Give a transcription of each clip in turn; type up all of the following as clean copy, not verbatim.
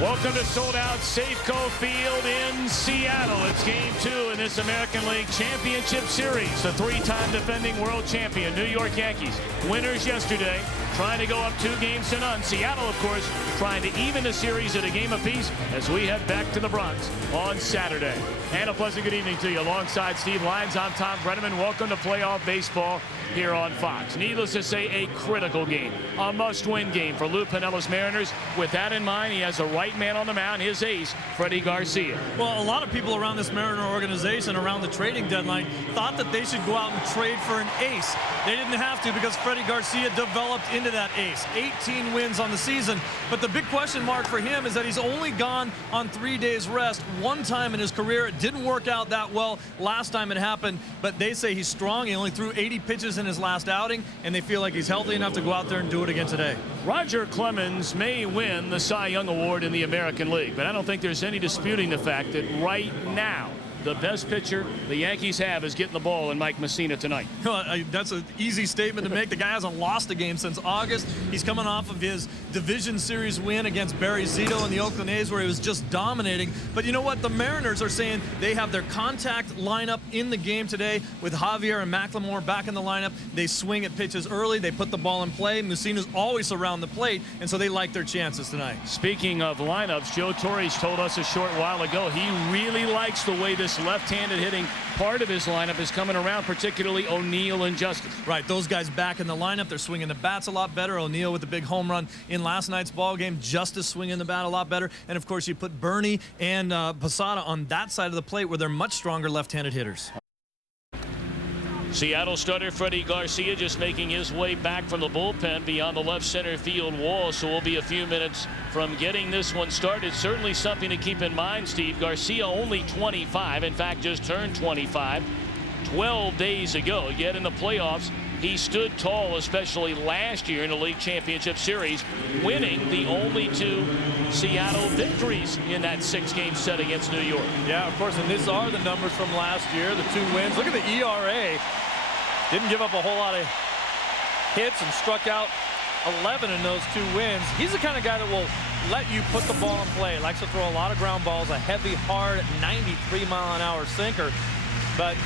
Welcome to sold-out Safeco Field in Seattle. It's Game 2 in this American League Championship Series. The three-time defending world champion New York Yankees, winners yesterday, trying to go up 2-0. Seattle, of course, trying to even the series at a game apiece as we head back to the Bronx on Saturday. And a pleasant good evening to you. Alongside Steve Lyons, I'm Tom Brenneman. Welcome to playoff baseball here on Fox. Needless to say, a critical game, a must-win game for Lou Piniella's Mariners. With that in mind, he has the right man on the mound, his ace, Freddy Garcia. Well, a lot of people around this Mariner organization, around the trading deadline, thought that they should go out and trade for an ace. They didn't have to because Freddy Garcia developed into that ace. 18 wins on the season. But the big question mark for him is that he's only gone on 3 days rest one time in his career. It didn't work out that well last time it happened, but they say he's strong. He only threw 80 pitches in his last outing, and they feel like he's healthy enough to go out there and do it again today. Roger Clemens may win the Cy Young Award in the American League, but I don't think there's any disputing the fact that right now the best pitcher the Yankees have is getting the ball in Mike Mussina tonight. That's an easy statement to make. The guy hasn't lost a game since August. He's coming off of his division series win against Barry Zito and the Oakland A's, where he was just dominating. But you know what? The Mariners are saying they have their contact lineup in the game today with Javier and McLemore back in the lineup. They swing at pitches early. They put the ball in play. Mussina's always around the plate, and so they like their chances tonight. Speaking of lineups, Joe Torres told us a short while ago he really likes the way this left-handed hitting part of his lineup is coming around, particularly O'Neill and Justice. Right, those guys back in the lineup, they're swinging the bats a lot better. O'Neill with the big home run in last night's ball game. Justice swinging the bat a lot better. And, of course, you put Bernie and Posada on that side of the plate where they're much stronger left-handed hitters. Seattle starter Freddy Garcia just making his way back from the bullpen beyond the left center field wall, so we'll be a few minutes from getting this one started. Certainly something to keep in mind, Steve. Garcia only 25, in fact just turned 25 12 days ago. Yet in the playoffs he stood tall, especially last year in the league championship series, winning the only 2 Seattle victories in that 6-game set against New York. Yeah, of course, and these are the numbers from last year, the 2 wins. Look at the ERA. Didn't give up a whole lot of hits and struck out 11 in those 2 wins. He's the kind of guy that will let you put the ball in play. Likes to throw a lot of ground balls, a heavy, hard 93-mile-an-hour sinker, but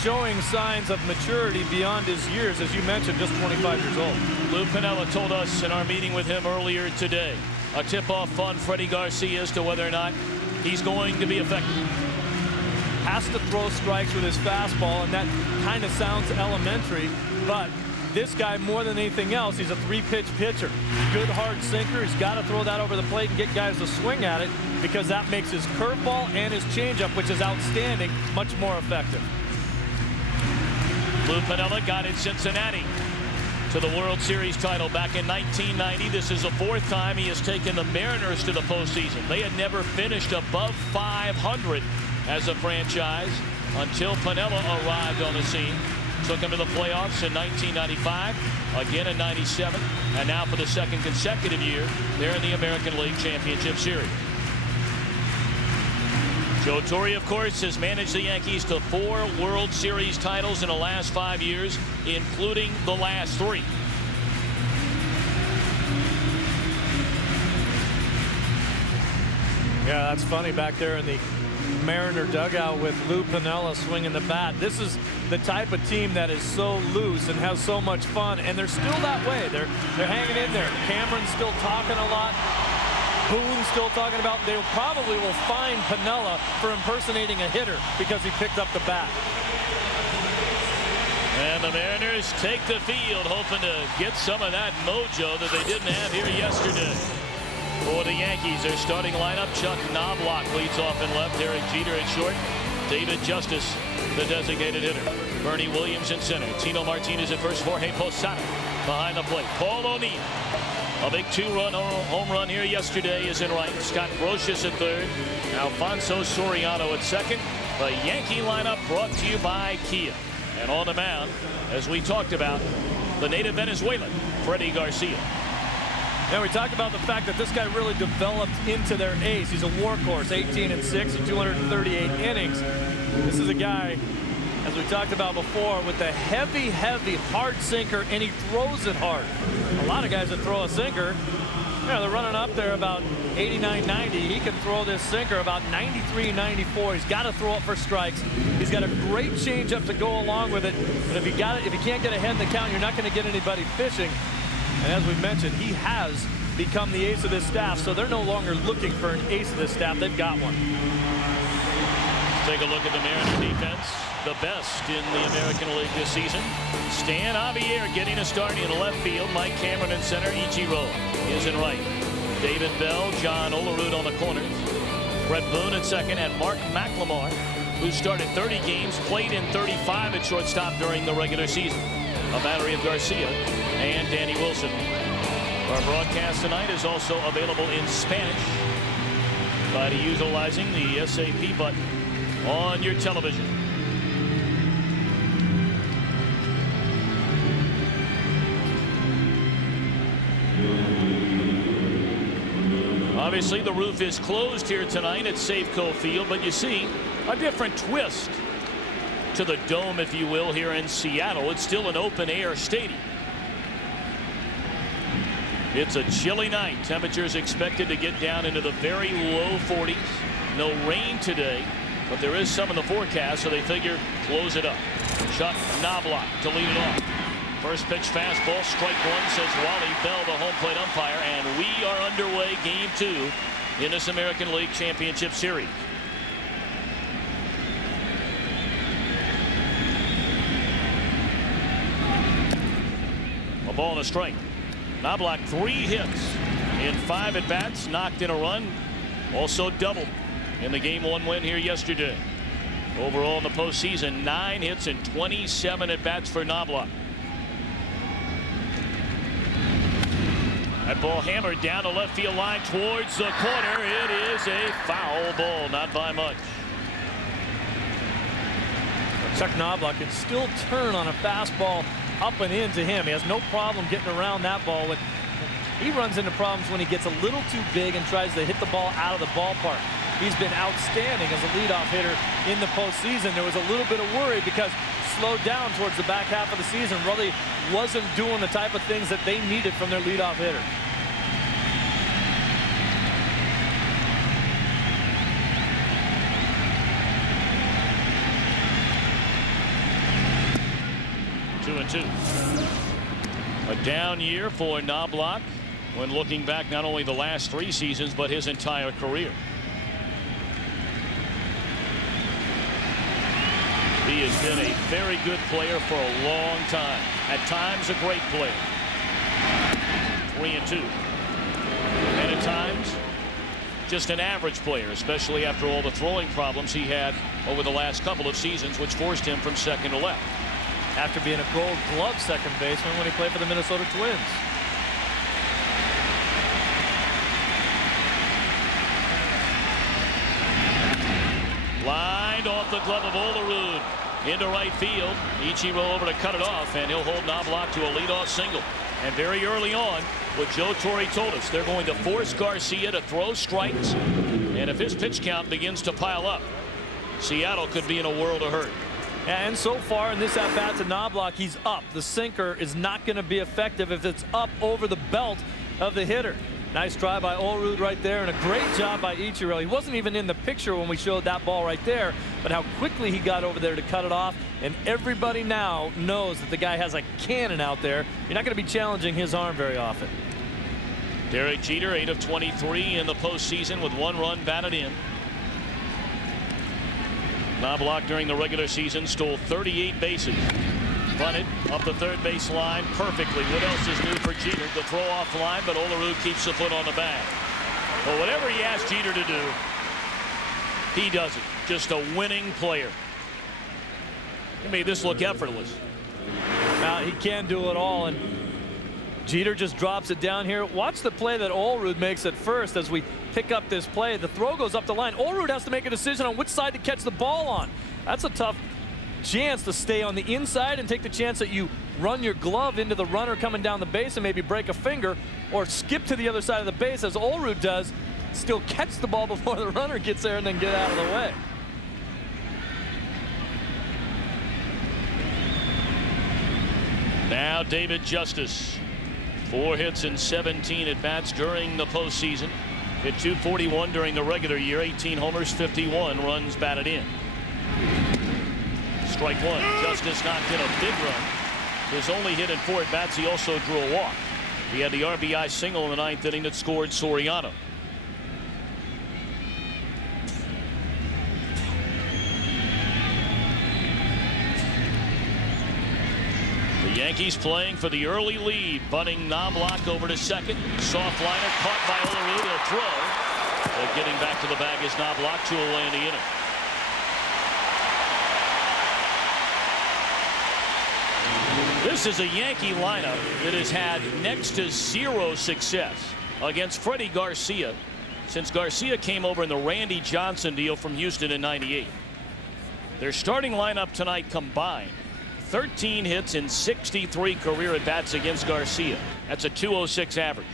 showing signs of maturity beyond his years, as you mentioned, just 25 years old. Lou Piniella told us in our meeting with him earlier today, a tip-off on Freddy Garcia as to whether or not he's going to be effective. Has to throw strikes with his fastball, and that kind of sounds elementary, but this guy, more than anything else, he's a 3-pitch pitcher. Good hard sinker. He's got to throw that over the plate and get guys to swing at it, because that makes his curveball and his changeup, which is outstanding, much more effective. Lou Piniella got in Cincinnati to the World Series title back in 1990. This is the 4th time he has taken the Mariners to the postseason. They had never finished above 500 as a franchise until Piniella arrived on the scene. Took him to the playoffs in 1995, again in 97, and now for the 2nd consecutive year, they're in the American League Championship Series. Joe Torre, of course, has managed the Yankees to 4 World Series titles in the last 5 years, including the last 3. Yeah, that's funny back there in the Mariner dugout with Lou Piniella swinging the bat. This is the type of team that is so loose and has so much fun, and they're still that way. They're hanging in there. Cameron's still talking a lot. Boone's still talking about they probably will fine Piniella for impersonating a hitter because he picked up the bat. And the Mariners take the field, hoping to get some of that mojo that they didn't have here yesterday. For the Yankees, their starting lineup, Chuck Knobloch leads off in left, Derek Jeter at short, David Justice, the designated hitter, Bernie Williams in center, Tino Martinez at first, Jorge Posada behind the plate, Paul O'Neill. A big 2-run home run here yesterday is in right. Scott Brocious at third. Alfonso Soriano at second. The Yankee lineup brought to you by Kia. And on the mound, as we talked about, the native Venezuelan, Freddy Garcia. Now we talked about the fact that this guy really developed into their ace. He's a workhorse, 18-6 in 238 innings. This is a guy, as we talked about before, with the heavy, hard sinker, and he throws it hard. A lot of guys that throw a sinker, Yeah, they're running up there about 89, 90. He can throw this sinker about 93, 94. He's got to throw it for strikes. He's got a great changeup to go along with it. But if you can't get ahead in the count, you're not going to get anybody fishing. And as we mentioned, he has become the ace of this staff, so they're no longer looking for an ace of this staff. They've got one. Let's take a look at the Mariner defense. The best in the American League this season. Stan Javier getting a start in left field. Mike Cameron in center. Ichiro is in right. David Bell, John Olerud on the corners. Brett Boone in second, and Mark McLemore, who started 30 games, played in 35 at shortstop during the regular season. A battery of Garcia and Danny Wilson. Our broadcast tonight is also available in Spanish by utilizing the SAP button on your television. Obviously, the roof is closed here tonight at Safeco Field, but you see a different twist to the dome, if you will, here in Seattle. It's still an open-air stadium. It's a chilly night. Temperatures expected to get down into the very low 40s. No rain today, but there is some in the forecast, so they figure close it up. Chuck Knobloch to lead it off. First pitch fastball, strike one, says Wally Bell, the home plate umpire, and we are underway game 2 in this American League Championship Series. A ball and a strike. Knobloch 3 hits in 5 at-bats, knocked in a run, also doubled in the Game 1 win here yesterday. Overall in the postseason, 9 hits and 27 at-bats for Knobloch. That ball hammered down the left field line towards the corner. It is a foul ball, not by much. Chuck Knobloch can still turn on a fastball up and into him. He has no problem getting around that ball. He runs into problems when he gets a little too big and tries to hit the ball out of the ballpark. He's been outstanding as a leadoff hitter in the postseason. There was a little bit of worry because slowed down towards the back half of the season, really wasn't doing the type of things that they needed from their leadoff hitter. Two and two. A down year for Knobloch when looking back not only the last 3 seasons but his entire career. He has been a very good player for a long time. At times a great player. 3 and 2. And at times just an average player, especially after all the throwing problems he had over the last couple of seasons, which forced him from second to left. After being a Gold Glove second baseman when he played for the Minnesota Twins. Lined off the glove of Olerud into right field. Ichiro over to cut it off, and he'll hold Knobloch to a leadoff single. And very early on, what Joe Torre told us, they're going to force Garcia to throw strikes, and if his pitch count begins to pile up, Seattle could be in a world of hurt. And so far in this at-bat to Knobloch, he's up. The sinker is not going to be effective if it's up over the belt of the hitter. Nice try by Olerud right there, and a great job by Ichiro. He wasn't even in the picture when we showed that ball right there, but how quickly he got over there to cut it off. And everybody now knows that the guy has a cannon out there. You're not going to be challenging his arm very often. Derek Jeter, 8 of 23 in the postseason with 1 run batted in. Knobloch during the regular season stole 38 bases. Bunted up the third base line perfectly. What else is new for Jeter? The throw off line, but Olerud keeps the foot on the bag. Well, whatever he asked Jeter to do, he does it. Just a winning player. He made this look effortless. Now he can do it all, and Jeter just drops it down here. Watch the play that Olerud makes at first as we pick up this play. The throw goes up the line. Olerud has to make a decision on which side to catch the ball on. That's a tough chance to stay on the inside and take the chance that you run your glove into the runner coming down the base and maybe break a finger, or skip to the other side of the base as Olerud does, still catch the ball before the runner gets there and then get out of the way. Now David Justice. 4 hits and 17 at-bats during the postseason. Hit .241 during the regular year. 18 homers, 51 runs batted in. Strike one. Justice knocked in a big run. His only hit in 4 at-bats. He also drew a walk. He had the RBI single in the 9th inning that scored Soriano. The Yankees playing for the early lead. Bunting Knobloch over to second. Soft liner caught by Olerud. He'll throw. But getting back to the bag is Knobloch. 2 away in the inning. This is a Yankee lineup that has had next to 0 success against Freddy Garcia since Garcia came over in the Randy Johnson deal from Houston in '98. Their starting lineup tonight combined 13 hits and 63 career at-bats against Garcia. That's a .206 average.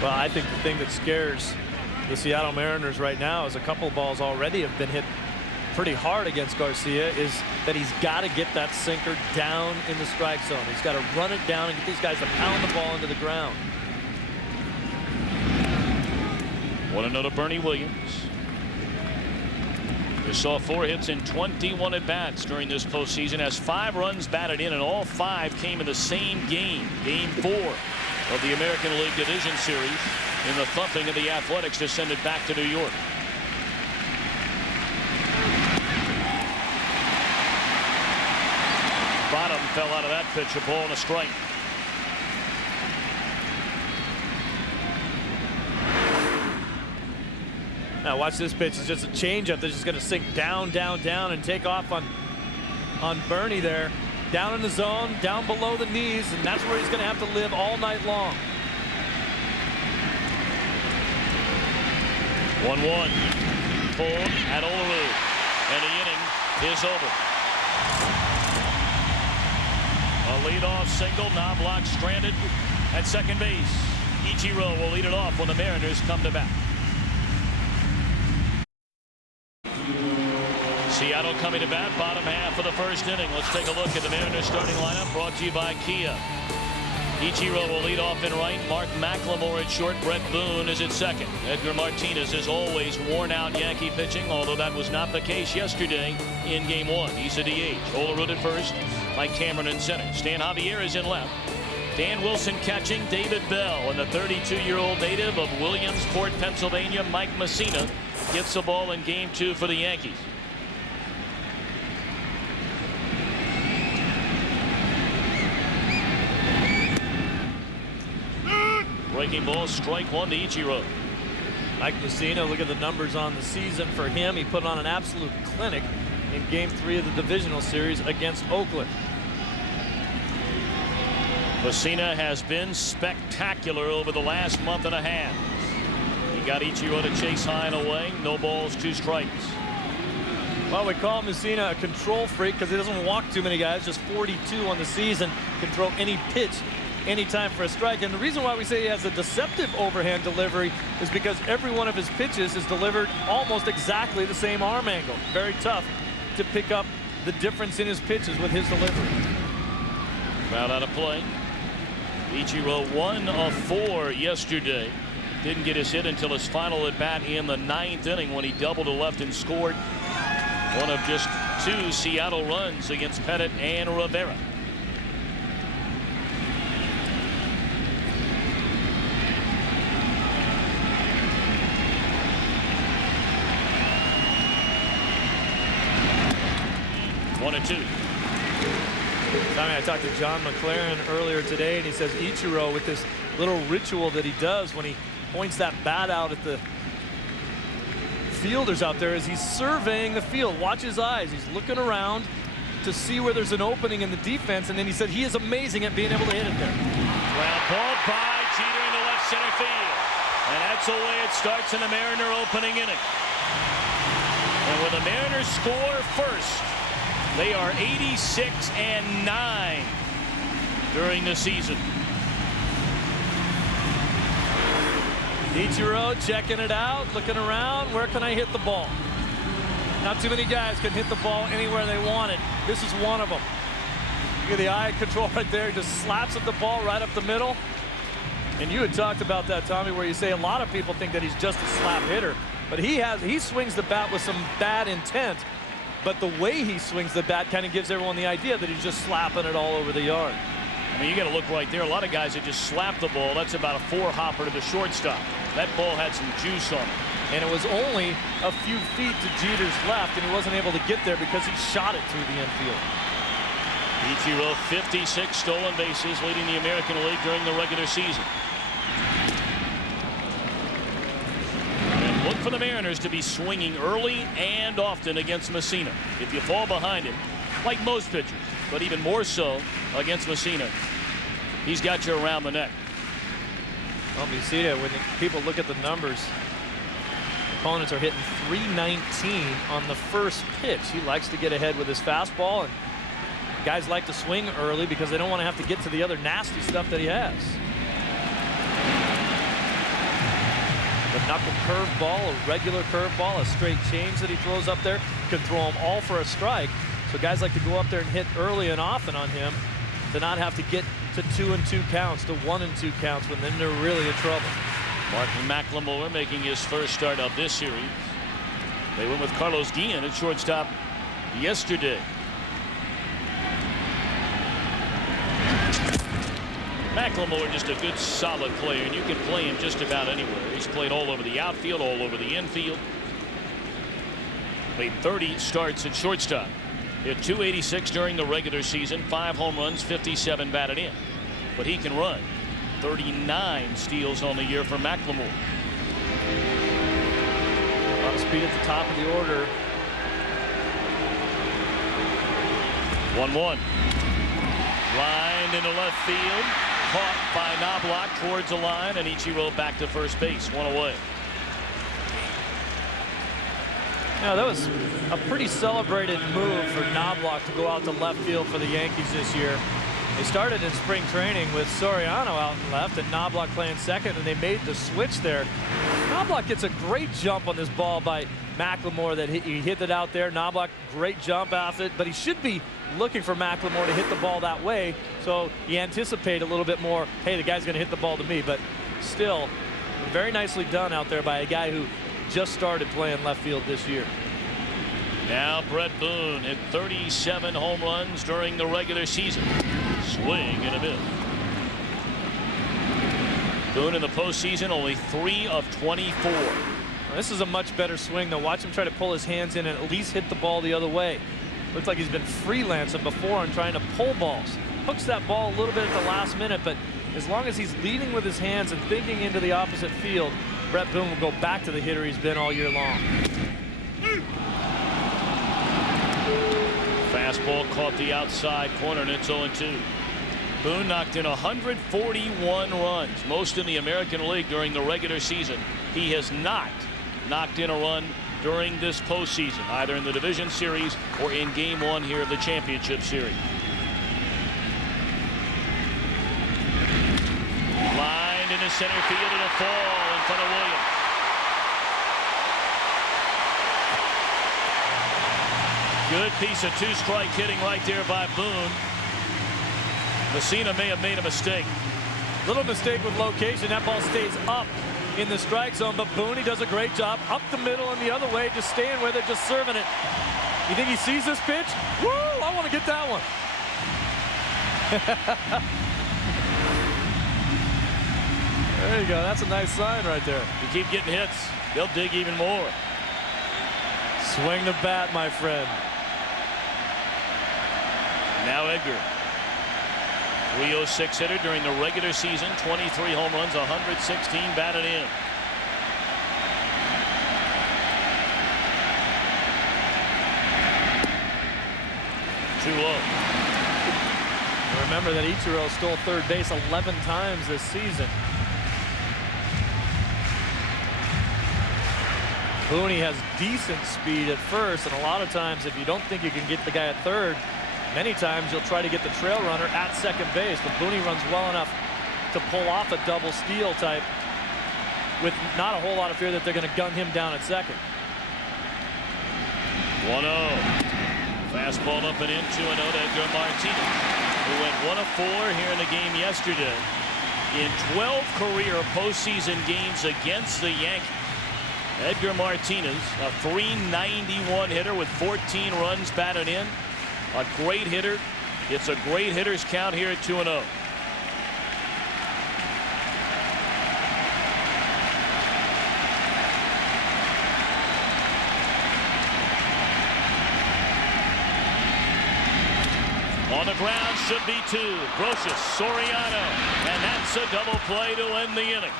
Well, I think the thing that scares the Seattle Mariners right now is a couple balls already have been hit pretty hard against Garcia, is that he's got to get that sinker down in the strike zone. He's got to run it down and get these guys to pound the ball into the ground. Want to know to Bernie Williams. He saw 4 hits and 21 at-bats during this postseason. Has 5 runs batted in, and all 5 came in the same game. Game 4 of the American League Division Series in the thumping of the Athletics to send it back to New York. Bottom fell out of that pitch. A ball and a strike. Now watch this pitch. It's just a changeup that's just going to sink down, down, down, and take off on Bernie there. Down in the zone, down below the knees, and that's where he's going to have to live all night long. 1-1. Pulled at Olerud, and the inning is over. A leadoff single. Knobloch stranded at second base. Ichiro will lead it off when the Mariners come to bat. Seattle coming to bat, bottom half of the first inning. Let's take a look at the Mariners starting lineup, brought to you by Kia. Ichiro will lead off in right. Mark McLemore at short. Brett Boone is at second. Edgar Martinez is always worn out Yankee pitching, although that was not the case yesterday in Game 1. He's a DH. Olerud at first. Mike Cameron in center. Stan Javier is in left. Dan Wilson catching. David Bell, and the 32-year-old native of Williamsport, Pennsylvania, Mike Mussina, gets the ball in Game 2 for the Yankees. Breaking ball, strike one to Ichiro. Mike Mussina, look at the numbers on the season for him. He put on an absolute clinic in Game 3 of the divisional series against Oakland. Mussina has been spectacular over the last month and a half. He got Ichiro to chase high and away. No balls, 2 strikes. Well, we call Mussina a control freak because he doesn't walk too many guys. Just 42 on the season. Can throw any pitch anytime for a strike. And the reason why we say he has a deceptive overhand delivery is because every one of his pitches is delivered almost exactly the same arm angle. Very tough to pick up the difference in his pitches with his delivery. Crowd out of play. Ichiro 1 of 4 yesterday. Didn't get his hit until his final at bat in the 9th inning when he doubled to left and scored one of just 2 Seattle runs against Pettit and Rivera. One and 2. I talked to John McLaren earlier today, and he says Ichiro, with this little ritual that he does when he points that bat out at the fielders out there, is he's surveying the field. Watch his eyes. He's looking around to see where there's an opening in the defense, and then he said he is amazing at being able to hit it there. Ground ball by Jeter into left center field. And that's the way it starts in the Mariner opening inning. And when the Mariners score first, they are 86-9 during the season. Ichiro checking it out, looking around. Where can I hit the ball? Not too many guys can hit the ball anywhere they want it. This is one of them. Look at the eye control right there. He just slaps at the ball right up the middle. And you had talked about that, Tommy, where you say a lot of people think that he's just a slap hitter. But he swings the bat with some bad intent. But the way he swings the bat kind of gives everyone the idea that he's just slapping it all over the yard. I mean, you got to look right there. A lot of guys that just slap the ball. That's about a 4-hopper to the shortstop. That ball had some juice on it. And it was only a few feet to Jeter's left, and he wasn't able to get there because he shot it through the infield. Ichiro, 56 stolen bases, leading the American League during the regular season. And look for the Mariners to be swinging early and often against Mussina. If you fall behind him, like most pitchers, but even more so against Mussina, he's got you around the neck. Well, Mussina, when people look at the numbers, opponents are hitting .319 on the first pitch. He likes to get ahead with his fastball, and guys like to swing early because they don't want to have to get to the other nasty stuff that he has. The knuckle curveball, a regular curveball, a straight change that he throws up there, can throw them all for a strike. So guys like to go up there and hit early and often on him to not have to get to 2-2 counts, to 1-2 counts, when then they're really in trouble. Martin McLemore making his first start of this series. They went with Carlos Guillen at shortstop yesterday. McLemore just a good solid player, and you can play him just about anywhere. He's played all over the outfield, all over the infield. Made 30 starts at shortstop. Hit .286 during the regular season, 5 home runs, 57 batted in. But he can run. 39 steals on the year for McLemore. A lot of speed at the top of the order. 1-1. Lined into left field. Caught by Knobloch towards the line, and Ichiro back to first base. 1 away. Yeah, that was a pretty celebrated move for Knobloch to go out to left field for the Yankees this year. They started in spring training with Soriano out in left and Knobloch playing second, and they made the switch there. Knobloch gets a great jump on this ball by McLemore that he hit it out there. Knobloch, great jump off it, but he should be looking for McLemore to hit the ball that way, so you anticipate a little bit more, hey, the guy's going to hit the ball to me. But still, very nicely done out there by a guy who just started playing left field this year. Now Brett Boone hit 37 home runs during the regular season. Swing and a miss. Boone in the postseason only 3 of 24. Now, this is a much better swing though. Watch him try to pull his hands in and at least hit the ball the other way. Looks like he's been freelancing before and trying to pull balls. Hooks that ball a little bit at the last minute, but as long as he's leading with his hands and thinking into the opposite field, Brett Boone will go back to the hitter he's been all year long. Fastball caught the outside corner, and it's 0-2. Boone knocked in 141 runs, most in the American League during the regular season. He has not knocked in a run during this postseason, either in the division series or in game 1 here of the championship series. Lined into center field, and a fall in front of Williams. Good piece of 2-strike hitting right there by Boone. Mussina may have made a mistake. Little mistake with location. That ball stays up in the strike zone, but Boone, he does a great job up the middle and the other way, just staying with it, just serving it. You think he sees this pitch? Woo! I want to get that one. There you go. That's a nice sign right there. You keep getting hits, they'll dig even more. Swing the bat, my friend. Now Edgar. 306 hitter during the regular season, 23 home runs, 116 batted in. Too low. Remember that Ichiro stole third base 11 times this season. Boone has decent speed at first, and a lot of times if you don't think you can get the guy at third, many times you'll try to get the trail runner at second base. But Boone runs well enough to pull off a double steal type with not a whole lot of fear that they're going to gun him down at second. 1-0. Fastball up and in, 2-0 to Edgar Martinez, who went 1 of 4 here in the game yesterday. In 12 career postseason games against the Yankees, Edgar Martinez, a .391 hitter with 14 runs batted in. A great hitter. It's a great hitter's count here at 2-0. On the ground should be 2. Brocious, Soriano, and that's a double play to end the inning.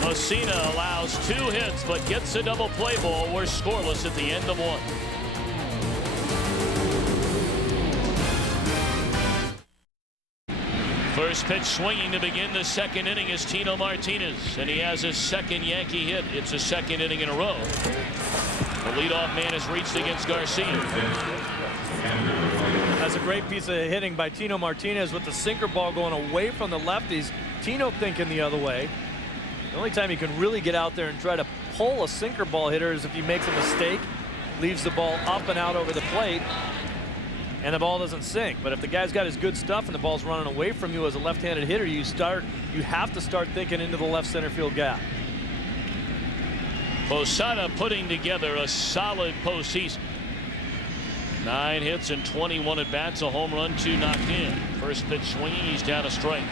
Mussina allows 2 hits but gets a double play ball. We're scoreless at the end of 1. First pitch swinging to begin the second inning is Tino Martinez, and he has his second Yankee hit. It's a second inning in a row. The leadoff man has reached against Garcia. That's a great piece of hitting by Tino Martinez with the sinker ball going away from the lefties. Tino thinking the other way. The only time you can really get out there and try to pull a sinker ball hitter is if he makes a mistake, leaves the ball up and out over the plate, and the ball doesn't sink. But if the guy's got his good stuff and the ball's running away from you as a left-handed hitter, you have to start thinking into the left center field gap. Posada putting together a solid postseason. 9 hits and 21 at bats, a home run, 2 knocked in. First pitch swinging, he's down a strike.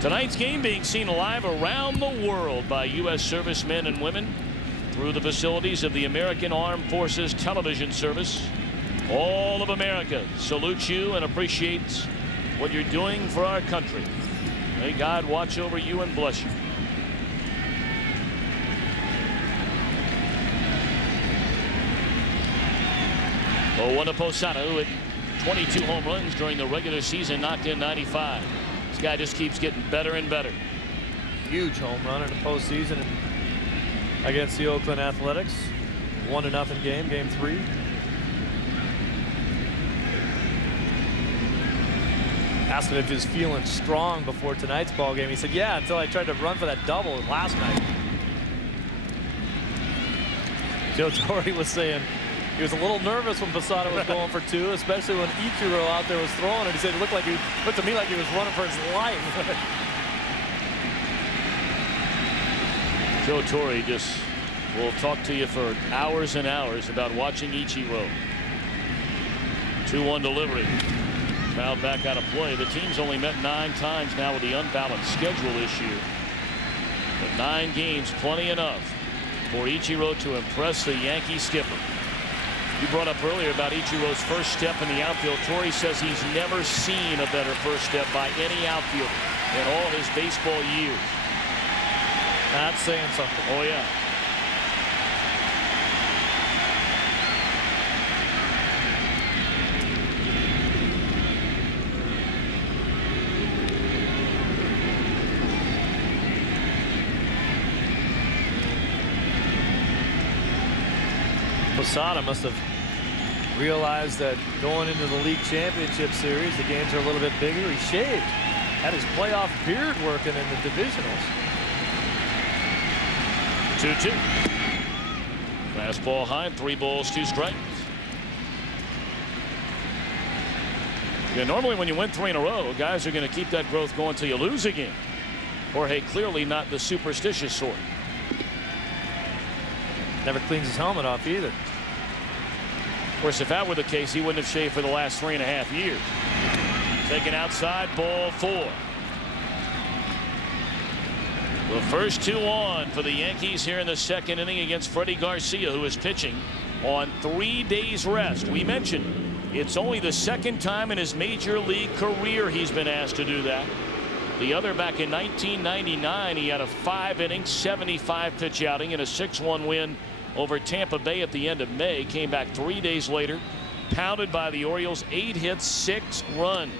Tonight's game being seen live around the world by U.S. servicemen and women through the facilities of the American Armed Forces Television Service. All of America salutes you and appreciates what you're doing for our country. May God watch over you and bless you. Oh, one to Posada, who had 22 home runs during the regular season, knocked in 95. This guy just keeps getting better and better. Huge home run in the postseason against the Oakland Athletics. 1-0 game, game 3. Asked him if he was feeling strong before tonight's ball game. He said, yeah, until I tried to run for that double last night. Joe Torre was saying he was a little nervous when Posada was going for 2, especially when Ichiro out there was throwing it. He said it looked to me like he was running for his life. Joe Torre just will talk to you for hours and hours about watching Ichiro. 2-1 delivery. Fouled back out of play. The team's only met 9 times now with the unbalanced schedule this year. But 9 games, plenty enough for Ichiro to impress the Yankee skipper. You brought up earlier about Ichiro's first step in the outfield. Torre says he's never seen a better first step by any outfielder in all his baseball years. That's saying something. Oh, yeah. Posada must have realized that going into the league championship series, the games are a little bit bigger. He shaved, had his playoff beard working in the divisionals. 2-2. Fastball high, 3 balls, 2 strikes. Yeah, normally when you win 3 in a row, guys are going to keep that growth going until you lose a game. Jorge clearly not the superstitious sort. Never cleans his helmet off either. Of course, if that were the case, he wouldn't have shaved for the last 3.5 years. Taken outside, ball 4. The first 2 on for the Yankees here in the second inning against Freddy Garcia, who is pitching on 3 days rest. We mentioned it's only the 2nd time in his major league career he's been asked to do that. The other back in 1999, he had a 5-inning, 75-pitch outing and a 6-1 win over Tampa Bay at the end of May. Came back 3 days later, pounded by the Orioles, 8 hits, 6 runs.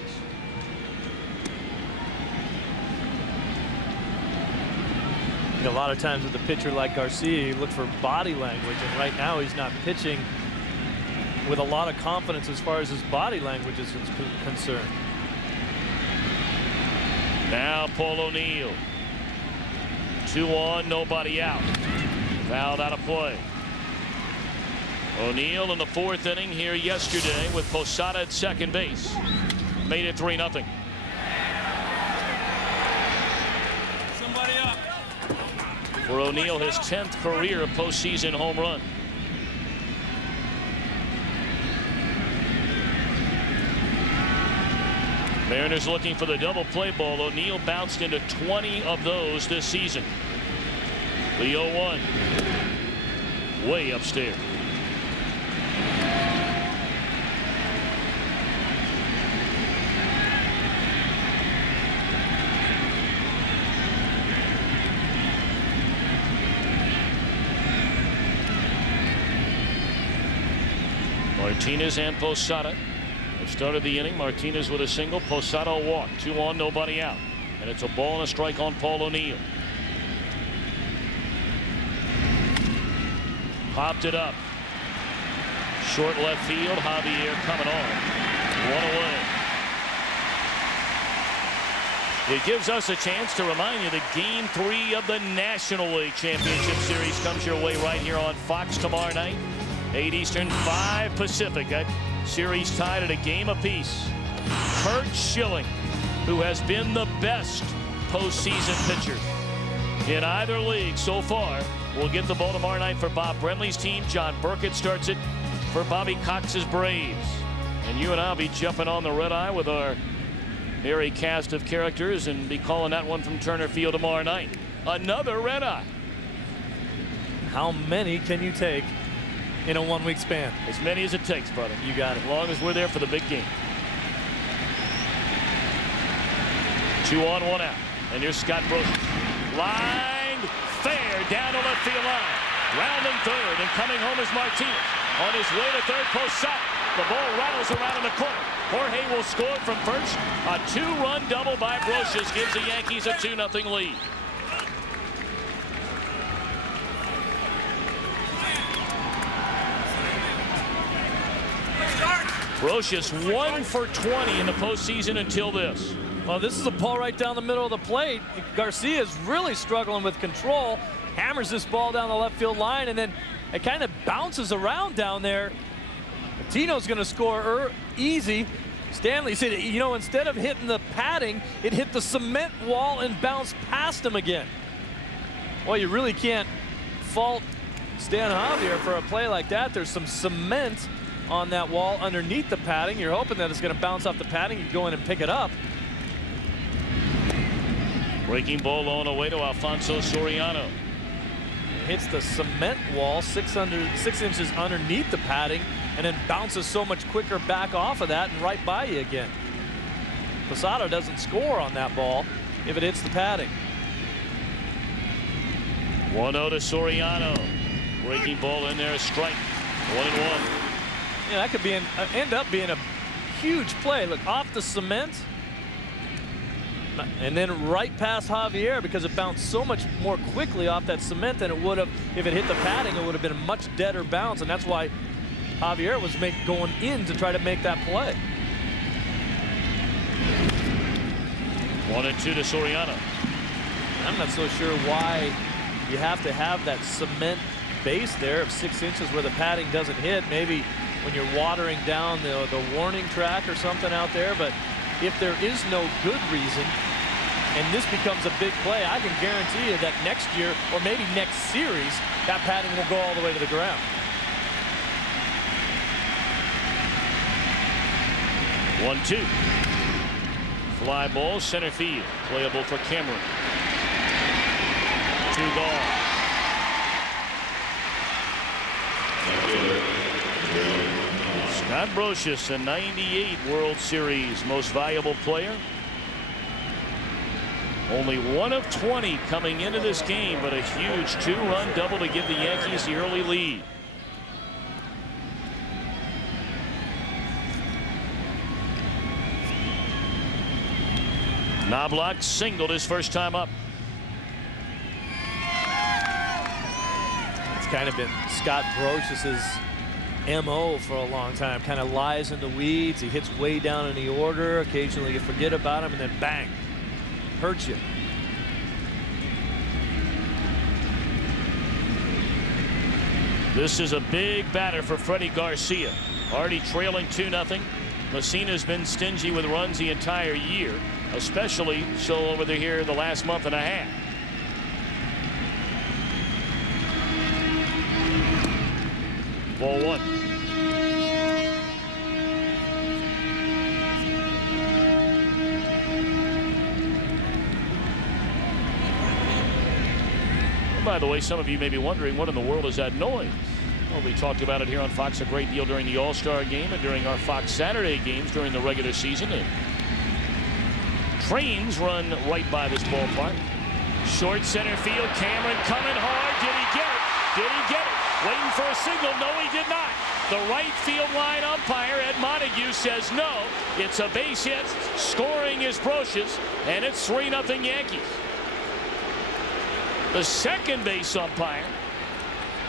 A lot of times with a pitcher like Garcia, you look for body language, and right now he's not pitching with a lot of confidence as far as his body language is concerned. Now Paul O'Neill. 2 on, nobody out. Fouled out of play. O'Neill in the 4th inning here yesterday with Posada at second base. Made it 3-0. Somebody up. For O'Neill, his 10th career postseason home run. Mariners looking for the double play ball. O'Neill bounced into 20 of those this season. The 0-1. Way upstairs. Martinez and Posada have started the inning. Martinez with a single, Posada a walk. 2 on, nobody out. And it's a ball and a strike on Paul O'Neill. Popped it up. Short left field. Javier coming on. 1 away. It gives us a chance to remind you that Game 3 of the National League Championship Series comes your way right here on Fox tomorrow night. 8 Eastern, 5 Pacific. That series tied at a game apiece. Curt Schilling, who has been the best postseason pitcher in either league so far, will get the ball tomorrow night for Bob Brenly's team. John Burkett starts it for Bobby Cox's Braves. And you and I'll be jumping on the red eye with our merry cast of characters and be calling that one from Turner Field tomorrow night. Another red eye. How many can you take in a 1-week span? As many as it takes, brother. You got it. As long as we're there for the big game. 2 on, 1 out. And here's Scott Brosius. Lined fair down to left field line. Rounding third and coming home is Martinez. On his way to third, Posada. The ball rattles around in the corner. Jorge will score from first. A 2-run double by Brosius gives the Yankees a 2-0 lead. Brosius 1 for 20 in the postseason until this. Well, this is a ball right down the middle of the plate. Garcia is really struggling with control. Hammers this ball down the left field line, and then it kind of bounces around down there. Tino's going to score easy. Stanley said, you know, instead of hitting the padding, it hit the cement wall and bounced past him again. Well, you really can't fault Stan Javier for a play like that. There's some cement on that wall underneath the padding. You're hoping that it's going to bounce off the padding. You go in and pick it up. Breaking ball on away to Alfonso Soriano. It hits the cement wall 6 inches underneath the padding and then bounces so much quicker back off of that and right by you again. Posada doesn't score on that ball if it hits the padding. 1-0 to Soriano. Breaking ball in there, a strike. 1-1. Yeah, that could be end up being a huge play. Look, off the cement and then right past Javier, because it bounced so much more quickly off that cement than it would have if it hit the padding. It would have been a much deader bounce, and that's why Javier was going in to try to make that play. 1-2 to Soriano. I'm not so sure why you have to have that cement base there of 6 inches where the padding doesn't hit. Maybe when you're watering down the warning track or something out there, but if there is no good reason and this becomes a big play, I can guarantee you that next year or maybe next series, that padding will go all the way to the ground. 1-2. Fly ball, center field. Playable for Cameron. 2 gone. Scott Brosius, a 98 World Series most valuable player. Only 1 of 20 coming into this game, but a huge 2-run double to give the Yankees the early lead. Knobloch singled his first time up. It's kind of been Scott Brosius's MO for a long time. Kind of lies in the weeds. He hits way down in the order. Occasionally you forget about him, and then bang, hurts you. This is a big batter for Freddy Garcia. Already trailing 2-0. Mussina's been stingy with runs the entire year, especially so over here the last month and a half. Ball 1. By the way, some of you may be wondering, what in the world is that noise? Well, we talked about it here on Fox a great deal during the All-Star game and during our Fox Saturday games during the regular season. And trains run right by this ballpark. Short center field, Cameron coming hard. Did he get it? Did he get it? Waiting for a signal. No, he did not. The right field line umpire, Ed Montague, says no. It's a base hit. Scoring is Brocious, and it's 3-0 Yankees. The second base umpire,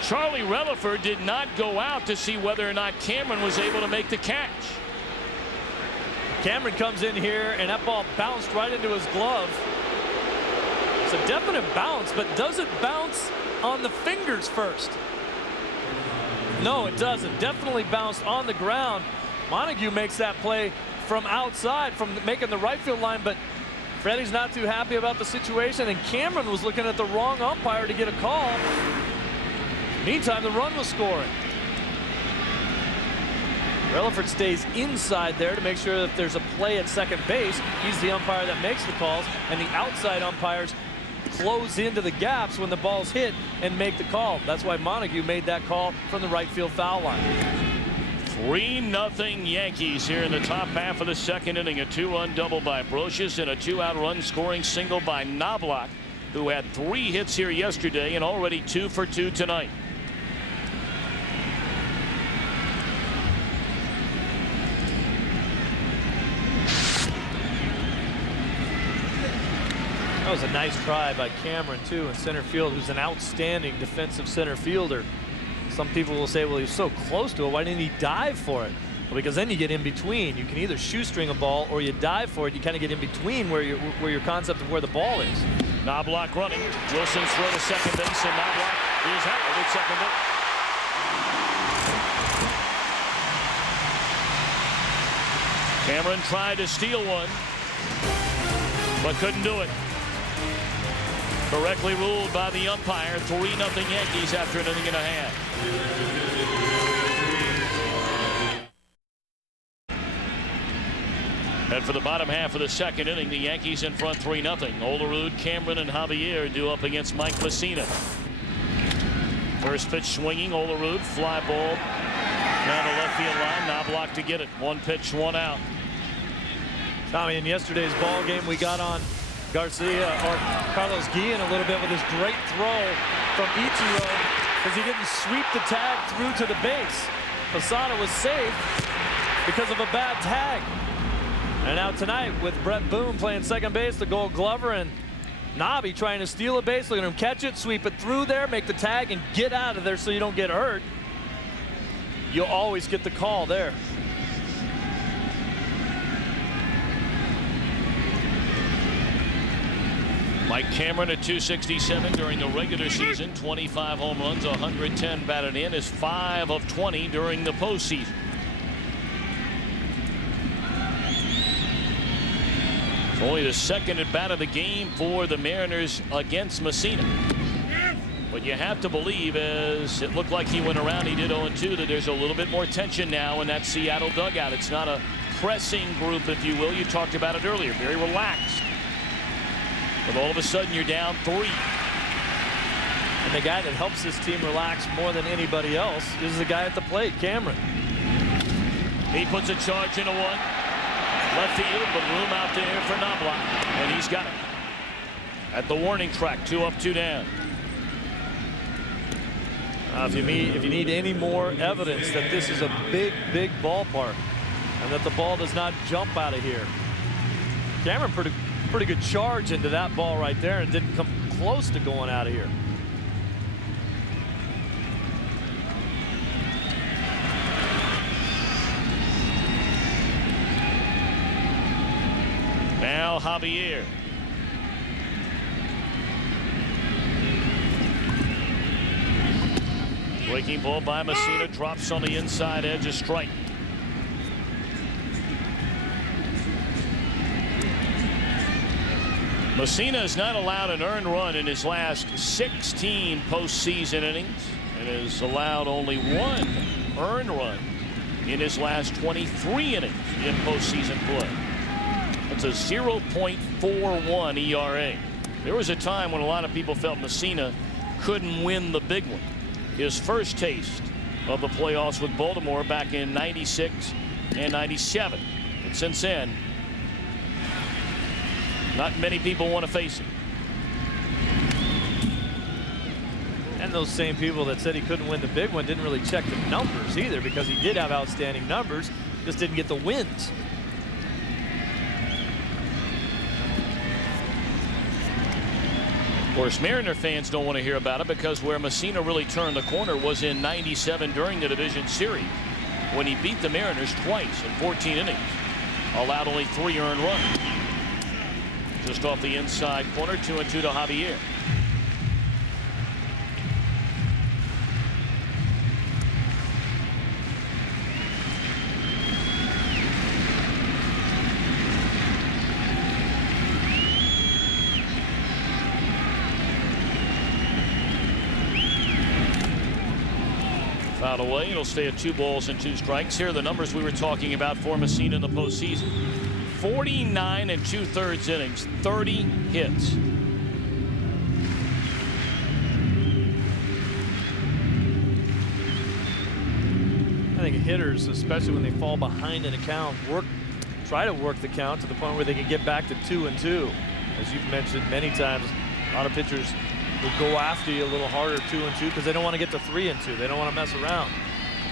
Charlie Relaford, did not go out to see whether or not Cameron was able to make the catch. Cameron comes in here, and that ball bounced right into his glove. It's a definite bounce, but does it bounce on the fingers first? No, it doesn't. Definitely bounced on the ground. Montague makes that play from outside, from making the right field line, but Freddy's not too happy about the situation, and Cameron was looking at the wrong umpire to get a call. Meantime, the run was scoring. Relaford stays inside there to make sure that there's a play at second base. He's the umpire that makes the calls, and the outside umpires close into the gaps when the ball's hit and make the call. That's why Montague made that call from the right field foul line. 3-0 Yankees here in the top half of the second inning. A 2-run double by Brocious and a 2-out run scoring single by Knobloch, who had 3 hits here yesterday and already 2 for 2 tonight. That was a nice try by Cameron, too, in center field, who's an outstanding defensive center fielder. Some people will say, well, he was so close to it, why didn't he dive for it? Well, because then you get in between. You can either shoestring a ball or you dive for it. You kind of get in between where your concept of where the ball is. Knobloch running. Wilson's throw to second base, and Knobloch is out at second base. Cameron tried to steal one, but couldn't do it. Correctly ruled by the umpire. 3-0 Yankees after an inning and a half. And for the bottom half of the second inning, the Yankees in front 3-0. Olerud, Cameron, and Javier due up against Mike Mussina. First pitch swinging. Olerud, fly ball down the left field line. Knobloch to get it. 1 pitch, 1 out. Tommy, in yesterday's ball game, we got on Garcia or Carlos Guillen a little bit with his great throw from Ichiro because he didn't sweep the tag through to the base. Posada was safe because of a bad tag. And now tonight with Brett Boone playing second base, the Gold Glover, and Nobby trying to steal a base. Look at him catch it, sweep it through there, make the tag, and get out of there so you don't get hurt. You'll always get the call there. Mike Cameron at .267 during the regular season. 25 home runs, 110 batted in, is 5 of 20 during the postseason. It's only the second at bat of the game for the Mariners against Mussina. But you have to believe, as it looked like he went around, he did 0-2, that there's a little bit more tension now in that Seattle dugout. It's not a pressing group, if you will. You talked about it earlier. Very relaxed. But all of a sudden, you're down 3. And the guy that helps this team relax more than anybody else is the guy at the plate, Cameron. He puts a charge into one. Left field, but room out there for Knobloch. And he's got it. At the warning track, 2 up, 2 down. If you need any more evidence that this is a big, big ballpark and that the ball does not jump out of here. Cameron pretty good charge into that ball right there and didn't come close to going out of here. Now Javier. Breaking ball by Mussina, drops on the inside edge, a strike. Mussina has not allowed an earned run in his last 16 postseason innings and has allowed only one earned run in his last 23 innings in postseason play. That's a 0.41 ERA. There was a time when a lot of people felt Mussina couldn't win the big one. His first taste of the playoffs with Baltimore back in '96 and '97. But since then, not many people want to face him. And those same people that said he couldn't win the big one didn't really check the numbers either, because he did have outstanding numbers, just didn't get the wins. Of course, Mariner fans don't want to hear about it, because where Mussina really turned the corner was in '97 during the division series when he beat the Mariners twice in 14 innings, allowed only 3 earned runs. Just off the inside corner, 2-2 to Javier. Fouled away. It'll stay at 2 balls and 2 strikes. Here are the numbers we were talking about for Mussina in the postseason. 49 2/3 innings, 30 hits. I think hitters, especially when they fall behind in a count, try to work the count to the point where they can get back to 2-2. As you've mentioned many times, a lot of pitchers will go after you a little harder 2-2 because they don't want to get to 3-2. They don't want to mess around.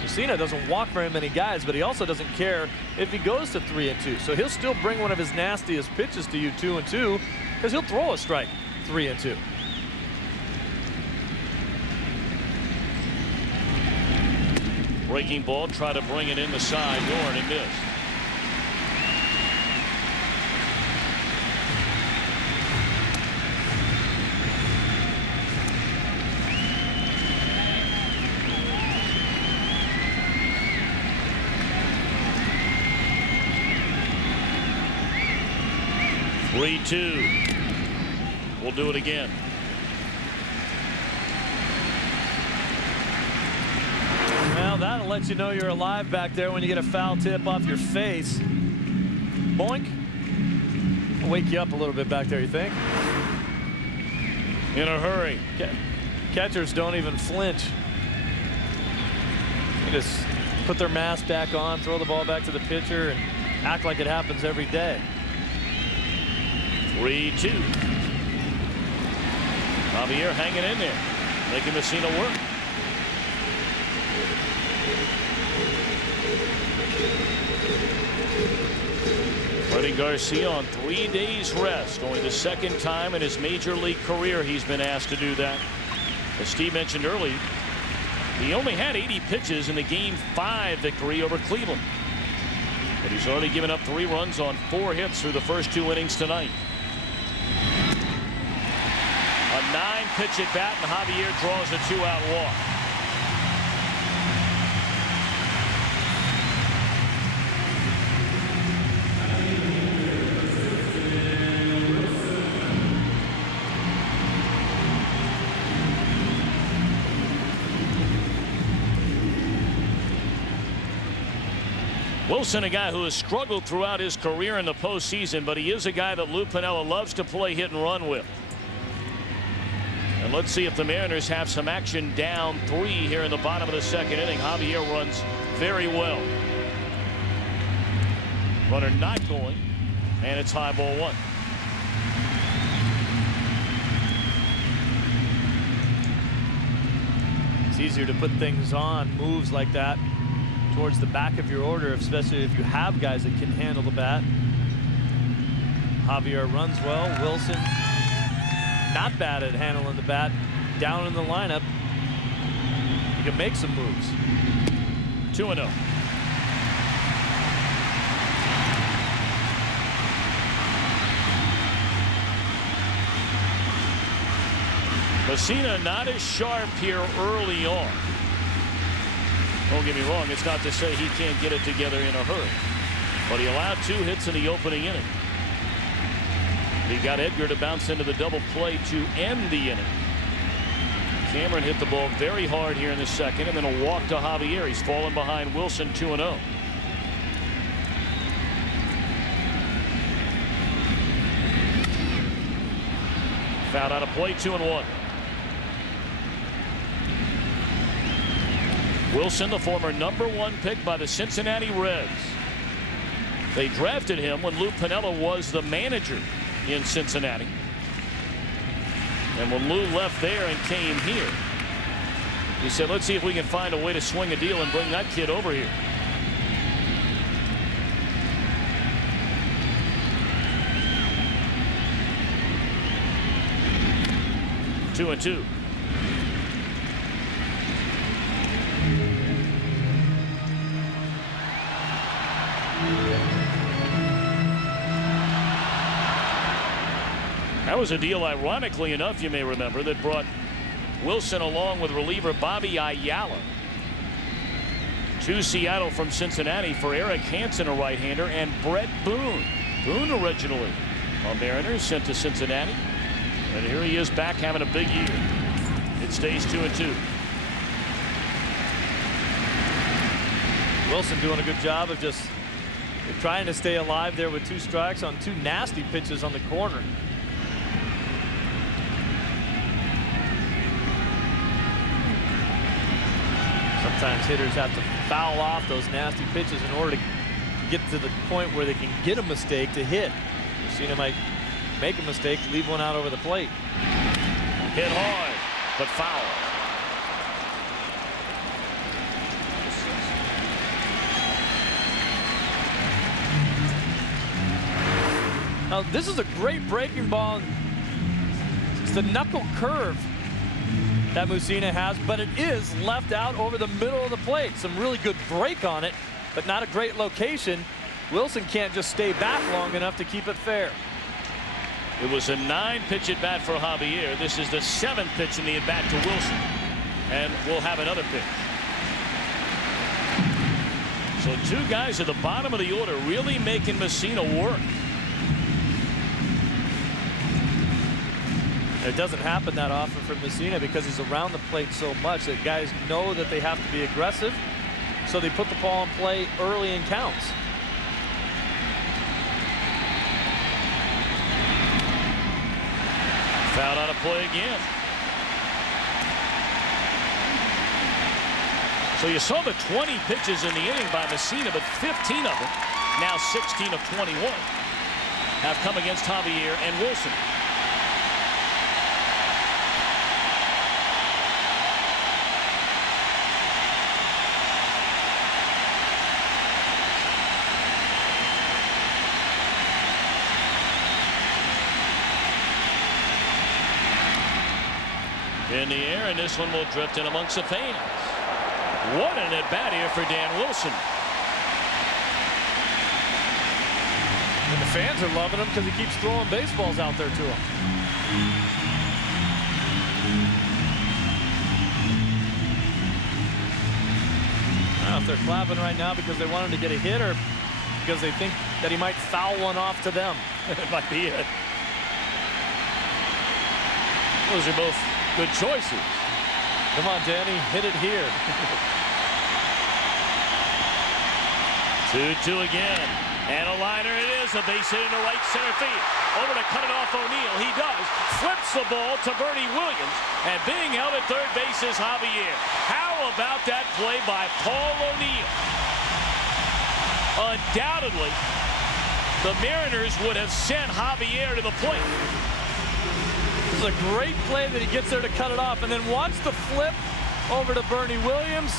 Mussina doesn't walk very many guys, but he also doesn't care if he goes to 3-2. So he'll still bring one of his nastiest pitches to you 2-2, because he'll throw a strike 3-2. Breaking ball, try to bring it in the side door, and it missed. We'll do it again. Well, that'll let you know you're alive back there when you get a foul tip off your face. Boink. I'll wake you up a little bit back there, you think? In a hurry. Catchers don't even flinch. They just put their mask back on, throw the ball back to the pitcher, and act like it happens every day. 3-2. Javier hanging in there, making Mussina work. Freddy Garcia on 3 days rest, only the second time in his major league career he's been asked to do that. As Steve mentioned earlier, he only had 80 pitches in the Game 5 victory over Cleveland, but he's already given up 3 runs on 4 hits through the first 2 innings tonight. A 9-pitch at bat, and Javier draws a 2-out walk. Wilson, a guy who has struggled throughout his career in the postseason, but he is a guy that Lou Piniella loves to play hit and run with. And let's see if the Mariners have some action down 3 here in the bottom of the second inning. Javier runs very well. Runner not going, and it's high ball 1. It's easier to put things on, moves like that, towards the back of your order, especially if you have guys that can handle the bat. Javier runs well. Wilson not bad at handling the bat. Down in the lineup, he can make some moves. 2-0. Mussina not as sharp here early on. Don't get me wrong, it's not to say he can't get it together in a hurry. But he allowed 2 hits in the opening inning. He got Edgar to bounce into the double play to end the inning. Cameron hit the ball very hard here in the second, and then a walk to Javier. He's fallen behind Wilson 2-0. Fouled out of play, 2-1. Wilson, the former #1 pick by the Cincinnati Reds. They drafted him when Lou Piniella was the manager in Cincinnati. And when Lou left there and came here, he said, let's see if we can find a way to swing a deal and bring that kid over here. Two and two. That was a deal, ironically enough, you may remember, that brought Wilson along with reliever Bobby Ayala to Seattle from Cincinnati for Eric Hansen, a right-hander, and Brett Boone. Boone originally on Mariners, sent to Cincinnati. And here he is back having a big year. It stays 2-2. Wilson doing a good job of just trying to stay alive there with 2 strikes on 2 nasty pitches on the corner. Sometimes hitters have to foul off those nasty pitches in order to get to the point where they can get a mistake to hit. Mussina might make a mistake, leave one out over the plate. Hit hard, but foul. Now this is a great breaking ball. It's the knuckle curve that Mussina has, but it is left out over the middle of the plate. Some really good break on it, but not a great location. Wilson can't just stay back long enough to keep it fair. It was a 9-pitch at bat for Javier. This is the 7th pitch in the at bat to Wilson, and we'll have another pitch. So 2 guys at the bottom of the order really making Mussina work. It doesn't happen that often for Mussina because he's around the plate so much that guys know that they have to be aggressive, so they put the ball in play early in counts. Fouled out of play again. So you saw the 20 pitches in the inning by Mussina, but 15 of them, now 16 of 21, have come against Javier and Wilson. In the air, and this one will drift in amongst the fans. What an at-bat here for Dan Wilson. And the fans are loving him because he keeps throwing baseballs out there to him. I don't know if they're clapping right now because they want him to get a hit or because they think that he might foul one off to them. It might be it. Those are both good choices. Come on, Danny, hit it here. 2-2 again. And a liner it is. A base hit into right center field. Over to cut it off O'Neill. He does. Flips the ball to Bernie Williams. And being held at third base is Javier. How about that play by Paul O'Neill? Undoubtedly, the Mariners would have sent Javier to the plate. This is a great play that he gets there to cut it off, and then watch the flip over to Bernie Williams.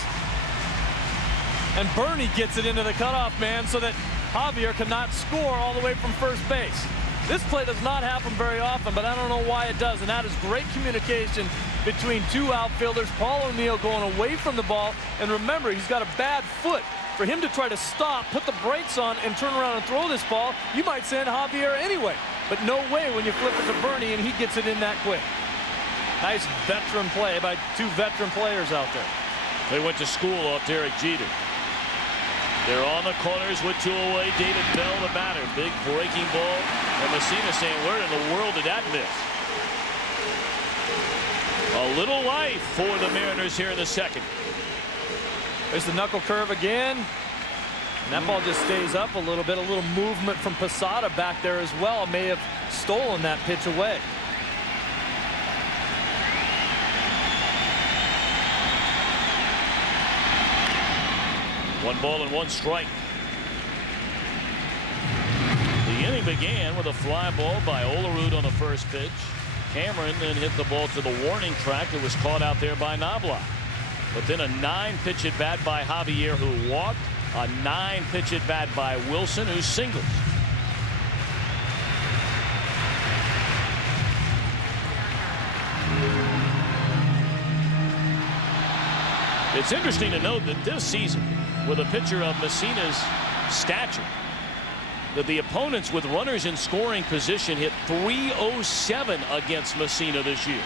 And Bernie gets it into the cutoff man so that Javier cannot score all the way from first base. This play does not happen very often, but I don't know why it does. And that is great communication between 2 outfielders. Paul O'Neill going away from the ball. And remember, he's got a bad foot. For him to try to stop, put the brakes on, and turn around and throw this ball, you might send Javier anyway. But no way when you flip it to Bernie and he gets it in that quick. Nice veteran play by 2 veteran players out there. They went to school off Derek Jeter. They're on the corners with 2 away. David Bell, the batter. Big breaking ball. And Mussina saying, where in the world did that miss? A little life for the Mariners here in the second. There's the knuckle curve again. And that ball just stays up a little bit. A little movement from Posada back there as well. May have stolen that pitch away. One ball and 1 strike. The inning began with a fly ball by Olerud on the first pitch. Cameron then hit the ball to the warning track. It was caught out there by Knobloch. But then a 9-pitch at bat by Javier, who walked. A 9-pitch at bat by Wilson, who singled. It's interesting to note that this season, with a pitcher of Mussina's stature, that the opponents with runners in scoring position hit .307 against Mussina this year.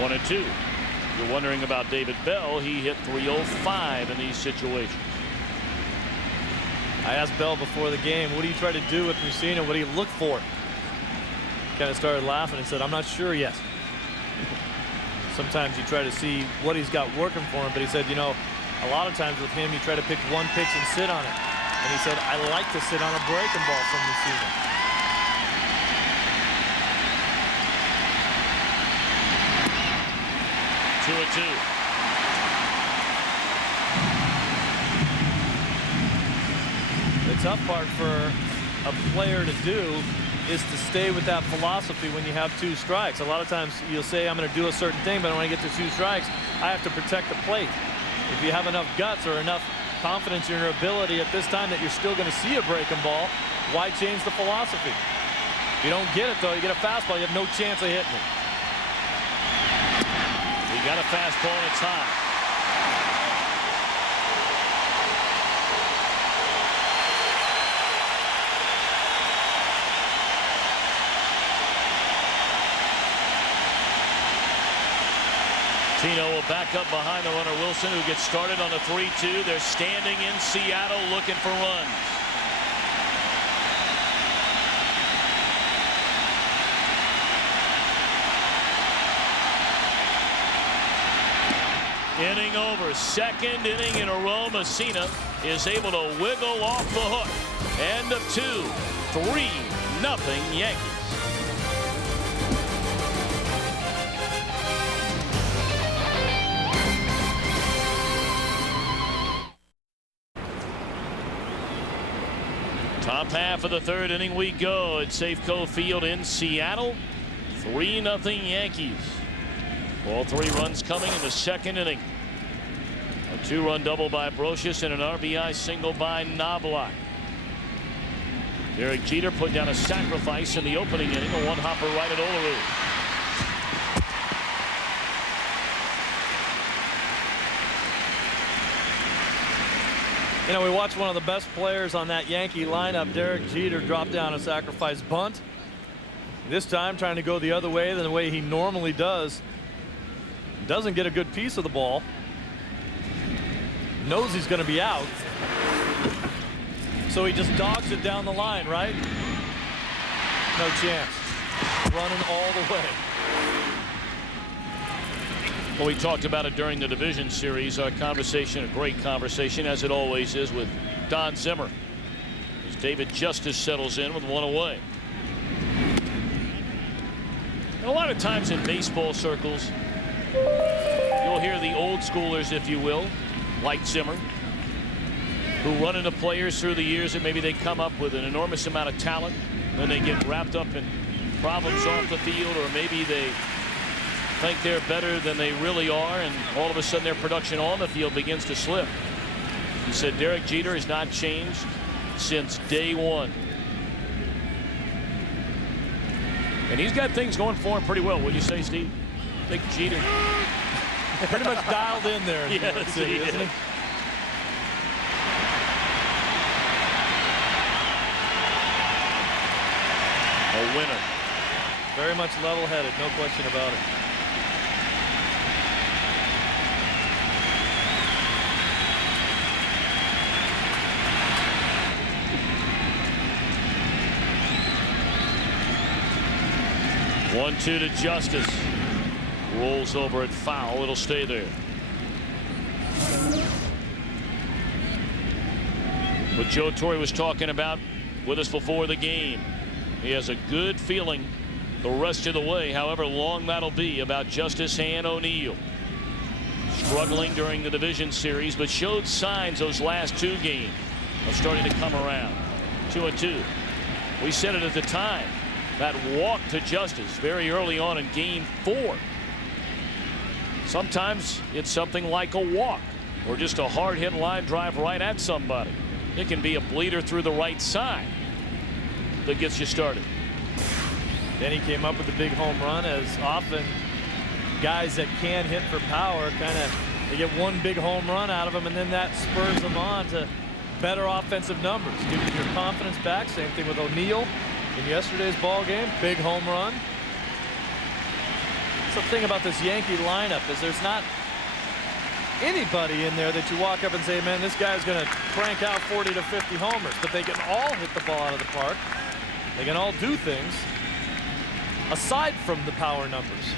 One and 2. If you're wondering about David Bell, he hit .305 in these situations. I asked Bell before the game, what do you try to do with Mussina? What do you look for? Kind of started laughing and said, I'm not sure yet. Sometimes you try to see what he's got working for him, but he said, you know, a lot of times with him, you try to pick one pitch and sit on it. And he said, I like to sit on a breaking ball from Mussina. Two and 2. The tough part for a player to do is to stay with that philosophy when you have 2 strikes. A lot of times you'll say, I'm going to do a certain thing, but when I get to 2 strikes, I have to protect the plate. If you have enough guts or enough confidence in your ability at this time that you're still going to see a breaking ball, why change the philosophy? If you don't get it, though, you get a fastball, you have no chance of hitting it. He got a fastball and it's high. Tino will back up behind the runner Wilson, who gets started on the 3-2. They're standing in Seattle looking for runs. Inning over. Second inning in a row. Mussina is able to wiggle off the hook. End of 2. 3-0 Yankees. Top half of the 3rd inning we go at Safeco Field in Seattle. 3-0 Yankees. All 3 runs coming in the 2nd inning. A 2-run double by Brocious and an RBI single by Knobloch. Derek Jeter put down a sacrifice in the opening inning. A 1-hopper right at Olerud. You know, we watched one of the best players on that Yankee lineup, Derek Jeter, drop down a sacrifice bunt. This time trying to go the other way than the way he normally does. Doesn't get a good piece of the ball. Knows he's going to be out. So he just dogs it down the line, right? No chance. Running all the way. Well, we talked about it during the division series. Our conversation, a great conversation, as it always is, with Don Zimmer, as David Justice settles in with 1 away. And a lot of times in baseball circles, you'll hear the old schoolers, if you will, like Zimmer, who run into players through the years that maybe they come up with an enormous amount of talent, then they get wrapped up in problems off the field, or maybe they think they're better than they really are, and all of a sudden their production on the field begins to slip. He said Derek Jeter has not changed since day 1. And he's got things going for him pretty well. Wouldn't you say, Steve? I think Jeter pretty much dialed in there in New York City, isn't he? a winner. Very much level-headed, no question about it. One-two to Justice. Rolls over at foul. It'll stay there. What Joe Torre was talking about with us before the game. He has a good feeling the rest of the way, however long that'll be, about Justice and O'Neal. Struggling during the division series, but showed signs those last two games of starting to come around. 2-2. We said it at the time. That walk to Justice very early on in game 4. Sometimes it's something like a walk or just a hard hit line drive right at somebody. It can be a bleeder through the right side that gets you started. Then he came up with a big home run. As often guys that can hit for power they get one big home run out of them, and then that spurs them on to better offensive numbers, giving you your confidence back. Same thing with O'Neal in yesterday's ball game. Big home run. That's the thing about this Yankee lineup, is there's not anybody in there that you walk up and say, man, this guy's going to crank out 40 to 50 homers. But they can all hit the ball out of the park. They can all do things aside from the power numbers.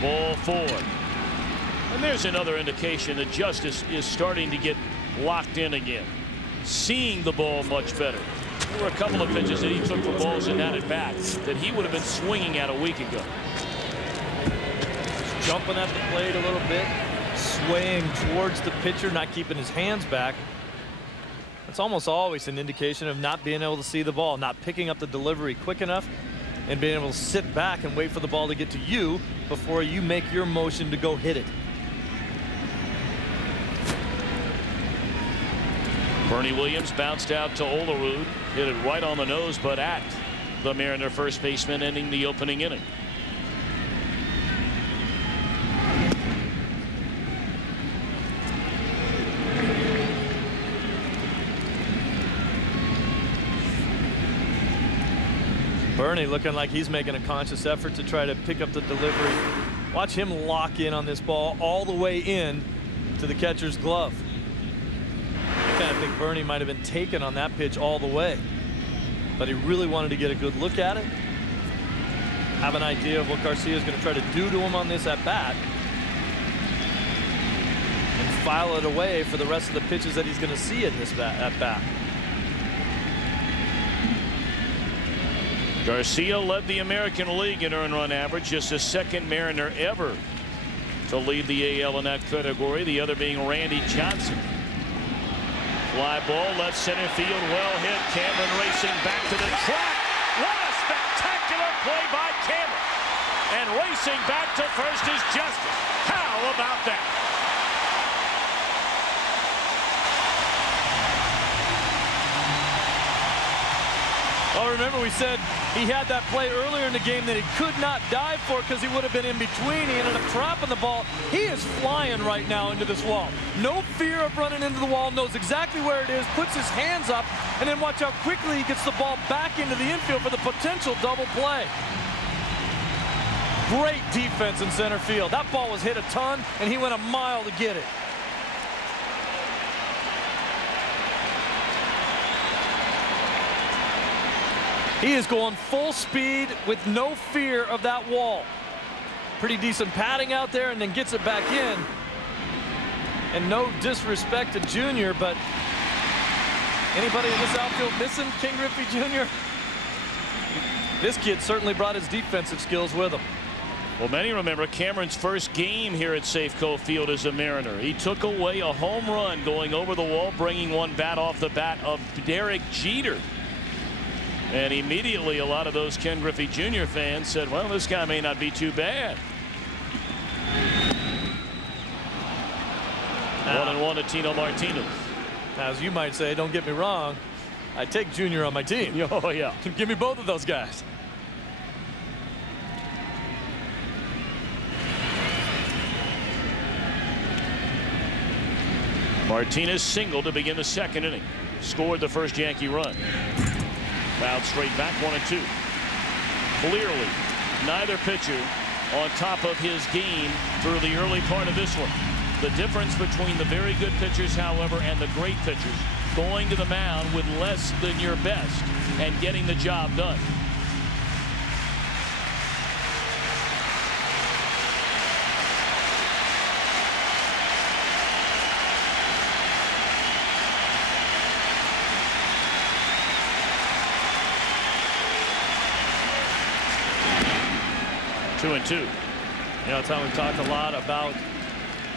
Ball 4. And there's another indication that Justice is starting to get locked in again. Seeing the ball much better. There were a couple of pitches that he took for balls in that at bat that he would have been swinging at a week ago. Jumping at the plate a little bit, swaying towards the pitcher, not keeping his hands back. It's almost always an indication of not being able to see the ball, not picking up the delivery quick enough, and being able to sit back and wait for the ball to get to you before you make your motion to go hit it. Bernie Williams bounced out to Olerud, hit it right on the nose, but at the Mariner first baseman, ending the opening inning. Bernie looking like he's making a conscious effort to try to pick up the delivery. Watch him lock in on this ball all the way in to the catcher's glove. I kind of think Bernie might have been taken on that pitch all the way, but he really wanted to get a good look at it, have an idea of what Garcia is going to try to do to him on this at bat, and file it away for the rest of the pitches that he's going to see in this at bat. Garcia led the American League in earned run average, just the second Mariner ever to lead the AL in that category, the other being Randy Johnson. Fly ball, left center field, well hit. Cameron racing back to the track. What a spectacular play by Cameron. And racing back to first is Justice. How about that? Well, remember we said he had that play earlier in the game that he could not dive for because he would have been in between. He ended up trapping the ball. He is flying right now into this wall. No fear of running into the wall, knows exactly where it is, puts his hands up, and then watch how quickly he gets the ball back into the infield for the potential double play. Great defense in center field. That ball was hit a ton, and he went a mile to get it. He is going full speed with no fear of that wall. Pretty decent padding out there, and then gets it back in. And no disrespect to Junior, but anybody in this outfield missing King Griffey Jr.? This kid certainly brought his defensive skills with him. Well, many remember Cameron's first game here at Safeco Field as a Mariner. He took away a home run going over the wall, bringing one bat off the bat of Derek Jeter. And immediately a lot of those Ken Griffey Jr. fans said, well, this guy may not be too bad. 1-1 to Tino Martinez. As you might say, don't get me wrong, I take Junior on my team. Oh, yeah. Give me both of those guys. Martinez singled to begin the second inning. Scored the first Yankee run. Fouled straight back, 1-2. Clearly, neither pitcher on top of his game through the early part of this one. The difference between the very good pitchers, however, and the great pitchers, going to the mound with less than your best and getting the job done. Two and two. You know, Tom, we've talked a lot about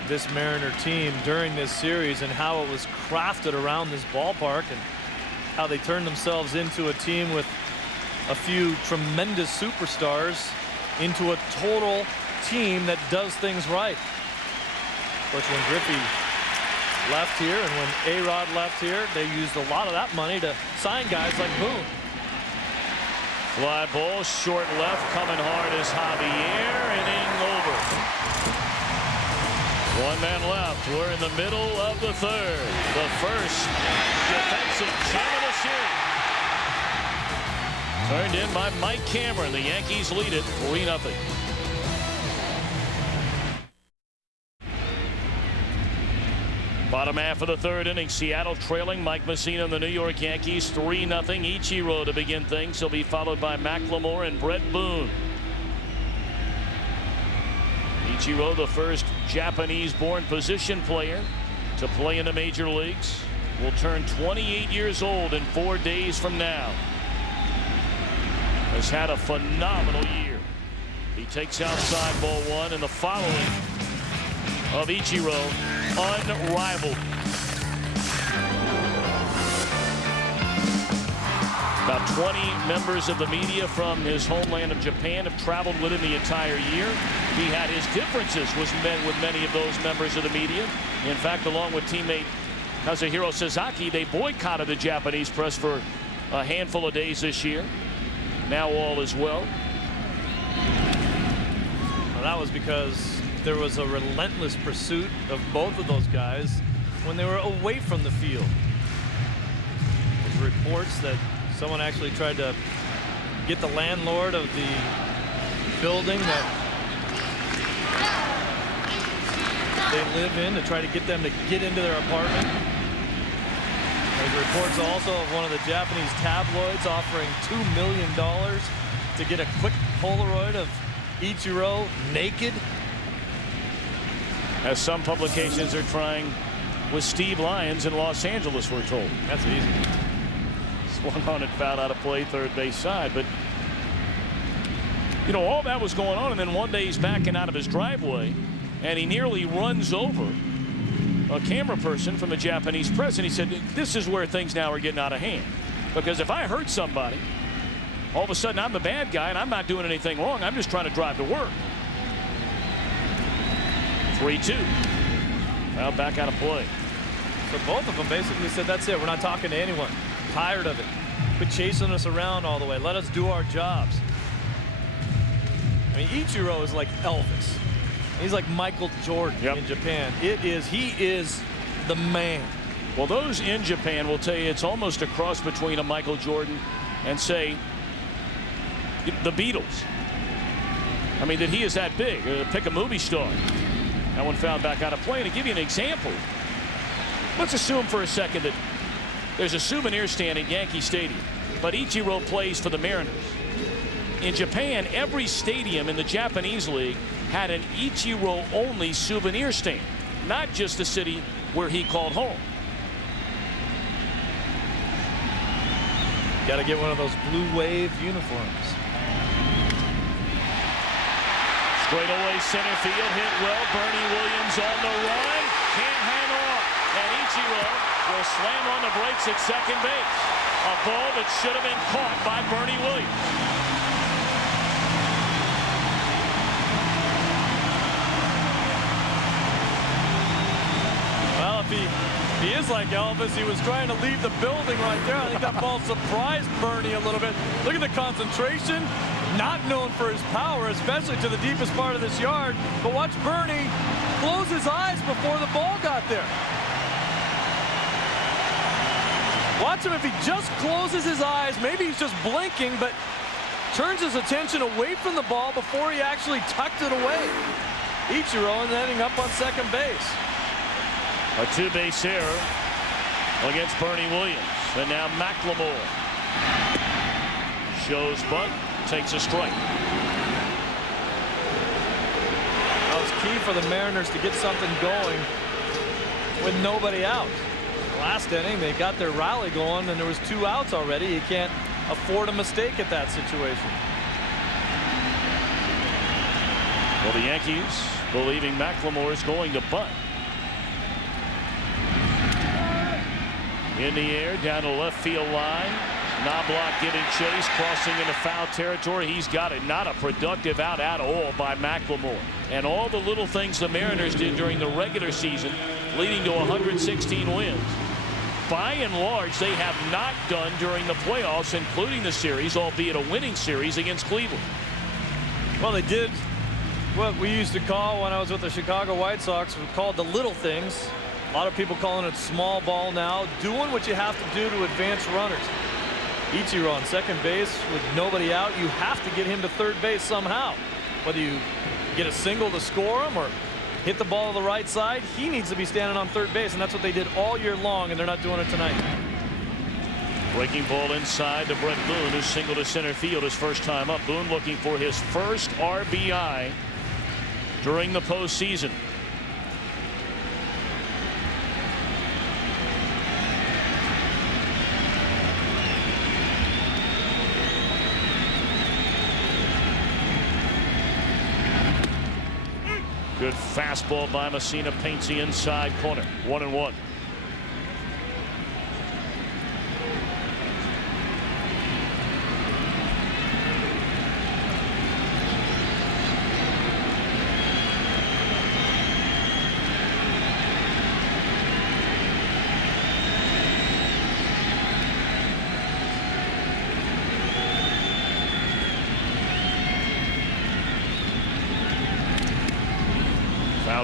this Mariner team during this series and how it was crafted around this ballpark and how they turned themselves into a team with a few tremendous superstars into a total team that does things right. Of course, when Griffey left here and when A-Rod left here, they used a lot of that money to sign guys like Boone. Fly ball, short left, coming hard is Javier, inning over. One man left. We're in the middle of the third. The first defensive gem of the series. Turned in by Mike Cameron. The Yankees lead it 3-0. Bottom half of the third inning, Seattle trailing Mike Mussina and the New York Yankees 3-0. Ichiro to begin things. He'll be followed by Macklemore and Brett Boone. Ichiro, the first Japanese-born position player to play in the major leagues, will turn 28 years old in 4 days from now. Has had a phenomenal year. He takes outside ball one, and the following of Ichiro unrivaled. About 20 members of the media from his homeland of Japan have traveled with him the entire year. He had his differences with many of those members of the media. In fact, along with teammate Kazuhiro Sasaki, they boycotted the Japanese press for a handful of days this year. Now all is well. Well, that was because there was a relentless pursuit of both of those guys when they were away from the field. There's reports that someone actually tried to get the landlord of the building that they live in to try to get them to get into their apartment. There's reports also of one of the Japanese tabloids offering $2 million to get a quick Polaroid of Ichiro naked. As some publications are trying with Steve Lyons in Los Angeles, we're told. That's easy. Swung on and fouled out of play, third base side. But, you know, all that was going on, and then one day he's backing out of his driveway, and he nearly runs over a camera person from the Japanese press, and he said, this is where things now are getting out of hand. Because if I hurt somebody, all of a sudden I'm the bad guy, and I'm not doing anything wrong. I'm just trying to drive to work. 3-2. Now back out of play. So both of them basically said, that's it. We're not talking to anyone. Tired of it. Quit chasing us around all the way. Let us do our jobs. I mean, Ichiro is like Elvis. He's like Michael Jordan in Japan. He is the man. Well, those in Japan will tell you it's almost a cross between a Michael Jordan and, say, the Beatles. I mean, that he is that big. Pick a movie star. That one fouled back out of play. And to give you an example, let's assume for a second that there's a souvenir stand at Yankee Stadium, but Ichiro plays for the Mariners. In Japan, every stadium in the Japanese league had an Ichiro-only souvenir stand, not just the city where he called home. Got to get one of those Blue Wave uniforms. Straightaway center field, hit well. Bernie Williams on the run, can't hang on, and Ichiro will slam on the brakes at second base. A ball that should have been caught by Bernie Williams. Well, if he is like Elvis. He was trying to leave the building right there. I think that ball surprised Bernie a little bit. Look at the concentration. Not known for his power, especially to the deepest part of this yard. But watch Bernie close his eyes before the ball got there. Watch him if he just closes his eyes. Maybe he's just blinking, but turns his attention away from the ball before he actually tucked it away. Ichiro ending up on second base. A two-base error against Bernie Williams. And now McLemore shows bunt, takes a strike. That was key for the Mariners to get something going with nobody out. Last inning, they got their rally going, and there was 2 outs already. You can't afford a mistake at that situation. Well, the Yankees believing McLemore is going to bunt. In the air, down the left field line. Knobloch giving chase, crossing into foul territory. He's got it. Not a productive out at all by McLemore. And all the little things the Mariners did during the regular season, leading to 116 wins, by and large, they have not done during the playoffs, including the series, albeit a winning series against Cleveland. Well, they did what we used to call, when I was with the Chicago White Sox, we called the little things. A lot of people calling it small ball now. Doing what you have to do to advance runners. Ichiro on second base with nobody out. You have to get him to third base somehow. Whether you get a single to score him or hit the ball to the right side, he needs to be standing on third base, and that's what they did all year long, and they're not doing it tonight. Breaking ball inside to Brett Boone, who singled to center field his first time up. Boone looking for his first RBI during the postseason. Good fastball by Mussina, paints the inside corner. 1-1.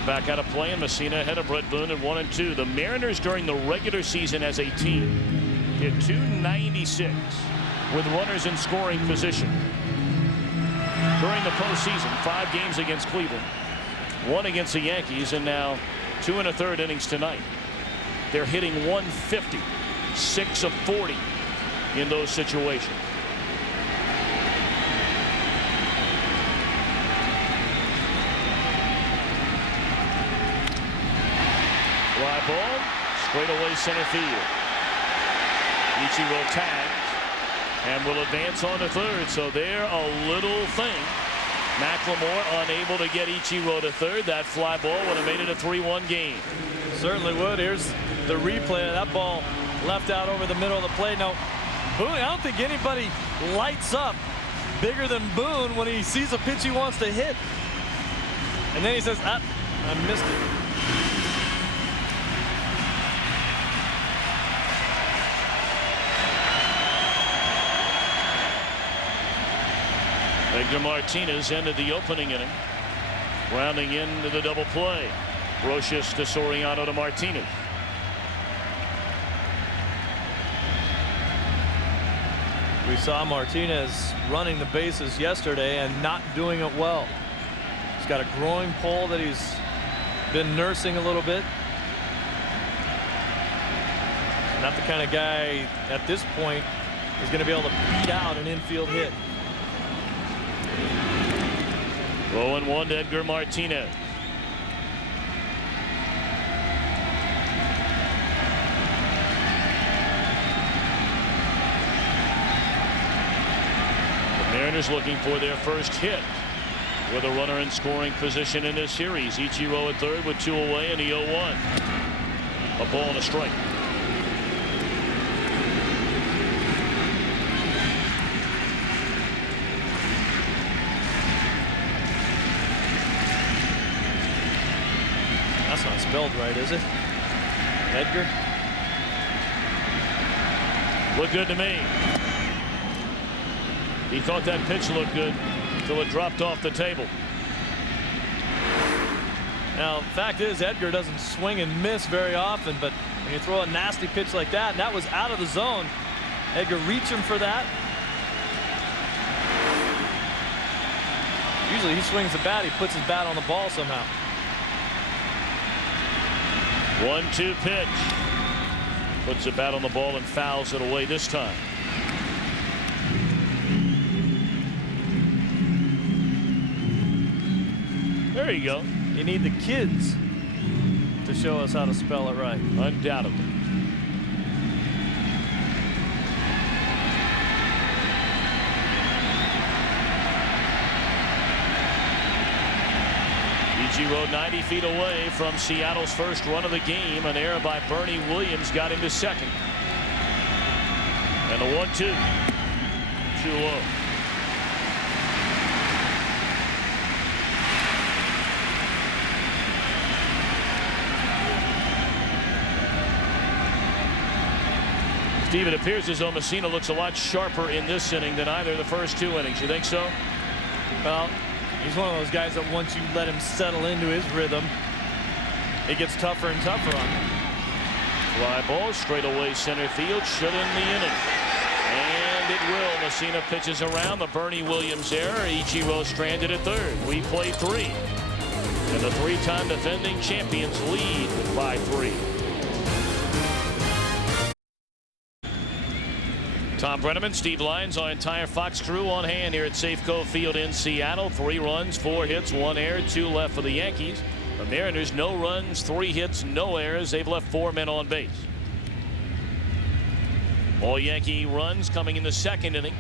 Back out of play, and Mussina ahead of Brett Boone at 1-2. The Mariners during the regular season as a team hit .296 with runners in scoring position. During the postseason, 5 games against Cleveland, 1 against the Yankees, and now 2 1/3 innings tonight. They're hitting .150, 6 of 40 in those situations. Fly ball, straight away center field. Ichiro tagged and will advance on to third. So there, a little thing. McLemore unable to get Ichiro to third. That fly ball would have made it a 3-1 game. Certainly would. Here's the replay of that ball left out over the middle of the plate. Now, Boone, I don't think anybody lights up bigger than Boone when he sees a pitch he wants to hit. And then he says, I missed it. Edgar Martinez ended the opening inning, rounding into the double play. Roches to Soriano to Martinez. We saw Martinez running the bases yesterday and not doing it well. He's got a growing pull that he's been nursing a little bit. Not the kind of guy at this point is going to be able to beat out an infield hit. 0-1 to Edgar Martinez. The Mariners looking for their first hit with a runner in scoring position in this series. Ichiro at third with 2 away in the 0-1. A ball and a strike. That's not spelled right, is it? Edgar. Looked good to me. He thought that pitch looked good until it dropped off the table. Now, fact is, Edgar doesn't swing and miss very often, but when you throw a nasty pitch like that, and that was out of the zone, Edgar reaching for that. Usually he swings the bat, he puts his bat on the ball somehow. 1-2 pitch. Puts the bat on the ball and fouls it away this time. There you go. You need the kids to show us how to spell it right. Undoubtedly. Ichiro 90 feet away from Seattle's first run of the game. An error by Bernie Williams got him to second. And the 1-2. Too low. Steve, it appears as though Mussina looks a lot sharper in this inning than either of the first 2 innings. You think so? Well, he's one of those guys that once you let him settle into his rhythm, it gets tougher and tougher on him. Fly ball straight away center field, should end the inning. And it will. Mussina pitches around the Bernie Williams error. Ichiro stranded at third. We play 3. And the 3-time defending champions lead by 3. Tom Brenneman, Steve Lyons, our entire Fox crew on hand here at Safeco Field in Seattle. 3 runs, 4 hits, 1 error, 2 left for the Yankees. The Mariners, no runs, 3 hits, no errors. They've left 4 men on base. All Yankee runs coming in the second inning.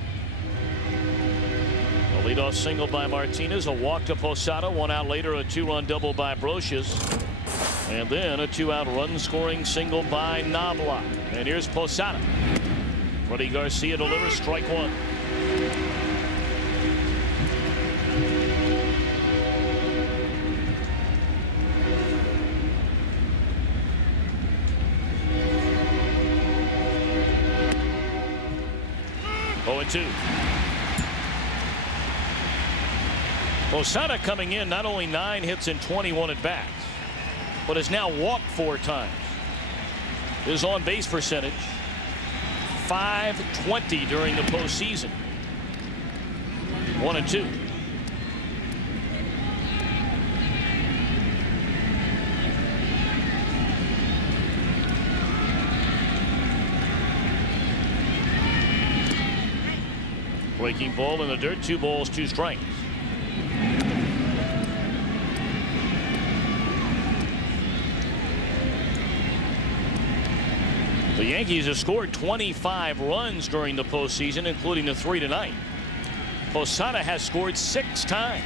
A leadoff single by Martinez, a walk to Posada, 1 out later, a 2-run double by Brocious. And then a 2-out run scoring single by Knobloch. And here's Posada. Freddy Garcia delivers strike 1. Oh, and 2. Posada coming in, not only 9 hits and 21 at bats, but has now walked 4 times. His on base percentage .520 during the postseason. 1 and 2. Breaking ball in the dirt. 2 balls, 2 strikes. The Yankees have scored 25 runs during the postseason, including the 3 tonight. Posada has scored 6 times.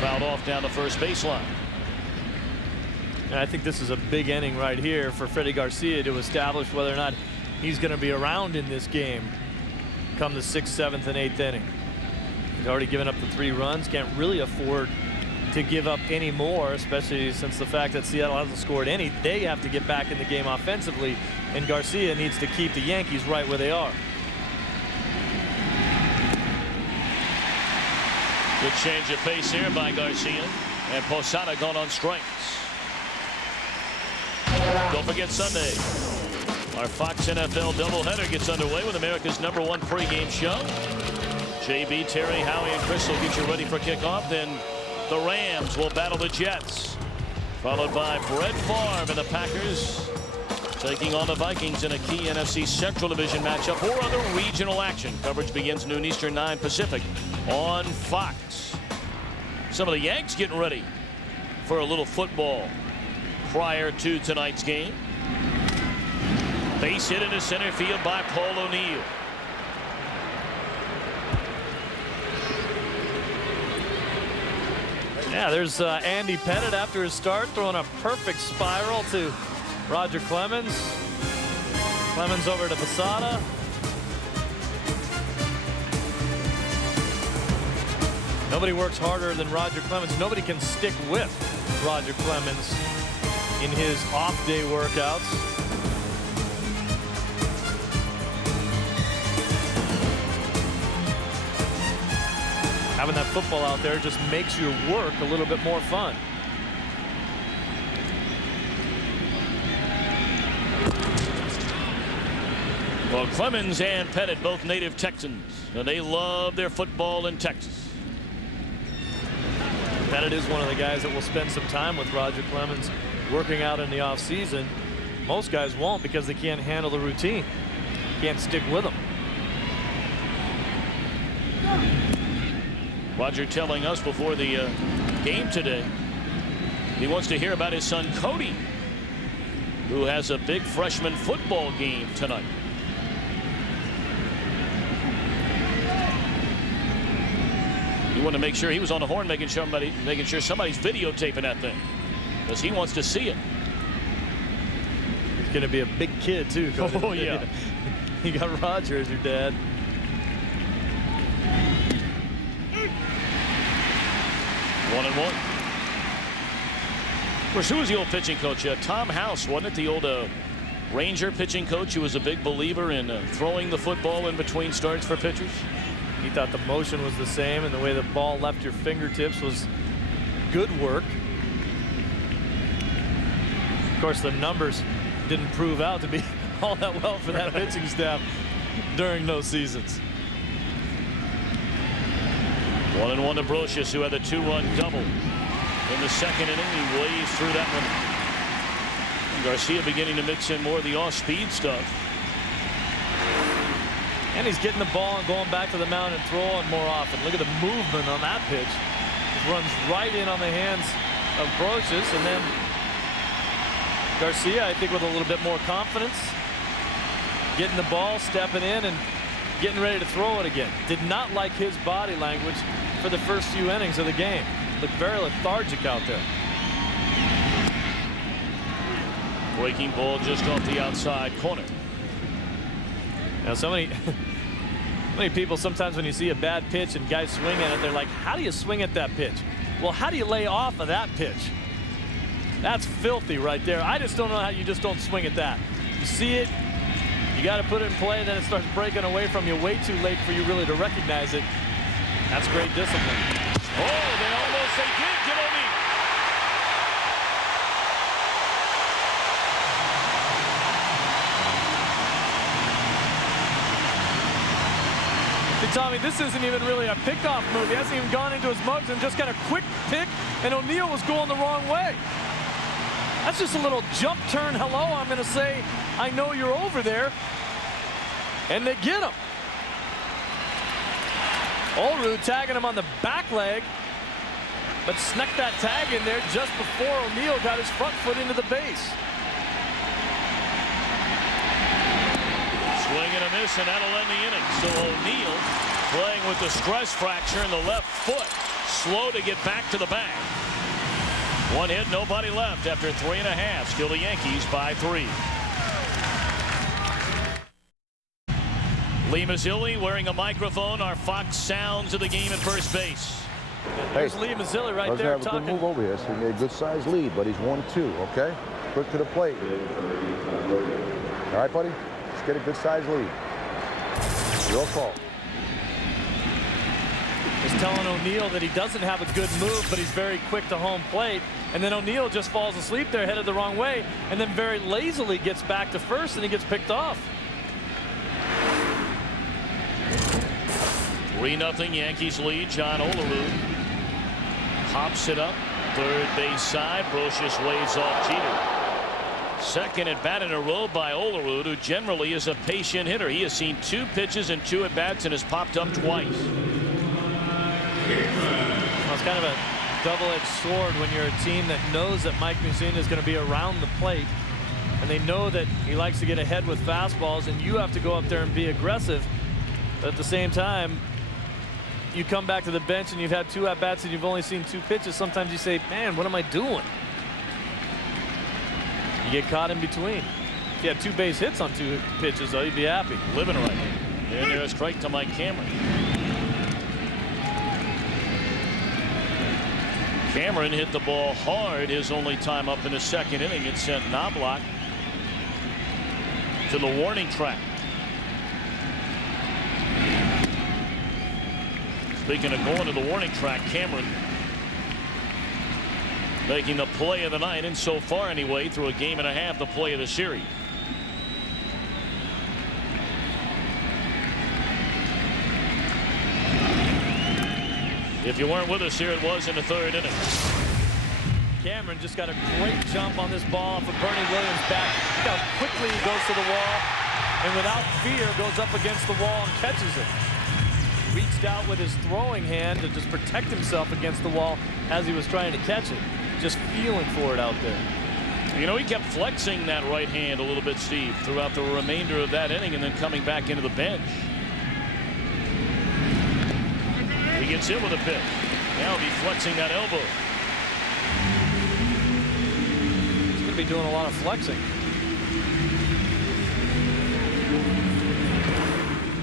Fouled off down the first baseline. And I think this is a big inning right here for Freddy Garcia to establish whether or not he's going to be around in this game come the 6th, 7th, and 8th inning. He's already given up the 3 runs. Can't really afford to give up any more, especially since the fact that Seattle hasn't scored any. They have to get back in the game offensively, and Garcia needs to keep the Yankees right where they are. Good change of pace here by Garcia, and Posada gone on strikes. Don't forget Sunday, our Fox NFL doubleheader gets underway with America's #1 pregame show. JB, Terry, Howie, and Chris will get you ready for kickoff. Then the Rams will battle the Jets, followed by Brett Favre and the Packers taking on the Vikings in a key NFC Central Division matchup or other regional action. Coverage begins noon Eastern, 9 Pacific on Fox. Some of the Yanks getting ready for a little football prior to tonight's game. Base hit into center field by Paul O'Neill. Yeah, there's Andy Pettit after his start, throwing a perfect spiral to Roger Clemens. Clemens over to Posada. Nobody works harder than Roger Clemens. Nobody can stick with Roger Clemens. in his off-day workouts. Having that football out there just makes your work a little bit more fun. Well, Clemens and Pettit, both native Texans, and they love their football in Texas. Pettit is one of the guys that will spend some time with Roger Clemens working out in the offseason. Most guys won't because they can't handle the routine. Can't stick with them. Roger telling us before the game today, he wants to hear about his son Cody, who has a big freshman football game tonight. He wanted to make sure he was on the horn, making sure somebody's videotaping that thing, because he wants to see it. He's going to be a big kid too. Cody. Oh yeah. You got Roger as your dad. One and one. Of course, who was the old pitching coach? Tom House, wasn't it? The old Ranger pitching coach who was a big believer in throwing the football in between starts for pitchers. He thought the motion was the same and the way the ball left your fingertips was good work. Of course, the numbers didn't prove out to be all that well for that pitching staff during those seasons. 1-1 to Brocious, who had the 2-run double in the second inning. He waves through that one. And Garcia beginning to mix in more of the off-speed stuff. And he's getting the ball and going back to the mound and throwing more often. Look at the movement on that pitch. It runs right in on the hands of Brocious, and then Garcia, I think, with a little bit more confidence, getting the ball, stepping in, and getting ready to throw it again. Did not like his body language for the first few innings of the game. Looked very lethargic out there. Breaking ball just off the outside corner. Now, so many people, sometimes when you see a bad pitch and guys swing at it, they're like, how do you swing at that pitch? Well, how do you lay off of that pitch? That's filthy right there. I just don't know how you just don't swing at that. You see it, you got to put it in play, then it starts breaking away from you way too late for you really to recognize it. That's great discipline. Oh, they did get O'Neill. See, Tommy, this isn't even really a pickoff move. He hasn't even gone into his mugs and just got a quick pick, and O'Neill was going the wrong way. That's just a little jump turn hello. I'm going to say, I know you're over there. And they get him. Olerud tagging him on the back leg, but snuck that tag in there just before O'Neill got his front foot into the base. Swing and a miss, and that'll end the inning. So O'Neill playing with the stress fracture in the left foot. Slow to get back to the bag. One hit, nobody left after 3.5. Still the Yankees by 3. Lee Mazzilli wearing a microphone. Our Fox sounds of the game at first base. There's Lee Mazzilli right there have a good move over here. So he made a good sized lead, but he's 1-2. Okay, quick to the plate. All right, buddy. Let's get a good sized lead. Your fault. He's telling O'Neill that he doesn't have a good move, but he's very quick to home plate. And then O'Neill just falls asleep there, headed the wrong way, and then very lazily gets back to first, and he gets picked off. 3-0 Yankees lead. John Olerud hops it up. Third base side. Brocious waves off Jeter. Second at bat in a row by Olerud, who generally is a patient hitter. He has seen 2 pitches and 2 at bats and has popped up twice. Well, it's kind of a double-edged sword when you're a team that knows that Mike Mussina is going to be around the plate, and they know that he likes to get ahead with fastballs, and you have to go up there and be aggressive. But at the same time, you come back to the bench and you've had 2 at-bats and you've only seen 2 pitches. Sometimes you say, man, what am I doing? You get caught in between. If you had 2 base hits on 2 pitches, though, you'd be happy. Living right. And there's a strike to Mike Cameron. Cameron hit the ball hard his only time up in the second inning. It sent Knobloch to the warning track. Speaking of going to the warning track, Cameron making the play of the night, and so far anyway, through a game and a half, the play of the series. If you weren't with us, here it was in the third inning. Cameron just got a great jump on this ball off of Bernie Williams' back. Look how quickly he goes to the wall, and without fear goes up against the wall and catches it. Reached out with his throwing hand to just protect himself against the wall as he was trying to catch it. Just feeling for it out there. You know, he kept flexing that right hand a little bit, Steve, throughout the remainder of that inning, and then coming back into the bench. He gets hit with a pitch. Now he'll be flexing that elbow. He's going to be doing a lot of flexing.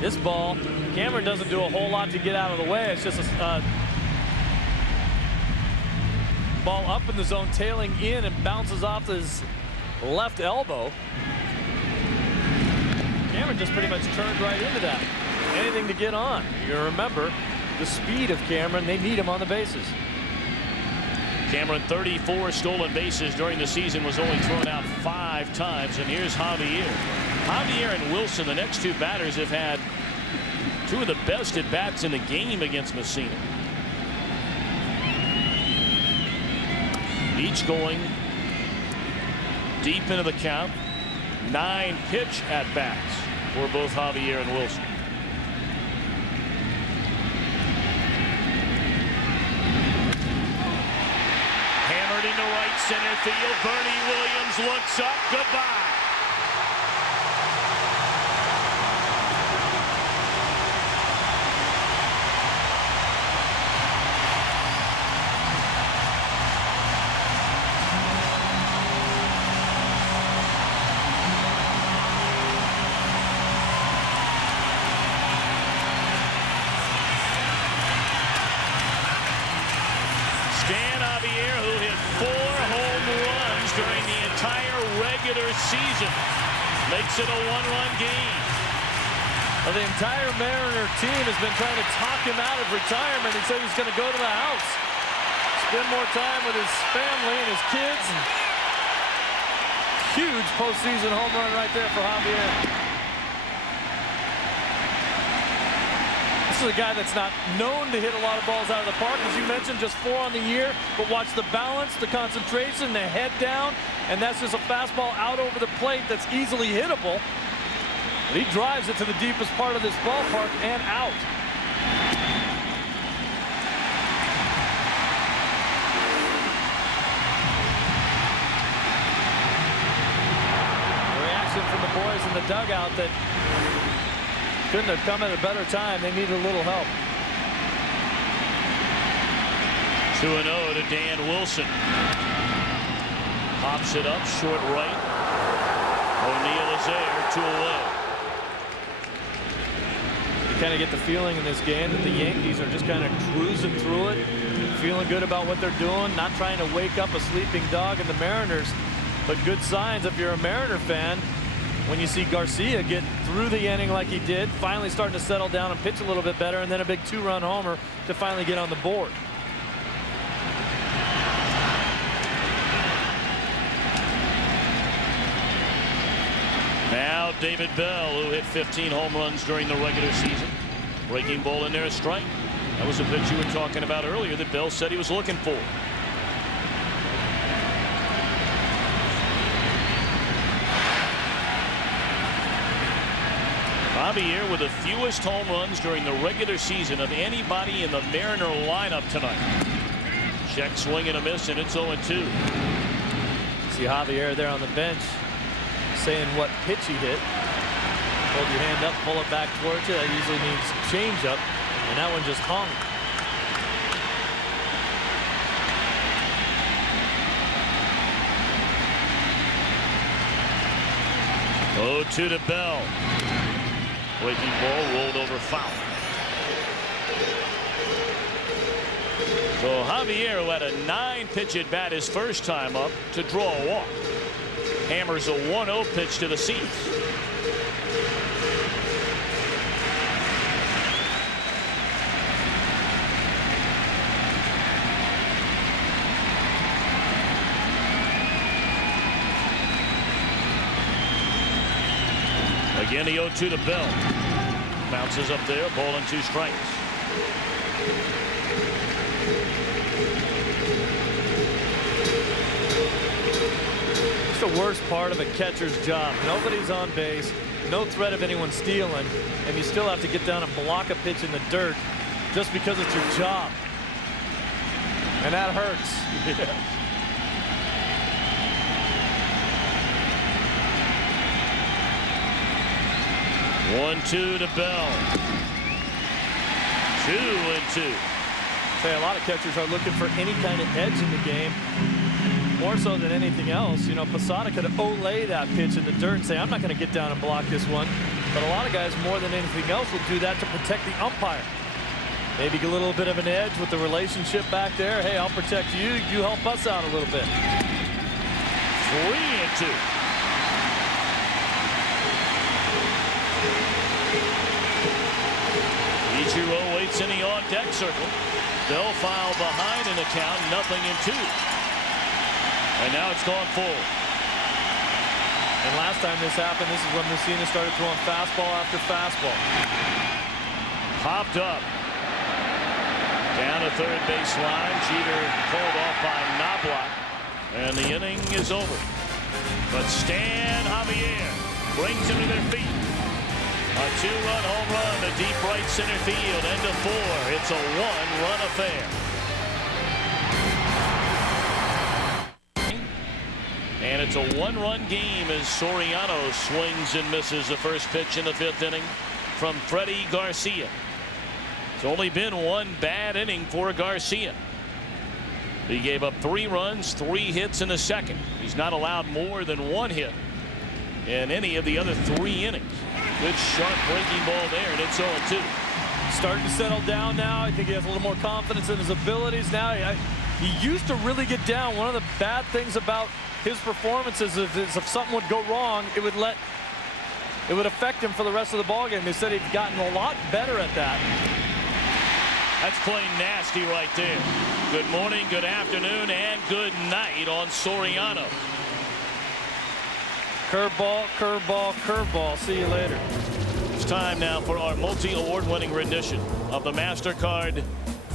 This ball, Cameron doesn't do a whole lot to get out of the way. It's just a ball up in the zone, tailing in, and bounces off his left elbow. Cameron just pretty much turned right into that. Anything to get on. You remember the speed of Cameron. They need him on the bases. Cameron, 34 stolen bases during the season, was only thrown out 5 times. And here's Javier. Javier and Wilson, the next 2 batters, have had 2 of the best at bats in the game against Mussina. Each going deep into the count. 9 pitch at bats for both Javier and Wilson. Hammered into right center field. Bernie Williams looks up. Goodbye. Season makes it a 1-run game. Well, the entire Mariner team has been trying to talk him out of retirement. He said he's going to go to the house, spend more time with his family and his kids. And huge postseason home run right there for Javier. This is a guy that's not known to hit a lot of balls out of the park. As you mentioned, just 4 on the year. But watch the balance, the concentration, the head down. And that's just a fastball out over the plate that's easily hittable. But he drives it to the deepest part of this ballpark and out. The reaction from the boys in the dugout that couldn't have come at a better time. They needed a little help. 2-0 to Dan Wilson. Pops it up, short right. O'Neill is there, 2 away. You kind of get the feeling in this game that the Yankees are just kind of cruising through it, feeling good about what they're doing, not trying to wake up a sleeping dog in the Mariners. But good signs if you're a Mariner fan when you see Garcia get through the inning like he did, finally starting to settle down and pitch a little bit better, and then a big 2-run homer to finally get on the board. Now David Bell, who hit 15 home runs during the regular season. Breaking ball in there, a strike. That was a pitch you were talking about earlier that Bell said he was looking for. Javier with the fewest home runs during the regular season of anybody in the Mariner lineup tonight. Check swing and a miss, and it's 0-2. See Javier there on the bench saying what pitch he hit. Hold your hand up, pull it back towards you. That usually means change up, and that one just hung. Oh, 2 to Bell. Breaking ball rolled over foul. So Javier, who had a 9-pitch at bat his first time up, to draw a walk. Hammers a 1-0 pitch to the seats. Again, the 0-2 to Bell. Bounces up there, ball and 2 strikes. It's the worst part of a catcher's job. Nobody's on base, no threat of anyone stealing, and you still have to get down and block a pitch in the dirt just because it's your job. And that hurts. Yeah. 1-2 to Bell. 2-2. Say a lot of catchers are looking for any kind of edge in the game, more so than anything else. You know, Posada could olay that pitch in the dirt and say, I'm not going to get down and block this one. But a lot of guys, more than anything else, will do that to protect the umpire. Maybe get a little bit of an edge with the relationship back there. Hey, I'll protect you. You help us out a little bit. 3-2. Ichiro waits in the on-deck circle. They'll file behind in the count, 0-2. And now it's gone full. And last time this happened, this is when Mussina started throwing fastball after fastball. Popped up. Down to third baseline. Jeter pulled off by Knobloch. And the inning is over. But Stan Javier brings them to their feet. A 2-run home run to deep right center field. End of 4. It's a 1-run affair. And it's a 1-run game as Soriano swings and misses the first pitch in the 5th inning from Freddy Garcia. It's only been 1 bad inning for Garcia. He gave up 3 runs, 3 hits in the second. He's not allowed more than 1 hit in any of the other 3 innings. Good sharp breaking ball there, and it's 0-2. Starting to settle down now. I think he has a little more confidence in his abilities now. He used to really get down. One of the bad things about his performances is if something would go wrong, it would affect him for the rest of the ballgame. They said he'd gotten a lot better at that. That's plain nasty right there. Good morning, good afternoon, and good night on Soriano. Curveball, curveball, curveball. See you later. It's time now for our multi-award-winning rendition of the MasterCard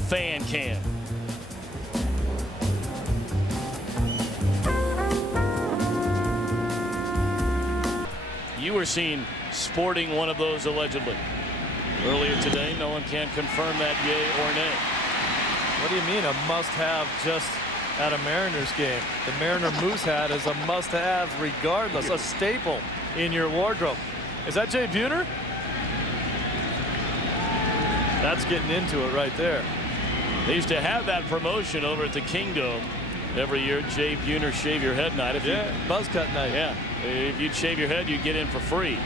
Fan Cam. You were seen sporting one of those allegedly earlier today. No one can confirm that yay or nay. What do you mean a must-have just at a Mariners game? The Mariner Moose hat is a must-have regardless, a staple in your wardrobe. Is that Jay Buhner? That's getting into it right there. They used to have that promotion over at the Kingdome every year. Jay Buhner shave your head night. Buzz cut night. Yeah, if you'd shave your head, you'd get in for free.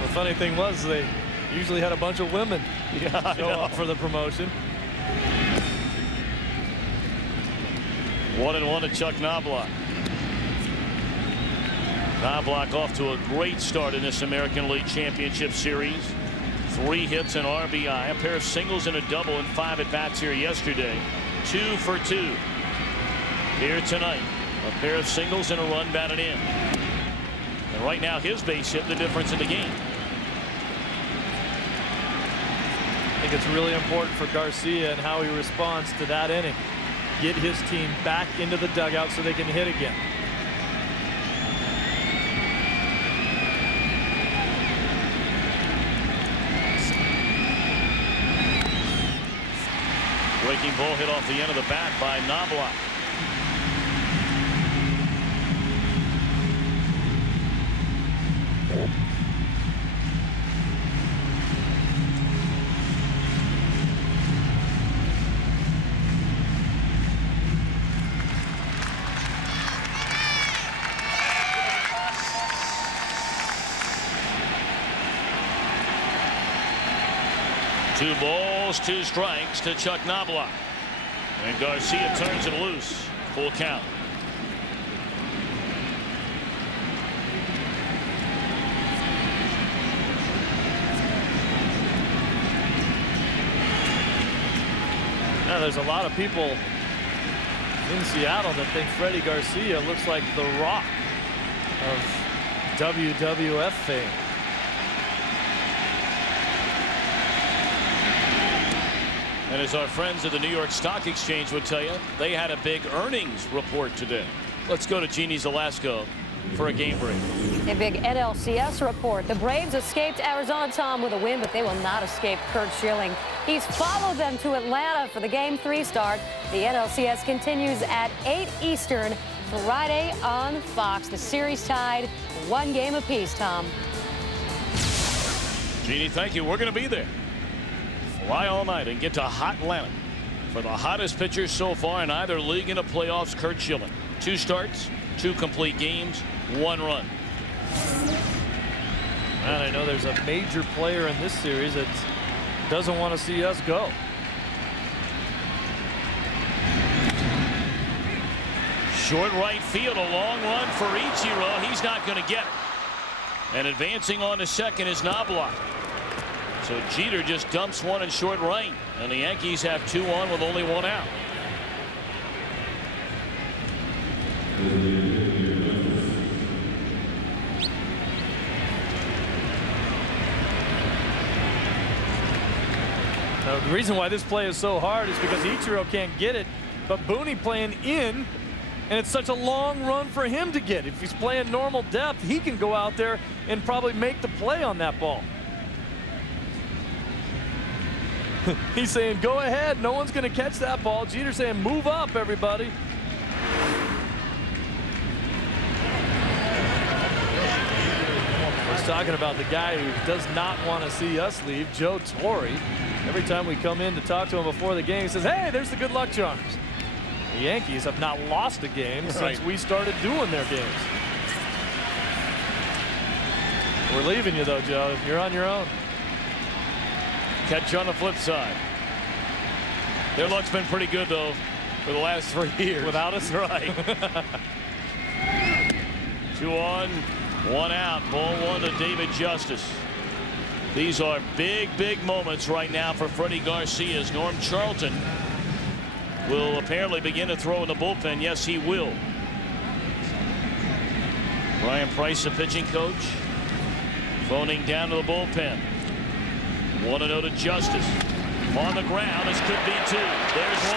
The funny thing was they usually had a bunch of women show up for the promotion. 1-1 to Chuck Knobloch. Knobloch off to a great start in this American League Championship Series. 3 hits and RBI, a pair of singles and a double in 5 at-bats here yesterday. 2 for 2 here tonight. A pair of singles and a run batted in. And right now his base hit the difference in the game. I think it's really important for Garcia and how he responds to that inning. Get his team back into the dugout so they can hit again. Breaking ball hit off the end of the bat by Knobloch. Two balls, 2 strikes to Chuck Knobloch. And Garcia turns it loose. Full count. Now, there's a lot of people in Seattle that think Freddy Garcia looks like the Rock of WWF fame. And as our friends at the New York Stock Exchange would tell you, they had a big earnings report today. Let's go to Jeannie Zalasko for a game break. A big NLCS report. The Braves escaped Arizona, Tom, with a win, but they will not escape Curt Schilling. He's followed them to Atlanta for the Game 3 start. The NLCS continues at 8 Eastern Friday on Fox. The series tied 1 game apiece, Tom. Jeannie, thank you. We're going to be there. Fly all night and get to hot Atlanta for the hottest pitcher so far in either league in the playoffs, Curt Schilling. 2 starts, 2 complete games, 1 run. And I know there's a major player in this series that doesn't want to see us go. Short right field, a long run for Ichiro. He's not going to get it. And advancing on to second is Knobloch. So Jeter just dumps one in short right, and the Yankees have 2 on with only 1 out. Now, the reason why this play is so hard is because Ichiro can't get it, but Booney playing in, and it's such a long run for him to get. If he's playing normal depth, he can go out there and probably make the play on that ball. He's saying, go ahead. No one's going to catch that ball. Jeter saying, move up, everybody. He's talking about the guy who does not want to see us leave, Joe Torre. Every time we come in to talk to him before the game, he says, hey, there's the good luck charms. The Yankees have not lost a game since we started doing their games. We're leaving you, though, Joe. You're on your own. Catch on the flip side. Their luck's been pretty good, though, for the last 3 years. Without us? Right. 2 on, 1 out. Ball 1 to David Justice. These are big, big moments right now for Freddy Garcia. As Norm Charlton will apparently begin to throw in the bullpen. Yes, he will. Brian Price, the pitching coach, phoning down to the bullpen. 1-0 to Justice. On the ground, this could be 2. There's 1.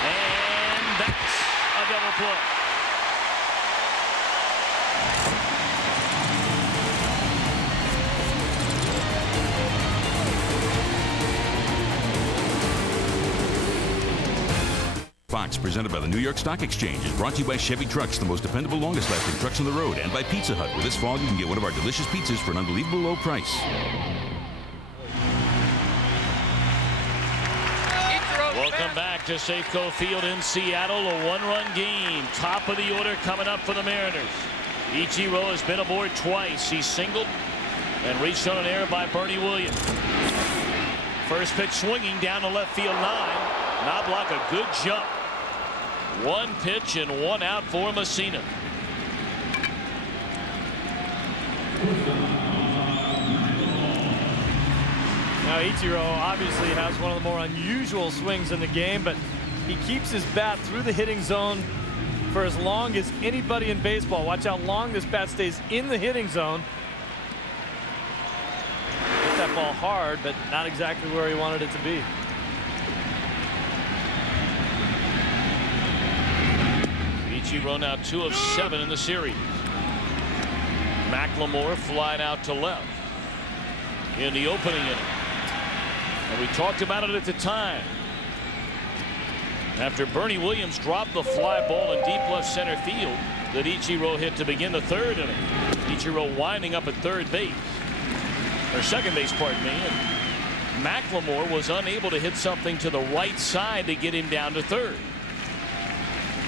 And that's a double play. Fox, presented by the New York Stock Exchange, is brought to you by Chevy Trucks, the most dependable, longest-lasting trucks on the road, and by Pizza Hut, where this fall you can get one of our delicious pizzas for an unbelievable low price. Welcome back to Safeco Field in Seattle. A 1-run game. Top of the order coming up for the Mariners. Ichiro has been aboard twice. He singled and reached on an error by Bernie Williams. First pitch swinging down the left field line. Knobloch, a good jump. 1 pitch and 1 out for Mussina. Now, Ichiro obviously has one of the more unusual swings in the game, but he keeps his bat through the hitting zone for as long as anybody in baseball. Watch how long this bat stays in the hitting zone. Hit that ball hard, but not exactly where he wanted it to be. Ichiro now 2 of 7 in the series. McLemore flying out to left in the opening inning. And we talked about it at the time. After Bernie Williams dropped the fly ball in deep left center field that Ichiro hit to begin the 3rd inning. Ichiro winding up at 3rd base. Or 2nd base, pardon me. And McLemore was unable to hit something to the right side to get him down to 3rd.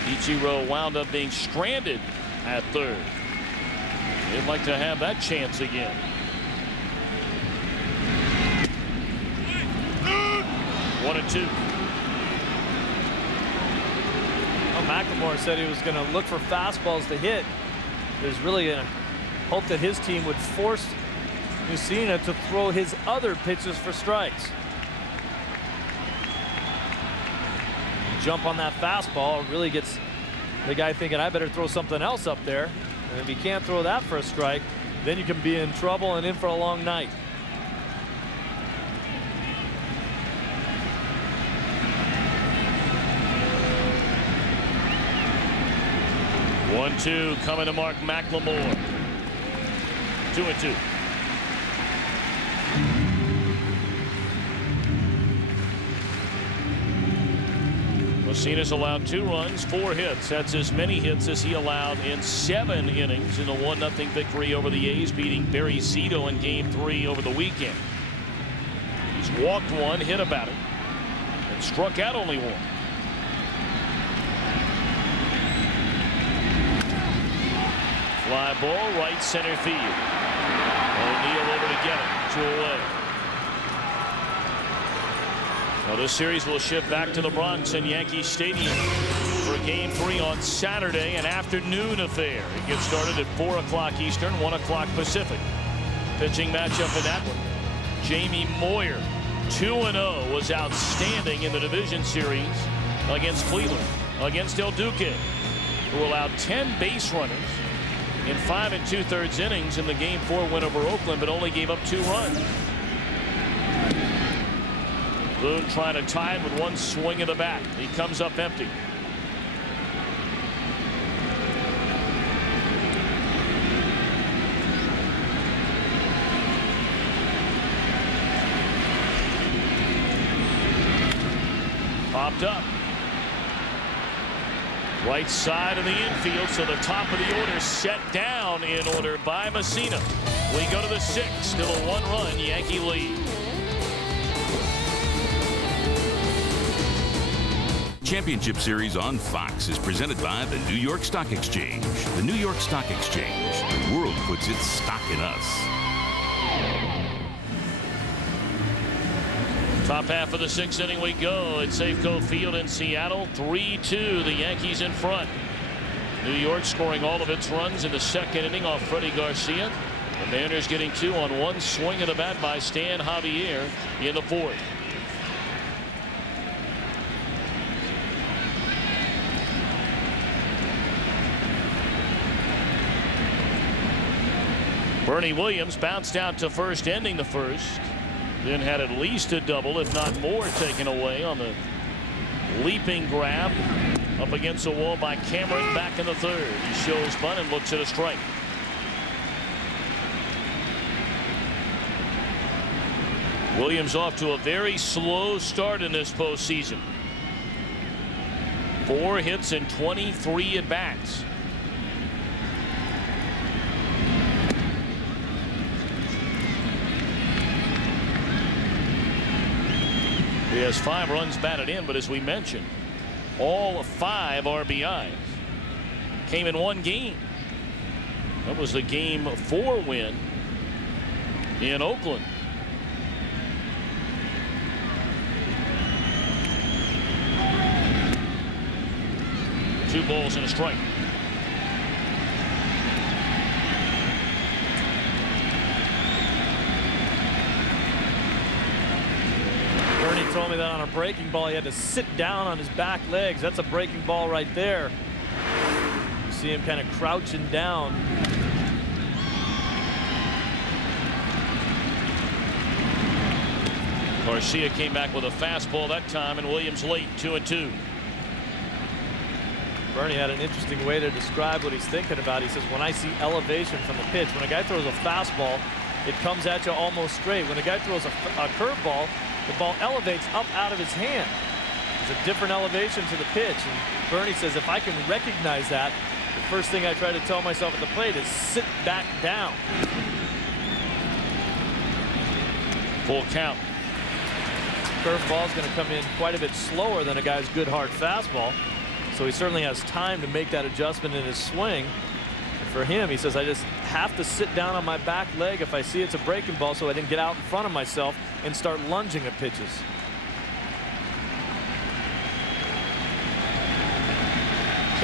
Ichiro wound up being stranded at 3rd. They'd like to have that chance again. 1-2. Barrymore said he was going to look for fastballs to hit. He was really going to hope that his team would force Mussina to throw his other pitches for strikes. Jump on that fastball really gets the guy thinking, I better throw something else up there. And if he can't throw that for a strike, then you can be in trouble and in for a long night. 1-2 coming to Mark McLemore. 2-2. Mussina's allowed 2 runs, 4 hits. That's as many hits as he allowed in 7 innings in a 1-0 victory over the A's, beating Barry Zito in Game 3 over the weekend. He's walked 1, hit about it, and struck out only 1. Fly ball, right center field. O'Neill over to get it. 2 away. Now this series will shift back to the Bronx and Yankee Stadium for Game 3 on Saturday, an afternoon affair. It gets started at 4 o'clock Eastern, 1 o'clock Pacific. Pitching matchup in that one. Jamie Moyer, 2-0, was outstanding in the division series against Cleveland. Against El Duque, who allowed 10 base runners in 5 2/3 innings in the Game 4 win over Oakland, but only gave up 2 runs. Boone trying to tie it with 1 swing of the bat. He comes up empty. Popped up. Right side of the infield, so the top of the order set down in order by Mussina. We go to the 6th, still a 1-run Yankee lead. Championship Series on Fox is presented by the New York Stock Exchange. The New York Stock Exchange. The world puts its stock in us. Top half of the 6th inning we go at Safeco Field in Seattle. 3-2, the Yankees in front. New York scoring all of its runs in the 2nd inning off Freddy Garcia. The Mariners getting 2 on 1 swing of the bat by Stan Javier in the 4th. Bernie Williams bounced out to first, ending the 1st. Then had at least a double, if not more, taken away on the leaping grab up against the wall by Cameron back in the 3rd. He shows bunt and looks at a strike. Williams off to a very slow start in this postseason. 4 hits and 23 at bats. He has 5 runs batted in, but as we mentioned, all 5 RBIs came in 1 game. That was the Game 4 win in Oakland. Two balls and a strike. Bernie told me that on a breaking ball he had to sit down on his back legs. That's a breaking ball right there. You see him kind of crouching down. Garcia came back with a fastball that time, and Williams late. 2-2. Bernie had an interesting way to describe what he's thinking about. He says, when I see elevation from the pitch, when a guy throws a fastball, it comes at you almost straight. When a guy throws a curveball, the ball elevates up out of his hand. There's a different elevation to the pitch. And Bernie says, if I can recognize that, the first thing I try to tell myself at the plate is sit back down. Full count. Curveball is going to come in quite a bit slower than a guy's good hard fastball. So he certainly has time to make that adjustment in his swing. And for him, he says, I just have to sit down on my back leg if I see it's a breaking ball so I didn't get out in front of myself and start lunging at pitches.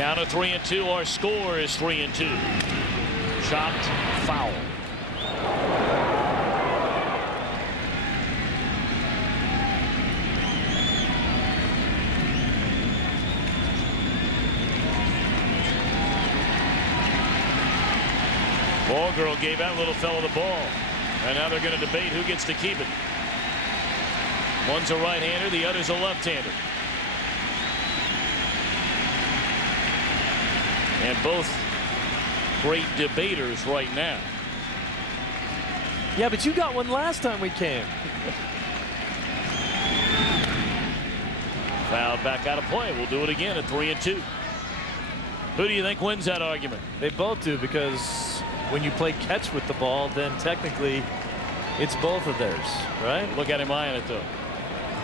Count of 3-2. Our score is 3-2. Chopped foul. Ball girl gave that little fella the ball. And now they're going to debate who gets to keep it. One's a right-hander, the other's a left-hander. And both great debaters right now. Yeah, but you got one last time we came. Foul back out of play. We'll do it again at 3-2. Who do you think wins that argument? They both do, because when you play catch with the ball, then technically it's both of theirs, right? Look at him eyeing it, though.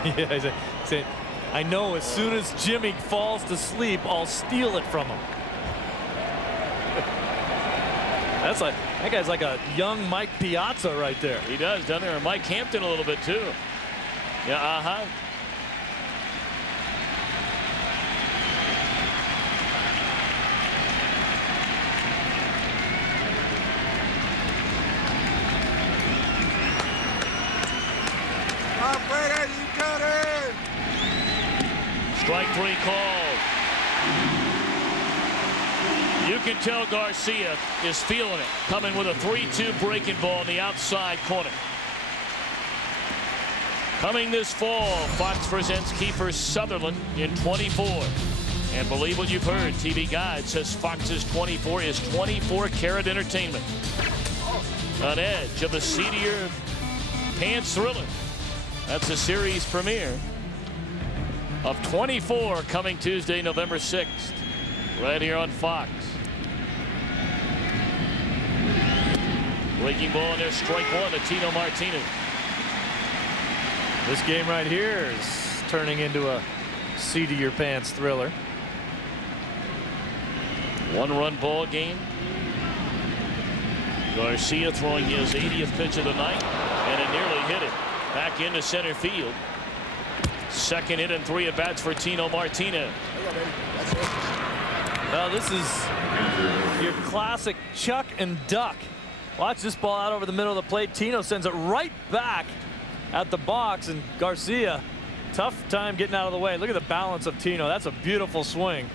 Yeah, he's saying, I know as soon as Jimmy falls to sleep, I'll steal it from him. That's like, that guy's like a young Mike Piazza right there. He does, doesn't he? Or Mike Hampton a little bit, too. Yeah, Strike 3 called. You can tell Garcia is feeling it, coming with a 3-2 breaking ball in the outside corner. Coming this fall, Fox presents Kiefer Sutherland in 24. And believe what you've heard, TV Guide says Fox's 24 is 24-karat entertainment. On edge of the seedier Pants Thriller. That's the series premiere of 24, coming Tuesday, November 6th, right here on Fox. Breaking ball in there, strike one to Tino Martinez. This game right here is turning into a seedier pants thriller. One-run ball game. Garcia throwing his 80th pitch of the night, and it nearly hit it. Back into center field. Second hit and 3 at-bats for Tino Martinez. Well, this is your classic chuck and duck. Watch this ball out over the middle of the plate. Tino sends it right back at the box, and Garcia, tough time getting out of the way. Look at the balance of Tino. That's a beautiful swing.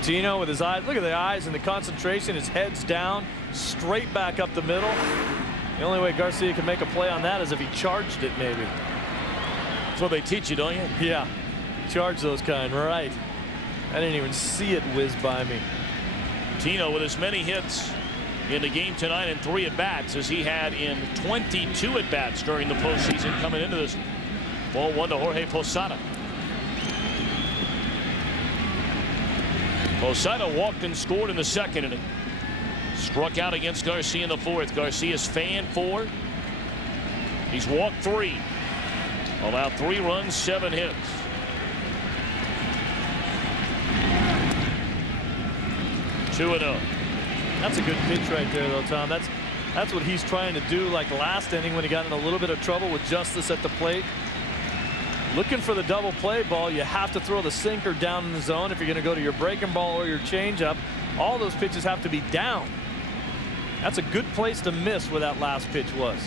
Tino with his eyes, look at the eyes and the concentration. His head's down, straight back up the middle. The only way Garcia can make a play on that is if he charged it, maybe. That's what they teach you, don't you? Yeah, charge those kind, right. I didn't even see it whiz by me. Tino with as many hits in the game tonight and 3 at-bats as he had in 22 at-bats during the postseason coming into this. Ball 1 to Jorge Posada. Posada walked and scored in the second inning. Struck out against Garcia in the 4th. Garcia's fan 4. He's walked 3. Allowed 3 runs, 7 hits. Two and 0. That's a good pitch right there, though, Tom. That's what he's trying to do, like last inning when he got in a little bit of trouble with Justice at the plate. Looking for the double play ball, you have to throw the sinker down in the zone if you're going to go to your breaking ball or your changeup. All those pitches have to be down. That's a good place to miss where that last pitch was.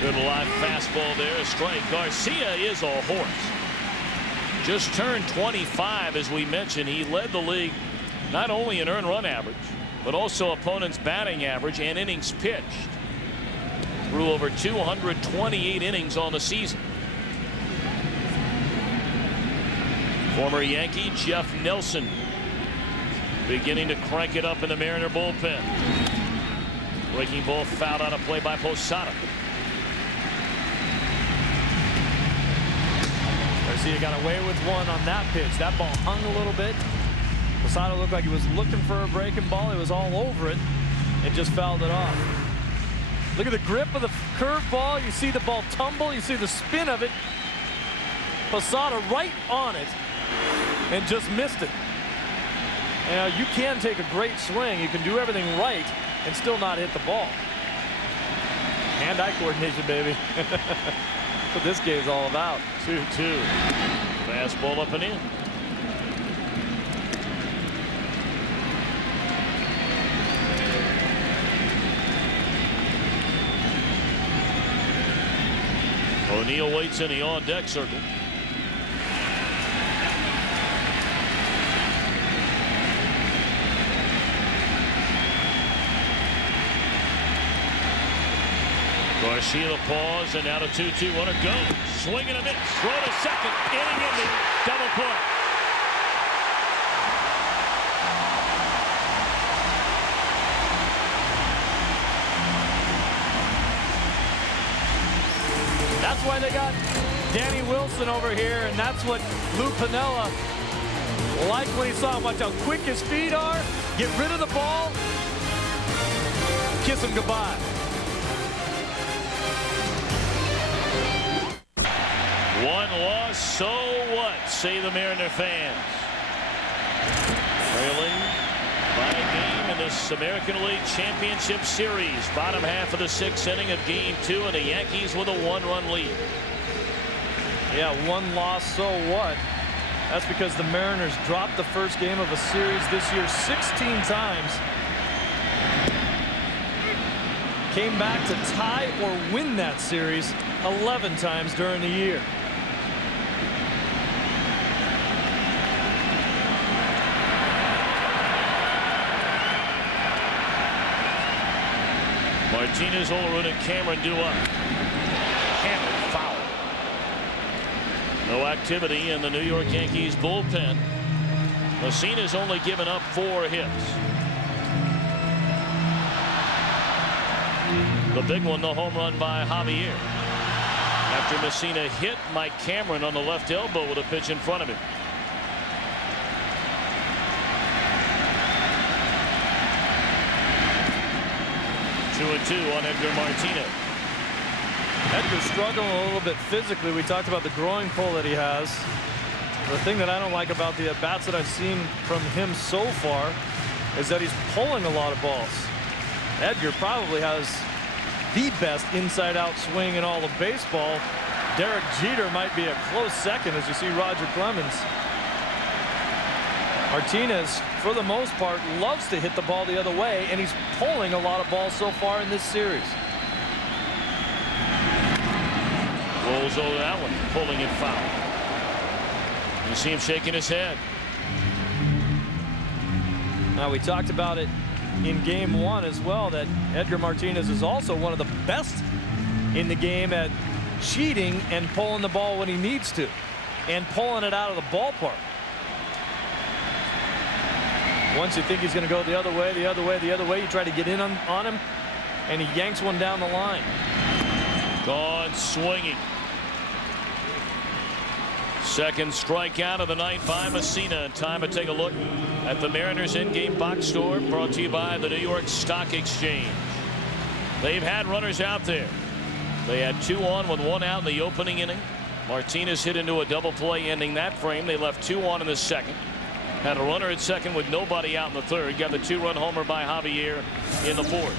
Good live fastball there, a strike. Garcia is a horse. Just turned 25, as we mentioned. He led the league not only in earned run average, but also opponent's batting average and innings pitched. Threw over 228 innings on the season. Former Yankee Jeff Nelson beginning to crank it up in the Mariner bullpen. Breaking ball fouled out of play by Posada. Garcia got away with one on that pitch. That ball hung a little bit. Posada looked like he was looking for a breaking ball. He was all over it and just fouled it off. Look at the grip of the curveball. You see the ball tumble. You see the spin of it. Posada right on it and just missed it. Now, you can take a great swing. You can do everything right and still not hit the ball. Hand-eye coordination, baby. That's what this game's all about. 2-2. Fastball up and in. O'Neill waits in the on-deck circle. Garcia the pause, and now the 2-2 runner goes. Swing and a miss. Throw to second. Inning ending. Double play. That's why they got Danny Wilson over here, and that's what Lou Piniella liked when he saw him. Watch how quick his feet are. Get rid of the ball. Kiss him goodbye. One loss, so what, say the Mariner fans. Trailing by a game in this American League Championship Series. Bottom half of the 6th inning of Game 2, and the Yankees with a 1-run lead. Yeah, one loss, so what? That's because the Mariners dropped the first game of a series this year 16 times. Came back to tie or win that series 11 times during the year. Martinez, Olerud, and Cameron do up. Hammered foul. No activity in the New York Yankees bullpen. Mussina's only given up 4 hits. The big one, the home run by Javier. After Mussina hit Mike Cameron on the left elbow with a pitch in front of him. 2-2 on Edgar Martinez. Edgar's struggling a little bit physically. We talked about the groin pull that he has. The thing that I don't like about the at-bats that I've seen from him so far is that he's pulling a lot of balls. Edgar probably has the best inside-out swing in all of baseball. Derek Jeter might be a close second as you see Roger Clemens. Martinez, for the most part, loves to hit the ball the other way, and he's pulling a lot of balls so far in this series. Rolls over that one, pulling it foul. You see him shaking his head. Now, we talked about it in Game 1 as well, that Edgar Martinez is also one of the best in the game at cheating and pulling the ball when he needs to, and pulling it out of the ballpark. Once you think he's going to go the other way, you try to get in on him, and he yanks one down the line. Gone swinging. Second strikeout of the night by Mussina. Time to take a look at the Mariners in-game box score, brought to you by the New York Stock Exchange. They've had runners out there. They had 2 on with 1 out in the opening inning. Martinez hit into a double play ending that frame. They left 2 on in the second. Had a runner at second with nobody out in the third. Got the 2-run homer by Javier in the fourth.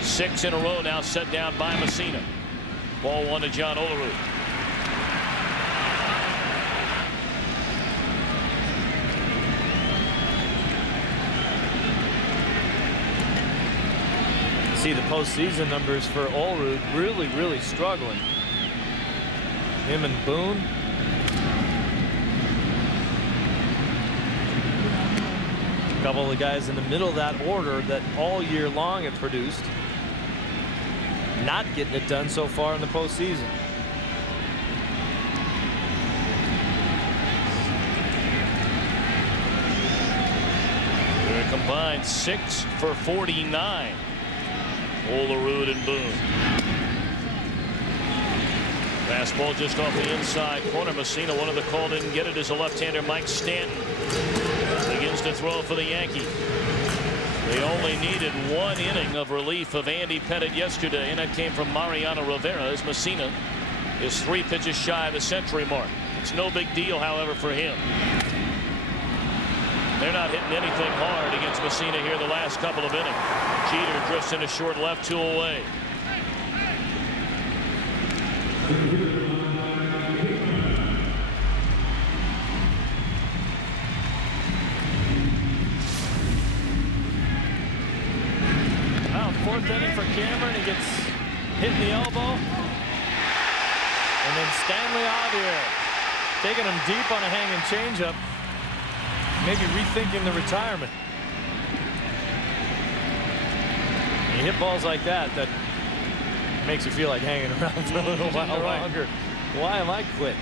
6 in a row now set down by Mussina. Ball 1 to John Olerud. See the postseason numbers for Olerud really struggling. Him and Boone. A couple of the guys in the middle of that order that all year long have produced. Not getting it done so far in the postseason. They're combined 6 for 49. Olerud and Boone. Fastball just off the inside corner. Mussina, one of the call, didn't get it as a left-hander. Mike Stanton begins to throw for the Yankees. They only needed 1 inning of relief of Andy Pettitte yesterday, and that came from Mariano Rivera, as Mussina is 3 pitches shy of the century mark. It's no big deal, however, for him. They're not hitting anything hard against Mussina here the last couple of innings. Jeter drifts into short left, 2 away. fourth inning for Cameron. He gets hit in the elbow. And then Stanley Javier taking him deep on a hanging changeup. Maybe rethinking the retirement. You hit balls like that, that makes you feel like hanging around for a little while longer. Why am I quit?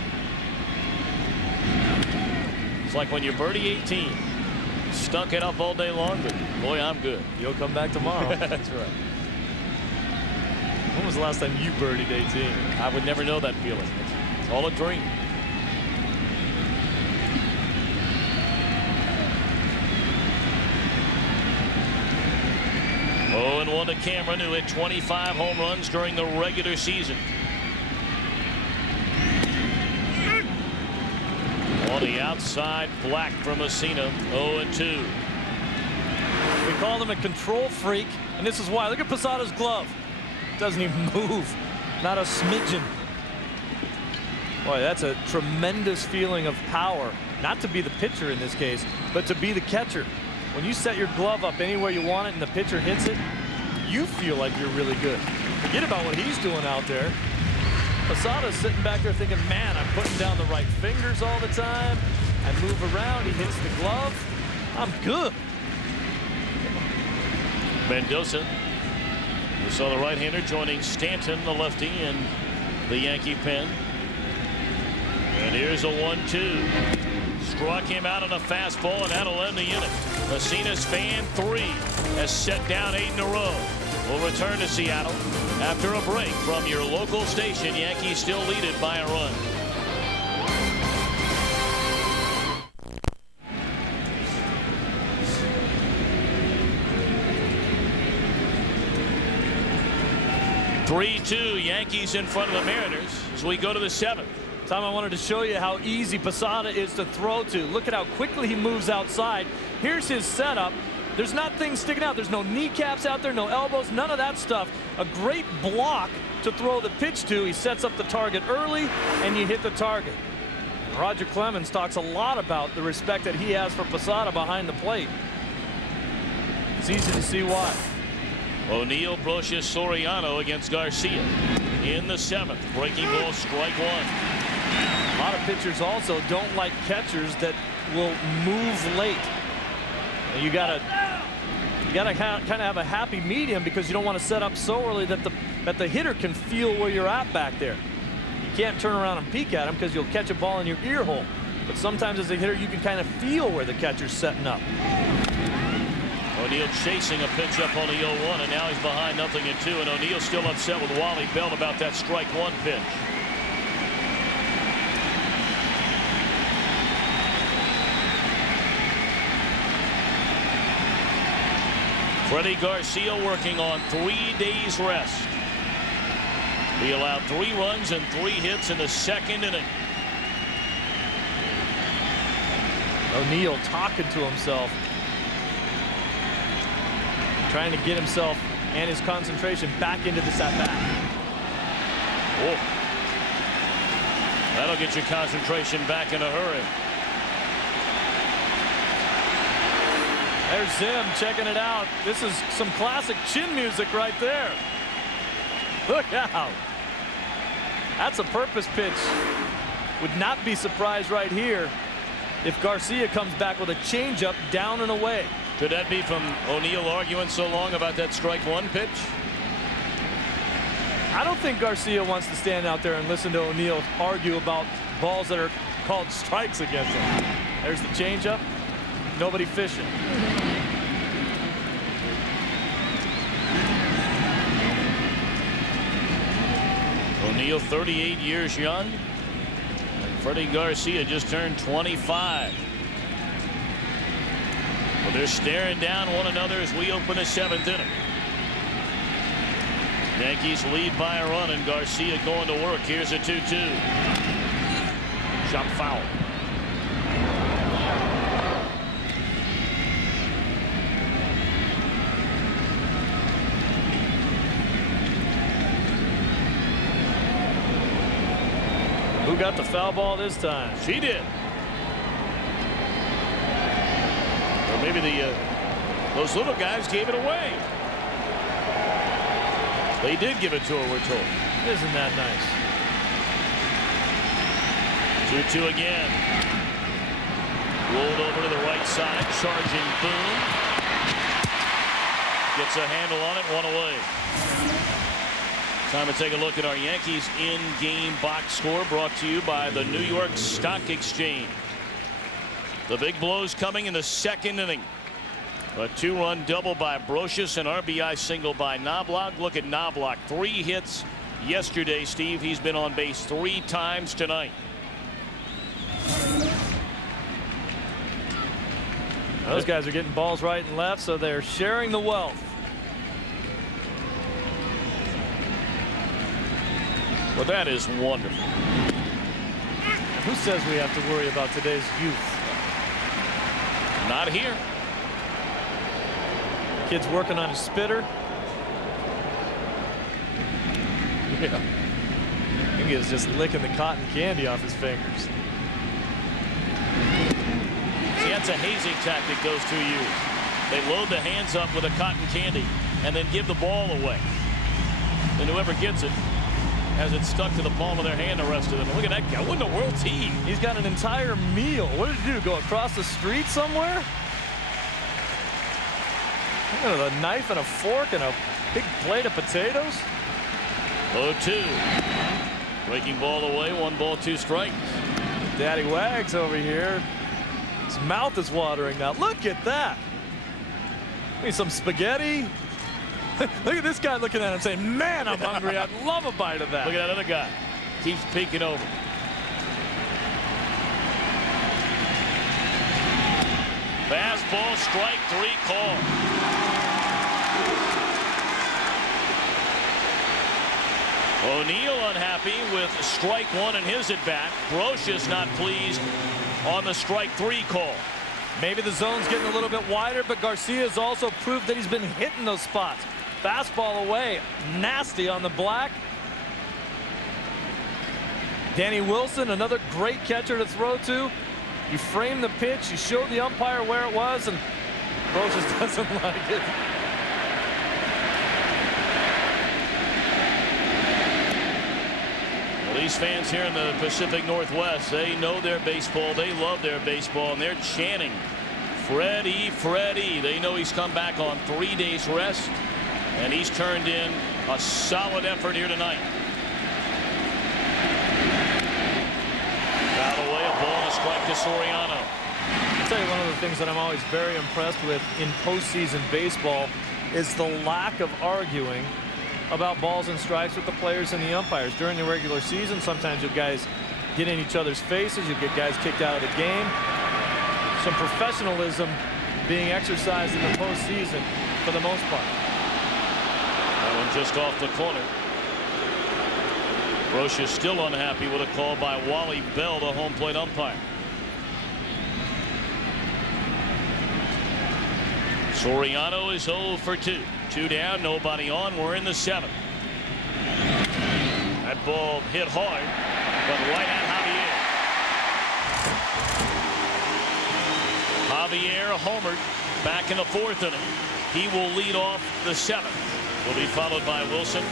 It's like when you're birdie 18. Stuck it up all day long, but boy, I'm good. You'll come back tomorrow. That's right. When was the last time you birdied 18? I would never know that feeling. It's all a dream. Oh, and 1 to Cameron, who hit 25 home runs during the regular season. On the outside, Black from Mussina, 0-2. We call him a control freak, and this is why. Look at Posada's glove. Doesn't even move. Not a smidgen. Boy, that's a tremendous feeling of power. Not to be the pitcher in this case, but to be the catcher. When you set your glove up anywhere you want it and the pitcher hits it, you feel like you're really good. Forget about what he's doing out there. Posada's sitting back there thinking, man, I'm putting down the right fingers all the time. I move around, he hits the glove. I'm good. Mendoza. We saw the right-hander joining Stanton, the lefty, in the Yankee pen. And here's a 1-2. Struck him out on a fastball, and that'll end the inning. Mussina's fan 3 has set down 8 in a row. We'll return to Seattle after a break from your local station. Yankees still lead it by a run. (3-2) Yankees in front of the Mariners as we go to the 7th. Tom, I wanted to show you how easy Posada is to throw to. Look at how quickly he moves outside. Here's his setup. There's not things sticking out. There's no kneecaps out there, no elbows, none of that stuff. A great block to throw the pitch to. He sets up the target early, and you hit the target. Roger Clemens talks a lot about the respect that he has for Posada behind the plate. It's easy to see why. O'Neill brushes Soriano against Garcia in the 7th. Breaking ball, strike 1. A lot of pitchers also don't like catchers that will move late. You gotta kind of have a happy medium, because you don't want to set up so early that the hitter can feel where you're at back there. You can't turn around and peek at him because you'll catch a ball in your ear hole. But sometimes as a hitter, you can kind of feel where the catcher's setting up. O'Neill chasing a pitch up on the 0-1, and now he's behind 0-2, and O'Neill's still upset with Wally Bell about that strike 1 pitch. Freddy Garcia working on 3 days rest. He allowed 3 runs and 3 hits in the 2nd inning. O'Neill talking to himself, trying to get himself and his concentration back into this at-bat. Whoa. That'll get your concentration back in a hurry. There's Zim checking it out. This is some classic chin music right there. Look out. That's a purpose pitch. Would not be surprised right here if Garcia comes back with a changeup down and away. Could that be from O'Neill arguing so long about that strike 1 pitch? I don't think Garcia wants to stand out there and listen to O'Neill argue about balls that are called strikes against him. There's the changeup. Nobody fishing. O'Neill 38 years young. And Freddy Garcia just turned 25. Well, they're staring down one another as we open the 7th inning. Yankees lead by a run, and Garcia going to work. Here's a 2-2. Shot foul. Who got the foul ball this time? She did. Or maybe those little guys gave it away. They did give it to her, we're told. Isn't that nice? 2-2 again. Rolled over to the right side, charging Boone. Gets a handle on it, one away. Time to take a look at our Yankees in-game box score, brought to you by the New York Stock Exchange. The big blows coming in the second inning. A 2-run double by Brocious, an RBI single by Knobloch. Look at Knobloch, 3 hits yesterday, Steve. He's been on base 3 times tonight. Those guys are getting balls right and left, so they're sharing the wealth. Well, that is wonderful. Who says we have to worry about today's youth? Not here. Kid's working on his spitter. Yeah. I think he's just licking the cotton candy off his fingers. See, that's a hazing tactic those 2 use. They load the hands up with a cotton candy and then give the ball away. And whoever gets it has it stuck to the palm of their hand the rest of them. Look at that guy. What in the world's he? He's got an entire meal. What did he do? Go across the street somewhere? With a knife and a fork and a big plate of potatoes. 0-2. Breaking ball away. 1 ball, 2 strikes. Daddy Wags over here. His mouth is watering now. Look at that. Need some spaghetti. Look at this guy looking at him saying, man, I'm hungry. I'd love a bite of that. Look at that other guy. Keeps peeking over. Fastball, strike 3 call. O'Neill unhappy with strike 1 in his at-bat. Brocious not pleased on the strike 3 call. Maybe the zone's getting a little bit wider, but Garcia's also proved that he's been hitting those spots. Fastball away, nasty on the black. Danny Wilson, another great catcher to throw to. You frame the pitch, you show the umpire where it was, and Brocious doesn't like it. Well, these fans here in the Pacific Northwest, they know their baseball, they love their baseball, and they're chanting, Freddy, Freddy. They know he's come back on 3 days rest, and he's turned in a solid effort here tonight. Foul away, a ball and a strike to Soriano. I'll tell you, one of the things that I'm always very impressed with in postseason baseball is the lack of arguing about balls and strikes with the players and the umpires. During the regular season, sometimes you guys get in each other's faces, you get guys kicked out of the game. Some professionalism being exercised in the postseason for the most part. That one just off the corner. Brocious still unhappy with a call by Wally Bell, the home plate umpire. Soriano is 0 for 2. 2 down, nobody on. We're in the 7th. That ball hit hard, but right at Javier. Javier homered back in the 4th inning. He will lead off the 7th. Will be followed by Wilson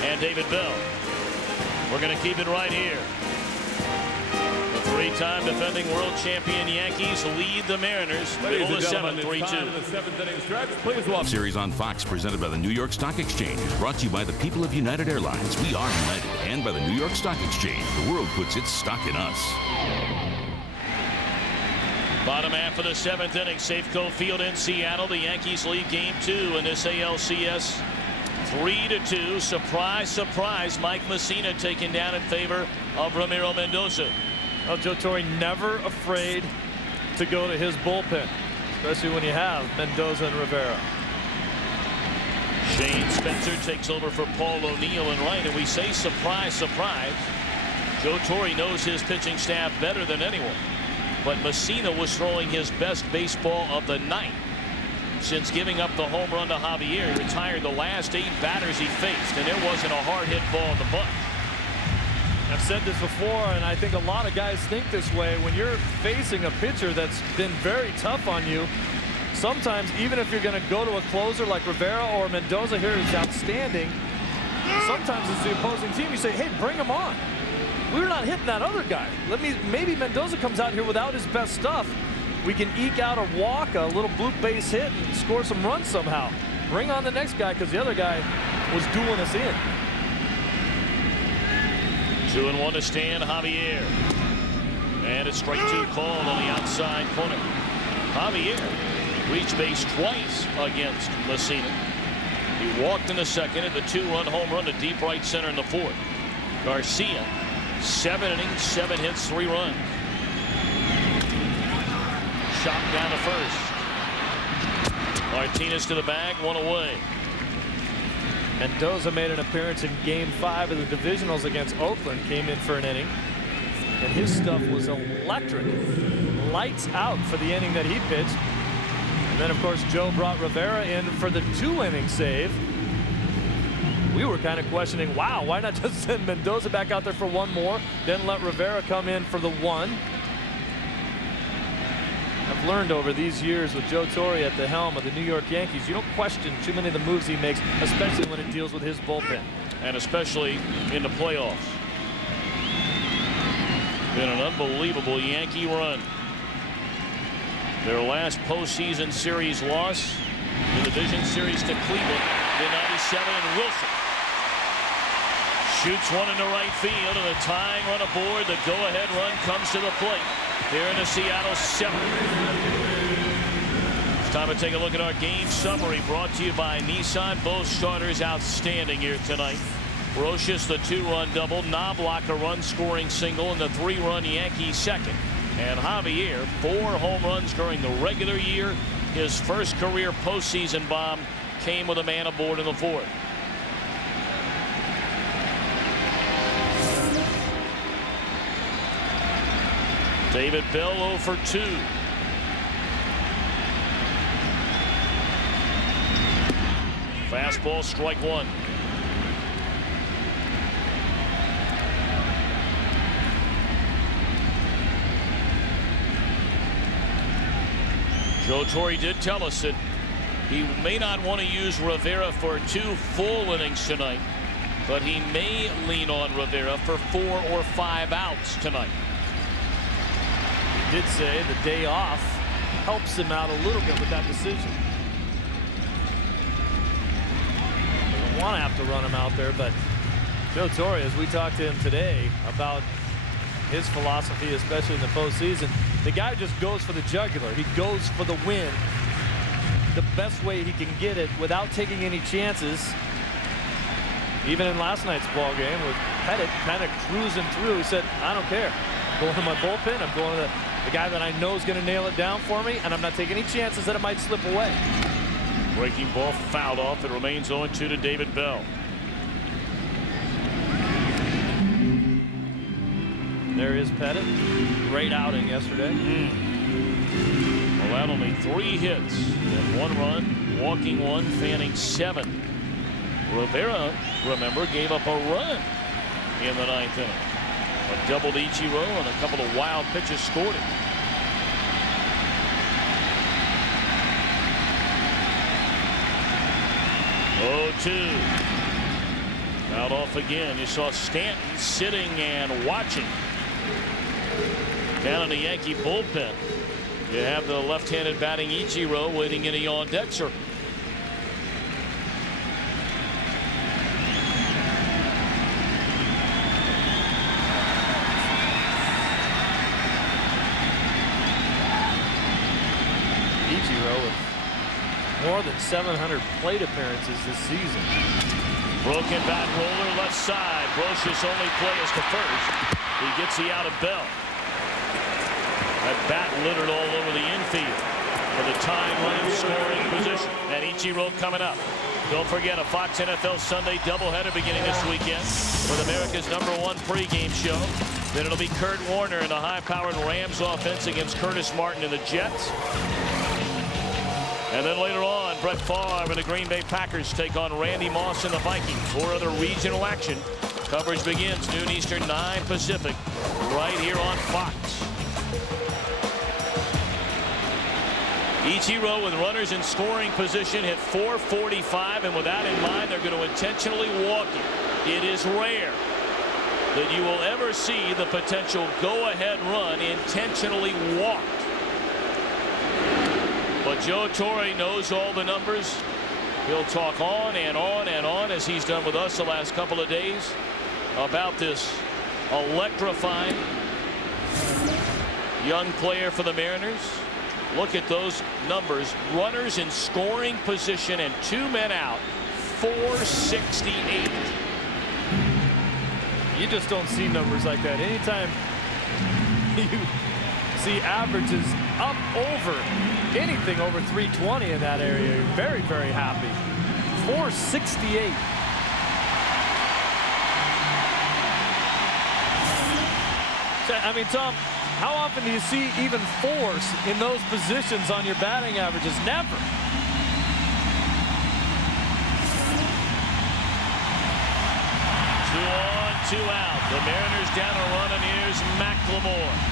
and David Bell. We're going to keep it right here. The 3-time defending world champion Yankees lead the Mariners. Middle of the 7th, 3-2. Series on Fox, presented by the New York Stock Exchange, brought to you by the people of United Airlines. We are united, and by the New York Stock Exchange. The world puts its stock in us. Bottom half of the 7th inning, Safeco Field in Seattle. The Yankees lead game 2 in this ALCS. 3-2. Surprise, surprise. Mike Mussina taken down in favor of Ramiro Mendoza. Well, Joe Torre never afraid to go to his bullpen, especially when you have Mendoza and Rivera. Shane Spencer takes over for Paul O'Neill in right, and we say surprise, surprise. Joe Torre knows his pitching staff better than anyone, but Mussina was throwing his best baseball of the night since giving up the home run to Javier. He retired the last 8 batters he faced, and there wasn't a hard hit ball in the bunch. I've said this before, and I think a lot of guys think this way. When you're facing a pitcher that's been very tough on you, sometimes even if you're going to go to a closer like Rivera or Mendoza here, who's outstanding, Sometimes it's the opposing team. You say, hey, bring him on. We're not hitting that other guy. Maybe Mendoza comes out here without his best stuff. We can eke out a walk, a little bloop base hit, and score some runs somehow. Bring on the next guy, because the other guy was doing us in. 2-1 to Stan Javier. And it's strike 2 called on the outside corner. Javier reached base twice against Mussina. He walked in the second at the 2-run home run to deep right center in the fourth. Garcia, 7 innings, 7 hits, 3 runs. Shot down to first. Martinez to the bag, 1 away. Mendoza made an appearance in Game 5 of the divisionals against Oakland. Came in for an inning, and his stuff was electric. Lights out for the inning that he pitched. And then, of course, Joe brought Rivera in for the 2-inning save. We were kind of questioning, wow, why not just send Mendoza back out there for 1 more, then let Rivera come in for the 1. I've learned over these years with Joe Torre at the helm of the New York Yankees, you don't question too many of the moves he makes, especially when it deals with his bullpen. And especially in the playoffs. Been an unbelievable Yankee run. Their last postseason series loss, the division series to Cleveland in '97, and Wilson shoots one into right field, and the tying run aboard. The go-ahead run comes to the plate here in the Seattle 7th. It's time to take a look at our game summary, brought to you by Nissan. Both starters outstanding here tonight. Brocious, the 2-run double. Knobloch, a run-scoring single, and the 3-run Yankees second. And Javier, 4 home runs during the regular year. His first career postseason bomb came with a man aboard in the 4th. David Bell 0 for 2. Fastball, strike 1. Joe Torre did tell us that he may not want to use Rivera for 2 full innings tonight, but he may lean on Rivera for 4 or 5 outs tonight. He did say the day off helps him out a little bit with that decision. Doesn't want to have to run him out there, but Joe Torre, as we talked to him today about his philosophy, especially in the postseason, the guy just goes for the jugular. He goes for the win the best way he can get it without taking any chances. Even in last night's ball game with Pettit kind of cruising through, he said, I don't care. I'm going to my bullpen. I'm going to the guy that I know is going to nail it down for me, and I'm not taking any chances that it might slip away. Breaking ball fouled off. It remains 0-2 to David Bell. There is Pettit. Great outing yesterday. Allowed only 3 hits and 1 run, walking 1, fanning 7. Rivera, remember, gave up a run in the 9th inning. A double to Ichiro and a couple of wild pitches scored it. Oh, 2. Fouled off again. You saw Stanton sitting and watching. Down in the Yankee bullpen, you have the left-handed batting Ichiro waiting in a on-deck circle. Ichiro with more than 700 plate appearances this season. Broken bat roller left side. Brocious only play is to first. He gets the out of Bell. That bat littered all over the infield for the tying run in scoring position. And Ichiro coming up. Don't forget a Fox NFL Sunday doubleheader beginning this weekend with America's #1 pregame show. Then it'll be Kurt Warner in the high-powered Rams offense against Curtis Martin and the Jets. And then later on, Brett Favre and the Green Bay Packers take on Randy Moss and the Vikings for other regional action. Coverage begins noon Eastern, 9 Pacific, right here on Fox. Ichiro with runners in scoring position hit .445, and with that in mind, they're going to intentionally walk it. It is rare that you will ever see the potential go-ahead run intentionally walked. But Joe Torre knows all the numbers. He'll talk on and on and on, as he's done with us the last couple of days, about this electrifying young player for the Mariners. Look at those numbers. Runners in scoring position and 2 men out. .468. You just don't see numbers like that. Anytime you see averages up over anything over 320 in that area, you're very, very happy. .468. I mean, Tom, how often do you see even fours in those positions on your batting averages? Never. Two on, two out. The Mariners down a run, and here's McLemore.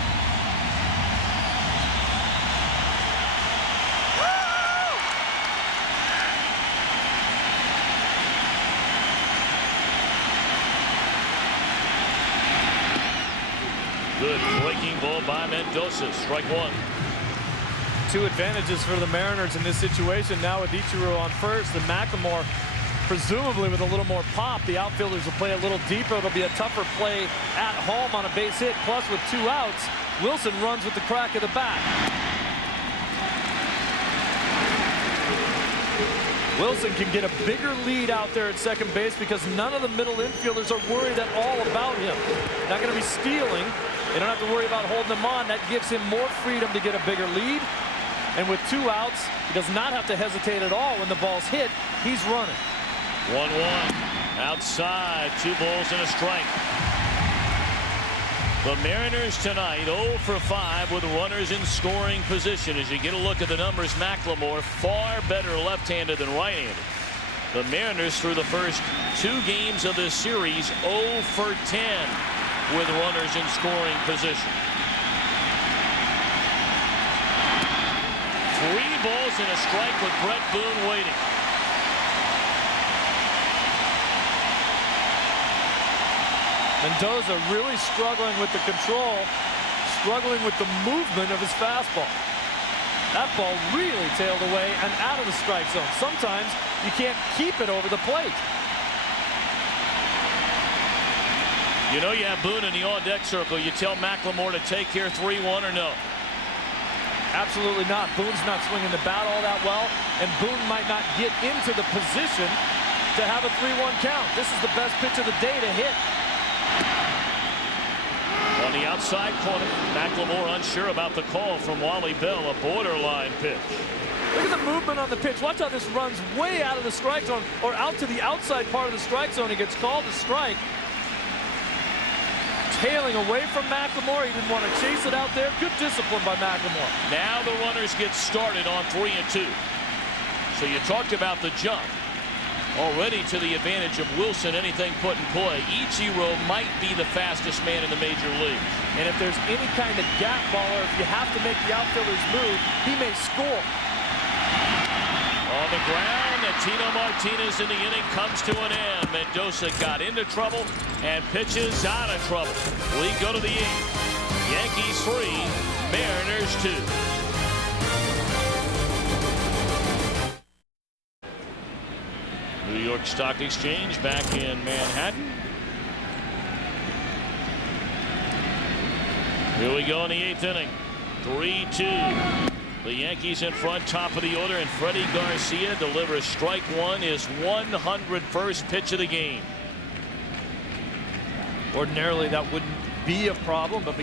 Good breaking ball by Mendoza. Strike one. 2 advantages for the Mariners in this situation. Now with Ichiro on first and McLemore presumably with a little more pop. The outfielders will play a little deeper. It'll be a tougher play at home on a base hit. Plus with 2 outs, Wilson runs with the crack of the bat. Wilson can get a bigger lead out there at second base because none of the middle infielders are worried at all about him. Not going to be stealing. They don't have to worry about holding him on. That gives him more freedom to get a bigger lead. And with 2 outs, he does not have to hesitate at all when the ball's hit. He's running. 1-1. Outside. 2 balls and a strike. The Mariners tonight 0 for 5 with runners in scoring position. As you get a look at the numbers, McLemore far better left-handed than right-handed. The Mariners through the first 2 games of this series 0 for 10 with runners in scoring position. 3 balls and a strike with Brett Boone waiting. Mendoza really struggling with the control, struggling with the movement of his fastball. That ball really tailed away and out of the strike zone. Sometimes you can't keep it over the plate. You know you have Boone in the on-deck circle. You tell McLemore to take here 3-1 or no? Absolutely not. Boone's not swinging the bat all that well, and Boone might not get into the position to have a 3-1 count. This is the best pitch of the day to hit. On the outside corner, McLemore unsure about the call from Wally Bell, a borderline pitch. Look at the movement on the pitch. Watch how this runs way out of the strike zone or out to the outside part of the strike zone. He gets called a strike. Tailing away from McLemore. He didn't want to chase it out there. Good discipline by McLemore. Now the runners get started on 3-2. So you talked about the jump. Already to the advantage of Wilson, anything put in play. Ichiro might be the fastest man in the major leagues. And if there's any kind of gap baller, if you have to make the outfielders move, he may score. On the ground, Tino Martinez in the inning comes to an end. Mendoza got into trouble and pitches out of trouble. We go to the 8th. Yankees 3, Mariners 2. New York Stock Exchange back in Manhattan. Here we go in the 8th inning. 3-2. The Yankees in front, top of the order, and Freddy Garcia delivers strike 1, his 101st pitch of the game. Ordinarily that wouldn't be a problem, but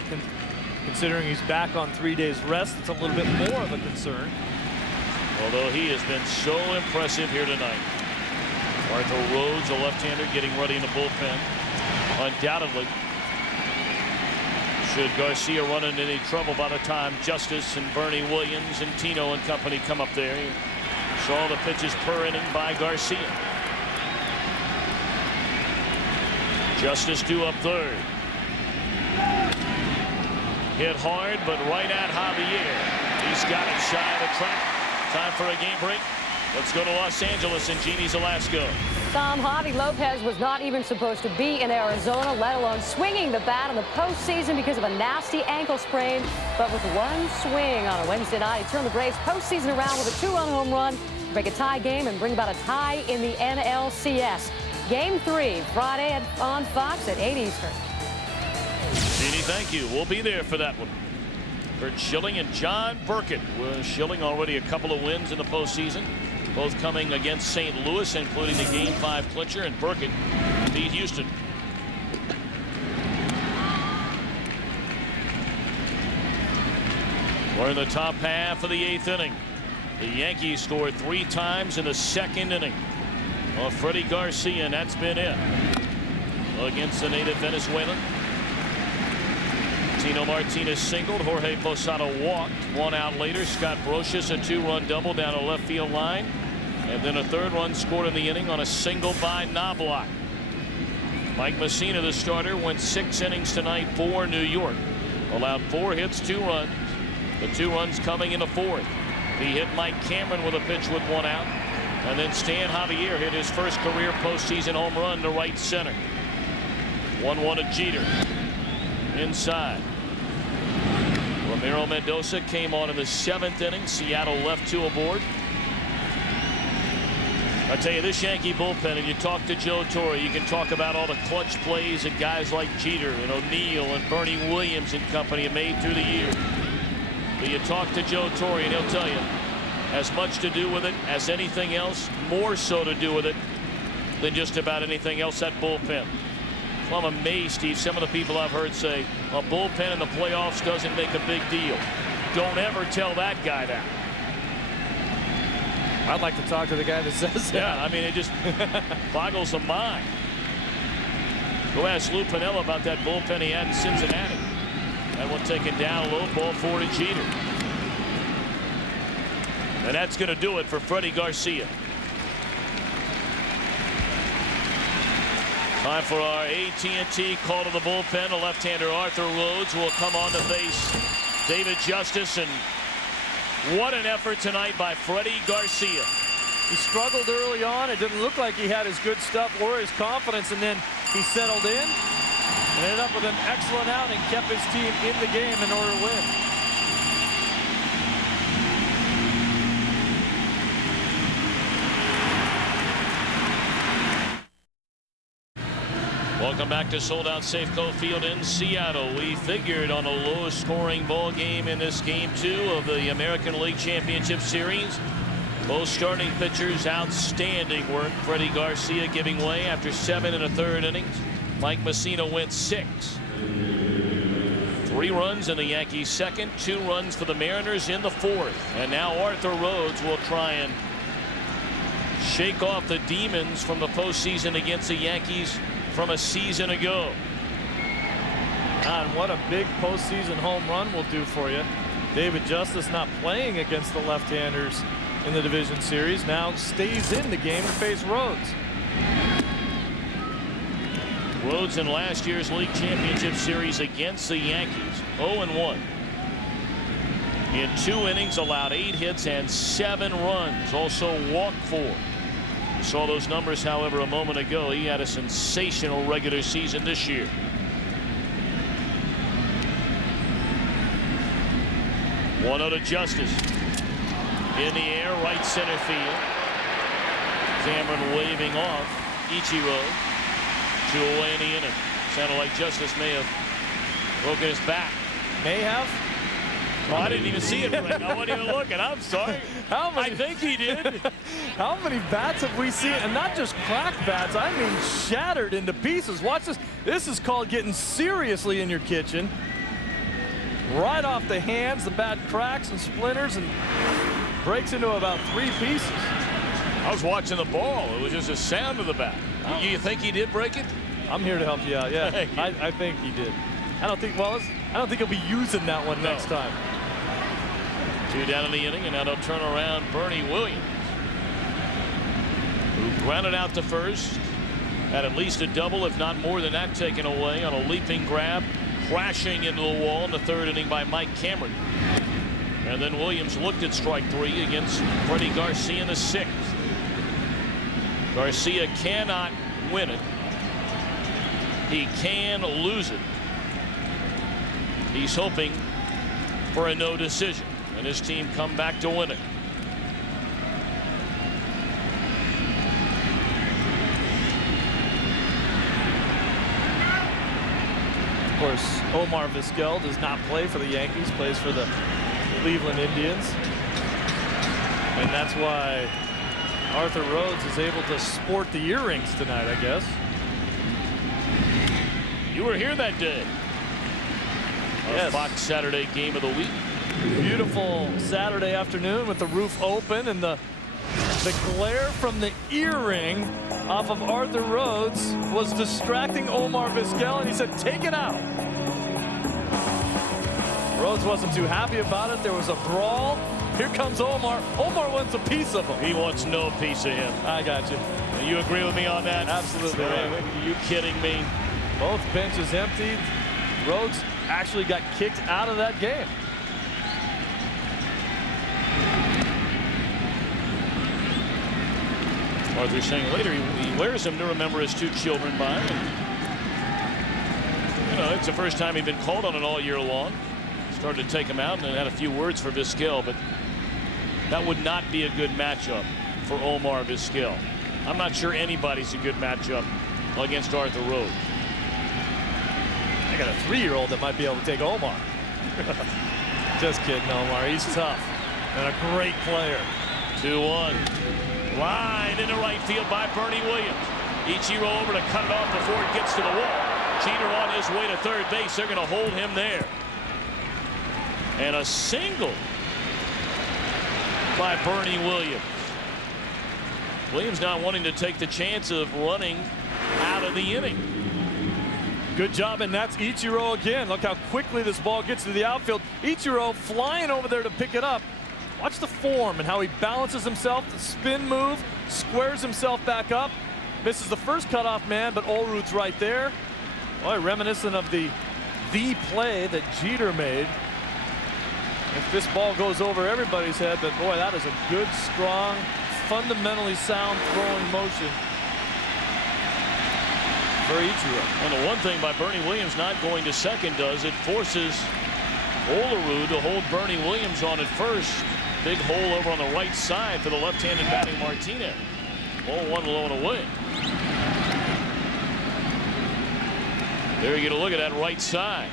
considering he's back on 3 days rest, it's a little bit more of a concern. Although he has been so impressive here tonight. Arthur Rhodes, a left-hander, getting ready in the bullpen. Undoubtedly, should Garcia run into any trouble by the time Justice and Bernie Williams and Tino and company come up there. You saw the pitches per inning by Garcia. Justice due up third. Hit hard, but right at Javier. He's got it shy of the track. Time for a game break. Let's go to Los Angeles and Jeannie Zalasko. Tom, Javi Lopez was not even supposed to be in Arizona, let alone swinging the bat in the postseason because of a nasty ankle sprain. But with one swing on a Wednesday night, he turned the Braves postseason around with a 2-run home run, break a tie game, and bring about a tie in the NLCS. Game 3, Friday on Fox at 8 Eastern. Jeannie, thank you. We'll be there for that one. For Schilling and John Burkett. Schilling already a couple of wins in the postseason, both coming against St. Louis, including the Game 5 clincher, and Burkett beat Houston. We're in the top half of the 8th inning. The Yankees scored 3 times in the 2nd inning. Freddy Garcia, and that's been it against the native Venezuelan. Tino Martinez singled. Jorge Posada walked. 1 out later, Scott Brocious a 2-run double down a left field line. And then a 3rd run scored in the inning on a single by Knobloch. Mike Mussina, the starter, went 6 innings tonight for New York. Allowed 4 hits, 2 runs. The 2 runs coming in the 4th. He hit Mike Cameron with a pitch with 1 out. And then Stan Javier hit his first career postseason home run to right center. 1-1 to Jeter. Inside. Ramiro Mendoza came on in the 7th inning. Seattle left 2 aboard. I tell you, this Yankee bullpen, and you talk to Joe Torre, you can talk about all the clutch plays that guys like Jeter and O'Neill and Bernie Williams and company have made through the year. But you talk to Joe Torre and he'll tell you, as much to do with it as anything else, more so to do with it than just about anything else, that bullpen. Well, I'm amazed, Steve, some of the people I've heard say a bullpen in the playoffs doesn't make a big deal. Don't ever tell that guy that. I'd like to talk to the guy that says that. Yeah, I mean, it just boggles the mind. Go ask Lou Piniella about that bullpen he had in Cincinnati. That one taken down low, ball 4 to Jeter. And that's going to do it for Freddy Garcia. Time for our AT&T call to the bullpen. The left-hander Arthur Rhodes will come on to face David Justice. And what an effort tonight by Freddy Garcia. He struggled early on. It didn't look like he had his good stuff or his confidence, and then he settled in and ended up with an excellent outing, kept his team in the game in order to win. Welcome back to sold-out Safeco Field in Seattle. We figured on a low-scoring ball game in this Game 2 of the American League Championship Series. Both starting pitchers, outstanding work. Freddy Garcia giving way after 7 1/3 innings. Mike Mussina went 6. 3 runs in the Yankees' 2nd, 2 runs for the Mariners in the 4th. And now Arthur Rhodes will try and shake off the demons from the postseason against the Yankees from a season ago. And what a big postseason home run will do for you. David Justice not playing against the left-handers in the division series, now stays in the game to face Rhodes. Rhodes in last year's league championship series against the Yankees, 0-1. In 2 innings, allowed 8 hits and 7 runs, also walked 4. You saw those numbers, however, a moment ago. He had a sensational regular season this year. One out of Justice. In the air, right center field. Cameron waving off Ichiro. 2 away in the inning. Sounded like Justice may have broken his back. May have? Oh, I didn't even see it break. I wasn't even looking. I'm sorry. I think he did. How many bats have we seen? And not just cracked bats, I mean shattered into pieces. Watch this. This is called getting seriously in your kitchen. Right off the hands, the bat cracks and splinters and breaks into about 3 pieces. I was watching the ball. It was just the sound of the bat. You think he did break it? I'm here to help you out. Yeah, I think he did. I don't think he'll be using that one next time. 2 down in the inning, and now they'll turn around Bernie Williams, who grounded out to first. Had at least a double, if not more than that, taken away on a leaping grab, crashing into the wall in the 3rd inning by Mike Cameron. And then Williams looked at strike 3 against Freddy Garcia in the 6th. Garcia cannot win it. He can lose it. He's hoping for a no decision and his team come back to win it. Of course, Omar Vizquel does not play for the Yankees, plays for the Cleveland Indians. And that's why Arthur Rhodes is able to sport the earrings tonight, I guess. You were here that day. Yes. Fox Saturday game of the week. Beautiful Saturday afternoon with the roof open and the glare from the earring off of Arthur Rhodes was distracting Omar Vizquel, and he said, take it out. Rhodes wasn't too happy about it. There was a brawl. Here comes Omar. Omar wants a piece of him. He wants no piece of him. I got you. You agree with me on that? Absolutely right. Are you kidding me? Both benches emptied. Rhodes actually got kicked out of that game. Arthur saying later he wears them to remember his 2 children by. You know, it's the first time he'd been called on it all year long. Started to take him out and had a few words for Vizquel, but that would not be a good matchup for Omar Vizquel. I'm not sure anybody's a good matchup against Arthur Rhodes. I got a 3-year-old that might be able to take Omar. Just kidding, Omar. He's tough and a great player. 2-1. Line into right field by Bernie Williams. Ichiro over to cut it off before it gets to the wall. Jeter on his way to third base. They're going to hold him there. And a single by Bernie Williams. Williams not wanting to take the chance of running out of the inning. Good job, and that's Ichiro again. Look how quickly this ball gets to the outfield. Ichiro flying over there to pick it up. Watch the form and how he balances himself, the spin move, squares himself back up. Misses the first cutoff man, but Olrud's right there. Boy, reminiscent of the play that Jeter made. If this ball goes over everybody's head, but boy, that is a good, strong, fundamentally sound throwing motion for Ichiro. And the one thing by Bernie Williams not going to second does it forces Olrud to hold Bernie Williams on at first. Big hole over on the right side for the left-handed batting Martinez. Ball 1 low and away. There you get a look at that right side.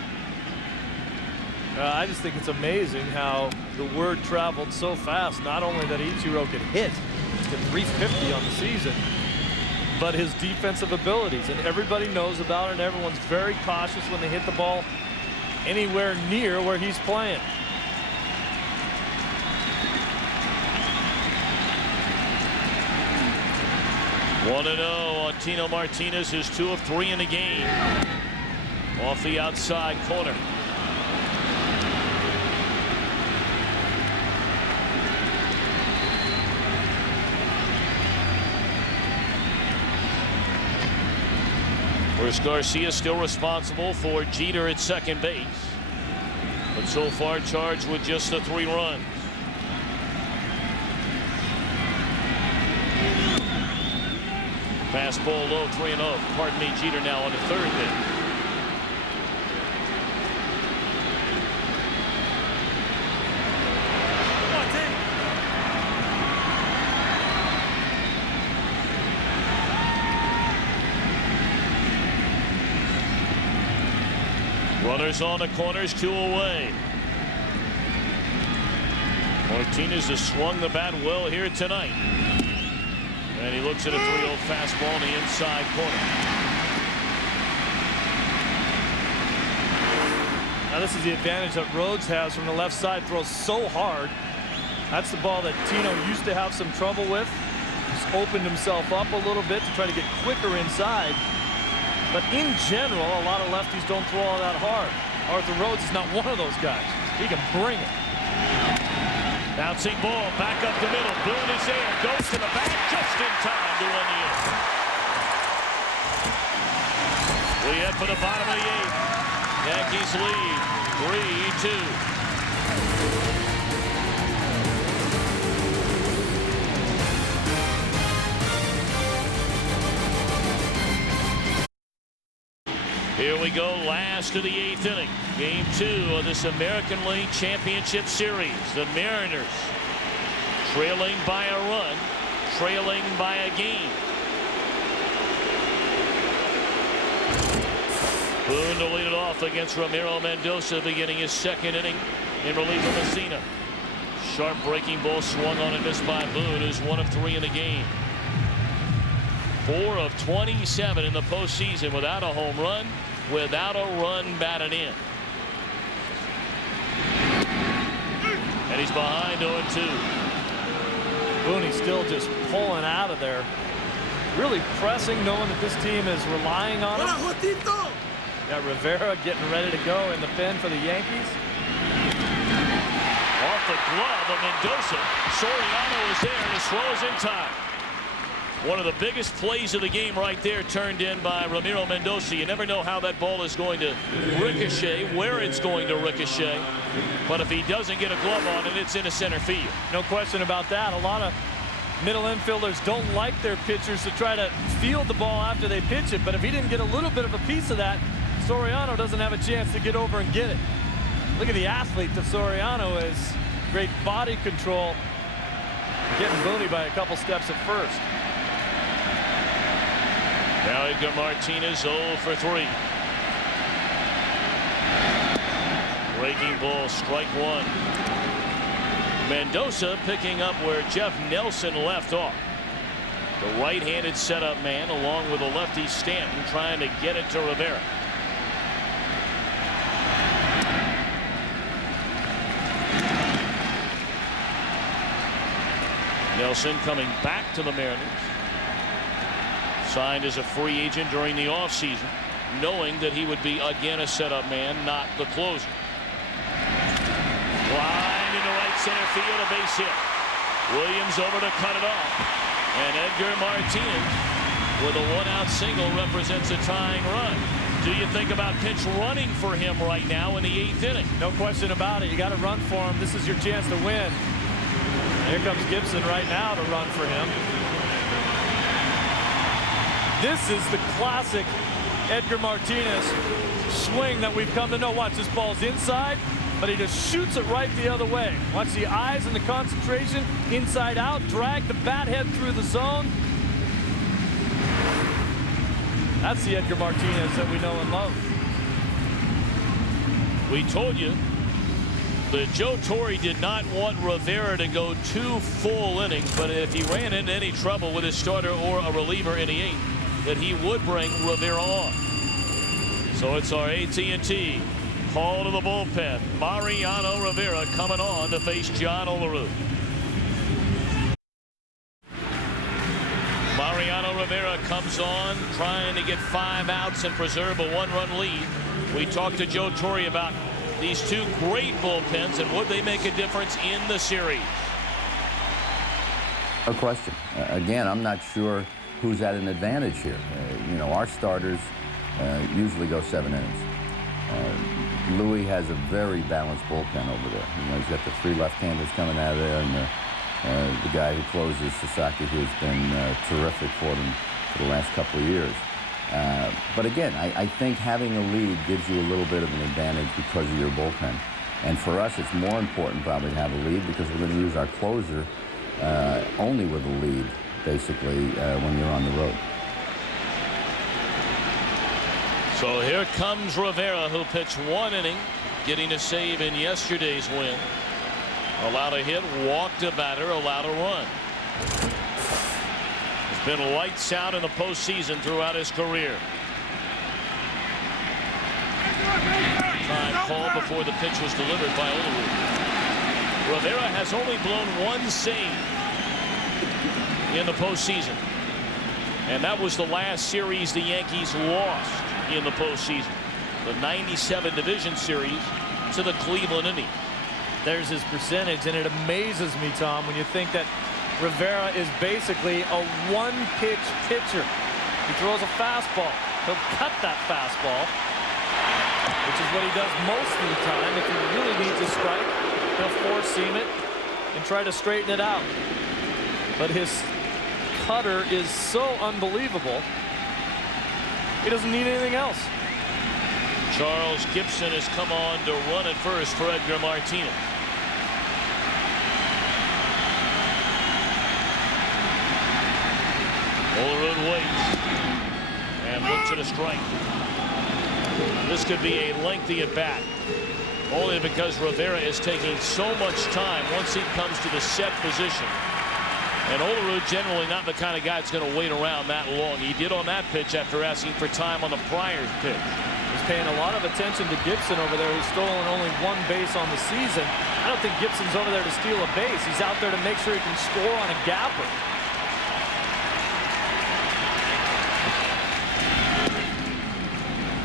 I just think it's amazing how the word traveled so fast. Not only that Ichiro could hit to 350 on the season, but his defensive abilities. And everybody knows about it, and everyone's very cautious when they hit the ball anywhere near where he's playing. One 1-0 on Tino Martinez, is 2 of 3 in the game. Off the outside corner. Whereas Garcia still responsible for Jeter at second base, but so far charged with just the 3 runs. Fastball low, 3-0. Pardon me, Jeter now on the third base. Runners on the corners, 2 away. Martinez has swung the bat well here tonight. And he looks at a 3-0 fastball in the inside corner. Now this is the advantage that Rhodes has from the left side. Throws so hard. That's the ball that Tino used to have some trouble with. He's opened himself up a little bit to try to get quicker inside. But in general, a lot of lefties don't throw all that hard. Arthur Rhodes is not one of those guys. He can bring it. Bouncing ball back up the middle. Boone is there. Goes to the back just in time to win the inning. We head for the bottom of the 8th. Yankees lead 3-2. Here we go, last of the 8th inning. Game 2 of this American League Championship Series. The Mariners trailing by a run, trailing by a game. Boone to lead it off against Ramiro Mendoza, beginning his 2nd inning in relief of Mussina. Sharp breaking ball swung on and missed by Boone, who's 1 of 3 in the game. 4 of 27 in the postseason without a home run, without a run batted in. And he's behind 0-2. Boone still just pulling out of there. Really pressing, knowing that this team is relying on him. Got Rivera getting ready to go in the pen for the Yankees. Off the glove of Mendoza. Soriano is there and his throw is in time. One of the biggest plays of the game right there, turned in by Ramiro Mendoza. You never know how that ball is going to ricochet, where it's going to ricochet. But if he doesn't get a glove on it, it's into center field. No question about that. A lot of middle infielders don't like their pitchers to try to field the ball after they pitch it. But if he didn't get a little bit of a piece of that, Soriano doesn't have a chance to get over and get it. Look at the athlete that Soriano is. Great body control. Getting Boone by a couple steps at first. Now Edgar Martinez 0 for 3. Breaking ball, strike 1. Mendoza picking up where Jeff Nelson left off. The right-handed setup man along with the lefty Stanton trying to get it to Rivera. Nelson coming back to the Mariners. Signed as a free agent during the offseason, knowing that he would be again a setup man, not the closer. Line into right center field, a base hit. Williams over to cut it off. And Edgar Martinez with a 1-out single represents a tying run. Do you think about pinch running for him right now in the 8th inning? No question about it. You got to run for him. This is your chance to win. Here comes Gibson right now to run for him. This is the classic Edgar Martinez swing that we've come to know. Watch, this ball's inside, but he just shoots it right the other way. Watch the eyes and the concentration, inside out, drag the bat head through the zone. That's the Edgar Martinez that we know and love. We told you that Joe Torre did not want Rivera to go 2 full innings, but if he ran into any trouble with his starter or a reliever in the 8th, that he would bring Rivera on. So it's our AT&T call to the bullpen. Mariano Rivera coming on to face John Olerud. Mariano Rivera comes on trying to get 5 outs and preserve a 1-run lead. We talked to Joe Torre about these 2 great bullpens and would they make a difference in the series? No question. Again, I'm not sure who's at an advantage here. You know, our starters usually go 7 innings. Louis has a very balanced bullpen over there. You know, he's got the 3 left-handers coming out of there, and the guy who closes, Sasaki, who's been terrific for them for the last couple of years. But again, I think having a lead gives you a little bit of an advantage because of your bullpen. And for us, it's more important probably to have a lead because we're going to use our closer only with a lead, basically, when you're on the road. So here comes Rivera, who pitched 1 inning, getting a save in yesterday's win. Allowed a hit, walked a batter, allowed a run. He's been lights out in the postseason throughout his career. Time called before the pitch was delivered by Olerud. Rivera has only blown 1 save in the postseason, and that was the last series the Yankees lost in the postseason, the '97 division series to the Cleveland Indians. There's his percentage, and it amazes me, Tom, when you think that Rivera is basically a 1-pitch pitcher. He throws a fastball. He'll cut that fastball, which is what he does most of the time. If he really needs a strike, he'll four-seam it and try to straighten it out. But his cutter is so unbelievable. He doesn't need anything else. Charles Gibson has come on to run at first for Edgar Martinez. Olerud waits and looks at a strike. This could be a lengthy at bat, only because Rivera is taking so much time once he comes to the set position. And Olerud generally not the kind of guy that's going to wait around that long. He did on that pitch after asking for time on the prior pitch. He's paying a lot of attention to Gibson over there, who's stolen only 1 base on the season. I don't think Gibson's over there to steal a base. He's out there to make sure he can score on a gapper.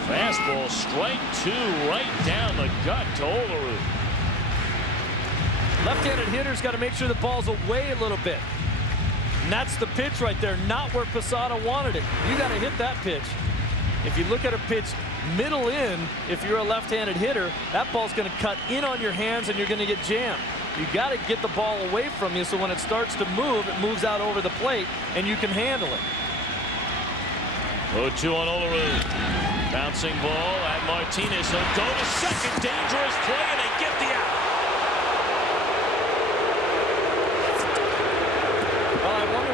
Fastball, strike 2, right down the gut to Olerud. Left-handed hitter's got to make sure the ball's away a little bit. And that's the pitch right there, not where Posada wanted it. You got to hit that pitch. If you look at a pitch middle in, if you're a left-handed hitter, that ball's going to cut in on your hands and you're going to get jammed. You got to get the ball away from you so when it starts to move, it moves out over the plate and you can handle it. 0-2 on Olerud. Bouncing ball at Martinez. He'll go to second. Dangerous play, and they get the out. Well, I wonder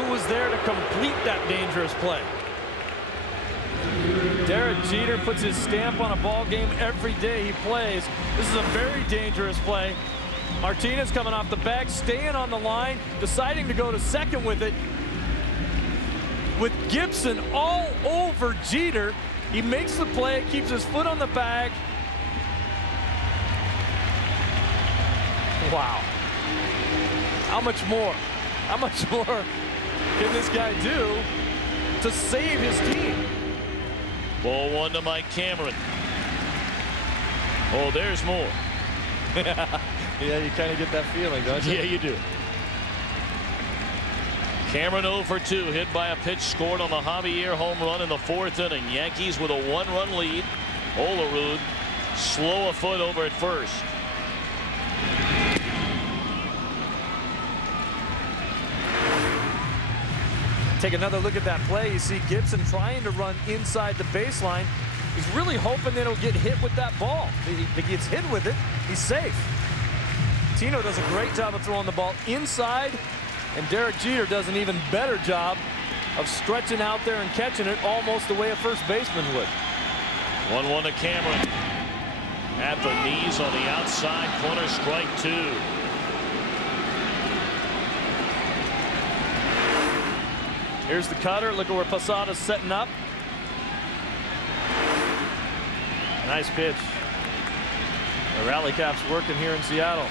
who was there to complete that dangerous play. Derek Jeter puts his stamp on a ball game every day he plays. This is a very dangerous play. Martinez coming off the bag, staying on the line, deciding to go to second with it. With Gibson all over Jeter, he makes the play, keeps his foot on the bag. Wow. How much more? How much more can this guy do to save his team? Ball 1 to Mike Cameron. Oh, there's more. Yeah, you kind of get that feeling, don't you? Yeah, you do. Cameron 0 for 2, hit by a pitch scored on the Javier home run in the 4th inning. Yankees with a 1-run lead. Olerud slow a foot over at first. Take another look at that play. You see Gibson trying to run inside the baseline. He's really hoping that he'll get hit with that ball. If he gets hit with it, he's safe. Tino does a great job of throwing the ball inside, and Derek Jeter does an even better job of stretching out there and catching it almost the way a first baseman would. 1-1 to Cameron. At the knees on the outside corner, strike 2. Here's the cutter. Look at where Posada's setting up. Nice pitch. The rally cap's working here in Seattle.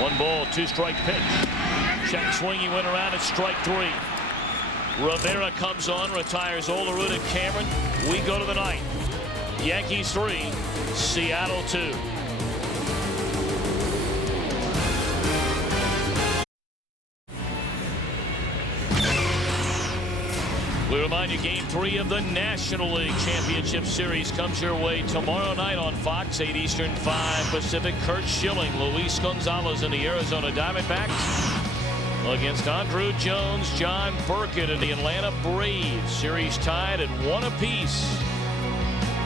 1 ball, 2-strike pitch. Check swing, he went around at strike 3. Rivera comes on, retires Olerud and Cameron. We go to the 9th. Yankees 3, Seattle 2. We remind you, Game 3 of the National League Championship Series comes your way tomorrow night on Fox, 8 Eastern, 5 Pacific. Curt Schilling, Luis Gonzalez and the Arizona Diamondbacks against Andruw Jones, John Burkett and the Atlanta Braves. Series tied at 1 apiece.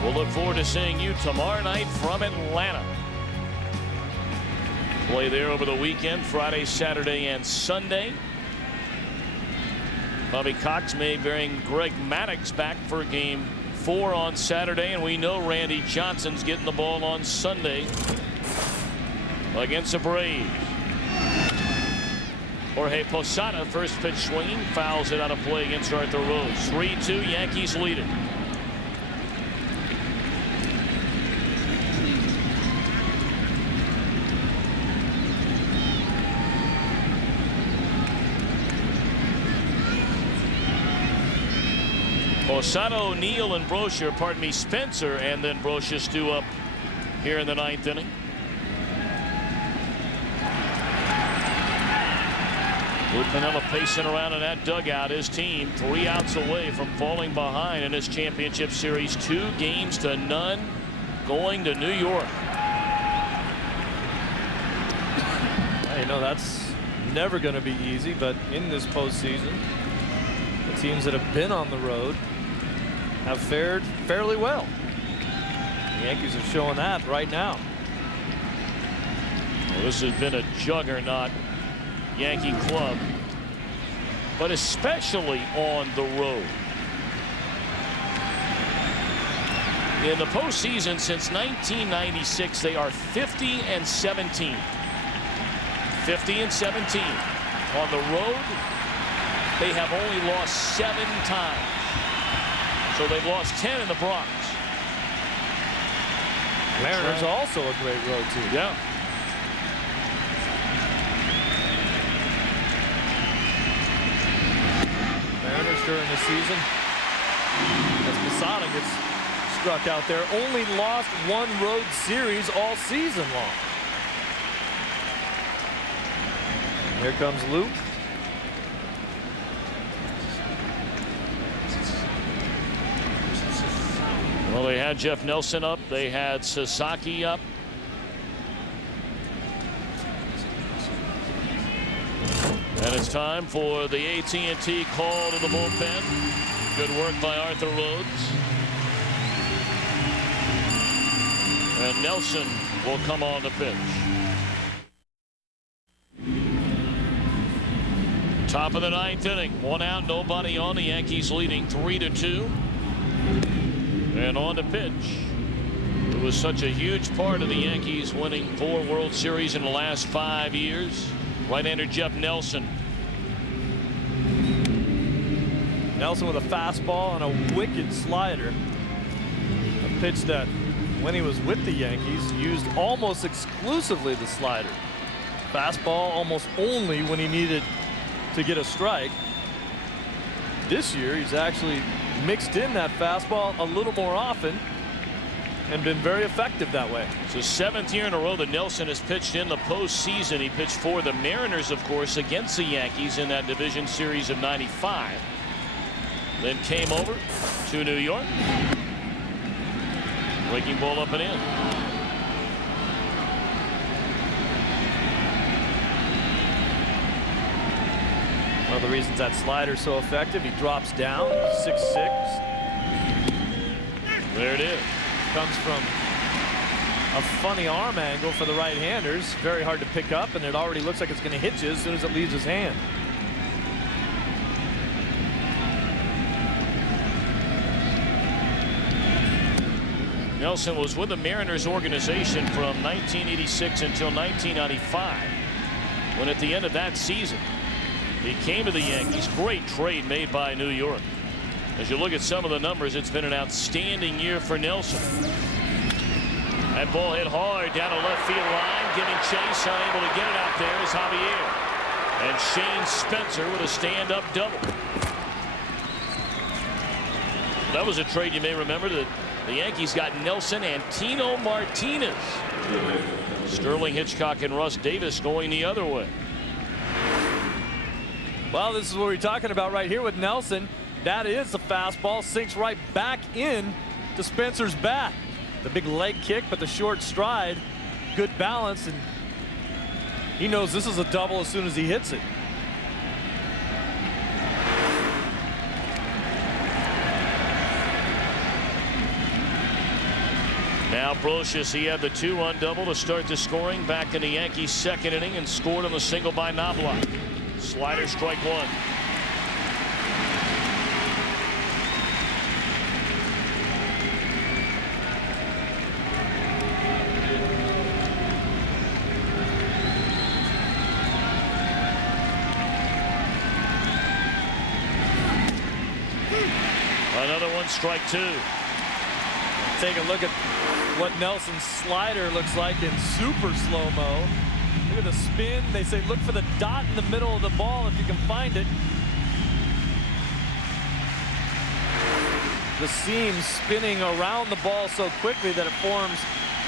We'll look forward to seeing you tomorrow night from Atlanta. Play there over the weekend, Friday, Saturday, and Sunday. Bobby Cox may bring Greg Maddux back for Game 4 on Saturday, and we know Randy Johnson's getting the ball on Sunday against the Braves. Jorge Posada, first pitch swinging, fouls it out of play against Arthur Rose. 3-2, Yankees lead it. Posada, O'Neill, and Brosier, pardon me, Spencer, and then Brosier stew up here in the 9th inning. Lou Piniella pacing around in that dugout. His team 3 outs away from falling behind in this championship series. 2-0 going to New York. You know, that's never going to be easy, but in this postseason, teams that have been on the road have fared fairly well. The Yankees are showing that right now. Well, this has been a juggernaut Yankee club, but especially on the road. In the postseason since 1996, they are 50-17. 50-17. On the road, they have only lost 7 times. So they've lost 10 in the Bronx. Mariners also a great road team. Yeah. Mariners during the season, as Mussina gets struck out there, only lost 1 road series all season long. Here comes Luke. Well, they had Jeff Nelson up. They had Sasaki up. And it's time for the AT&T call to the bullpen. Good work by Arthur Rhodes. And Nelson will come on the pitch. Top of the 9th inning. 1 out, nobody on. The Yankees leading 3-2. And on the pitch. It was such a huge part of the Yankees winning 4 World Series in the last 5 years. Right-hander Jeff Nelson. Nelson with a fastball and a wicked slider. A pitch that, when he was with the Yankees, used almost exclusively the slider. Fastball almost only when he needed to get a strike. This year, he's actually mixed in that fastball a little more often and been very effective that way. It's the 7th year in a row that Nelson has pitched in the postseason. He pitched for the Mariners, of course, against the Yankees in that division series of '95. Then came over to New York. Breaking ball up and in. One of the reasons that slider's so effective, he drops down 6'6". There it is. Comes from a funny arm angle for the right-handers. Very hard to pick up, and it already looks like it's going to hit you as soon as it leaves his hand. Nelson was with the Mariners organization from 1986 until 1995. When at the end of that season, he came to the Yankees. Great trade made by New York. As you look at some of the numbers, it's been an outstanding year for Nelson. That ball hit hard down a left field line, giving chase, unable to get it out there is Javier. And Shane Spencer with a stand-up double. That was a trade you may remember that the Yankees got Nelson and Tino Martinez. Sterling Hitchcock and Russ Davis going the other way. Well, this is what we're talking about right here with Nelson. That is the fastball, sinks right back in to Spencer's bat. The big leg kick, but the short stride, good balance, and he knows this is a double as soon as he hits it. Now Brocious, he had the 2-run double to start the scoring back in the Yankees' 2nd inning and scored on the single by Knobloch. Slider, strike 1. Another one, strike 2. Take a look at what Nelson's slider looks like in super slow-mo. Look at the spin. They say look for the dot in the middle of the ball if you can find it. The seam spinning around the ball so quickly that it forms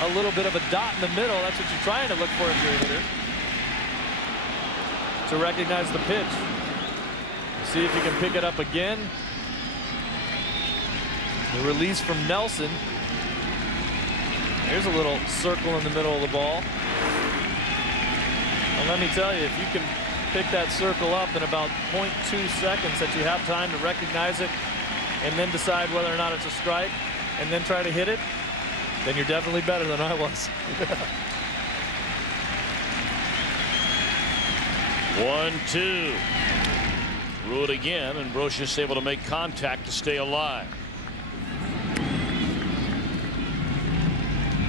a little bit of a dot in the middle. That's what you're trying to look for if you're a hitter. To recognize the pitch. See if you can pick it up again. The release from Nelson. Here's a little circle in the middle of the ball. Well, let me tell you, if you can pick that circle up in about 0.2 seconds that you have time to recognize it and then decide whether or not it's a strike and then try to hit it, then you're definitely better than I was. 1-2. Threw it again, and Brocious able to make contact to stay alive.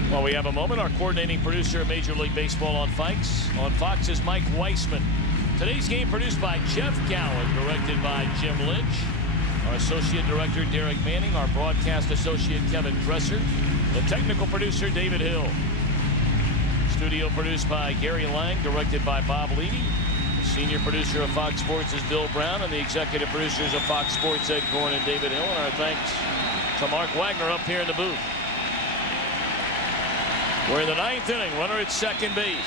Well, we have a moment. Our coordinating producer of Major League Baseball on Fox is Mike Weissman. Today's game produced by Jeff Gowen, directed by Jim Lynch. Our associate director, Derek Manning. Our broadcast associate, Kevin Dresser. The technical producer, David Hill. Studio produced by Gary Lang, directed by Bob Levy. The senior producer of Fox Sports is Bill Brown, and the executive producers of Fox Sports, Ed Korn and David Hill. And our thanks to Mark Wagner up here in the booth. We're in the 9th inning. Runner at second base.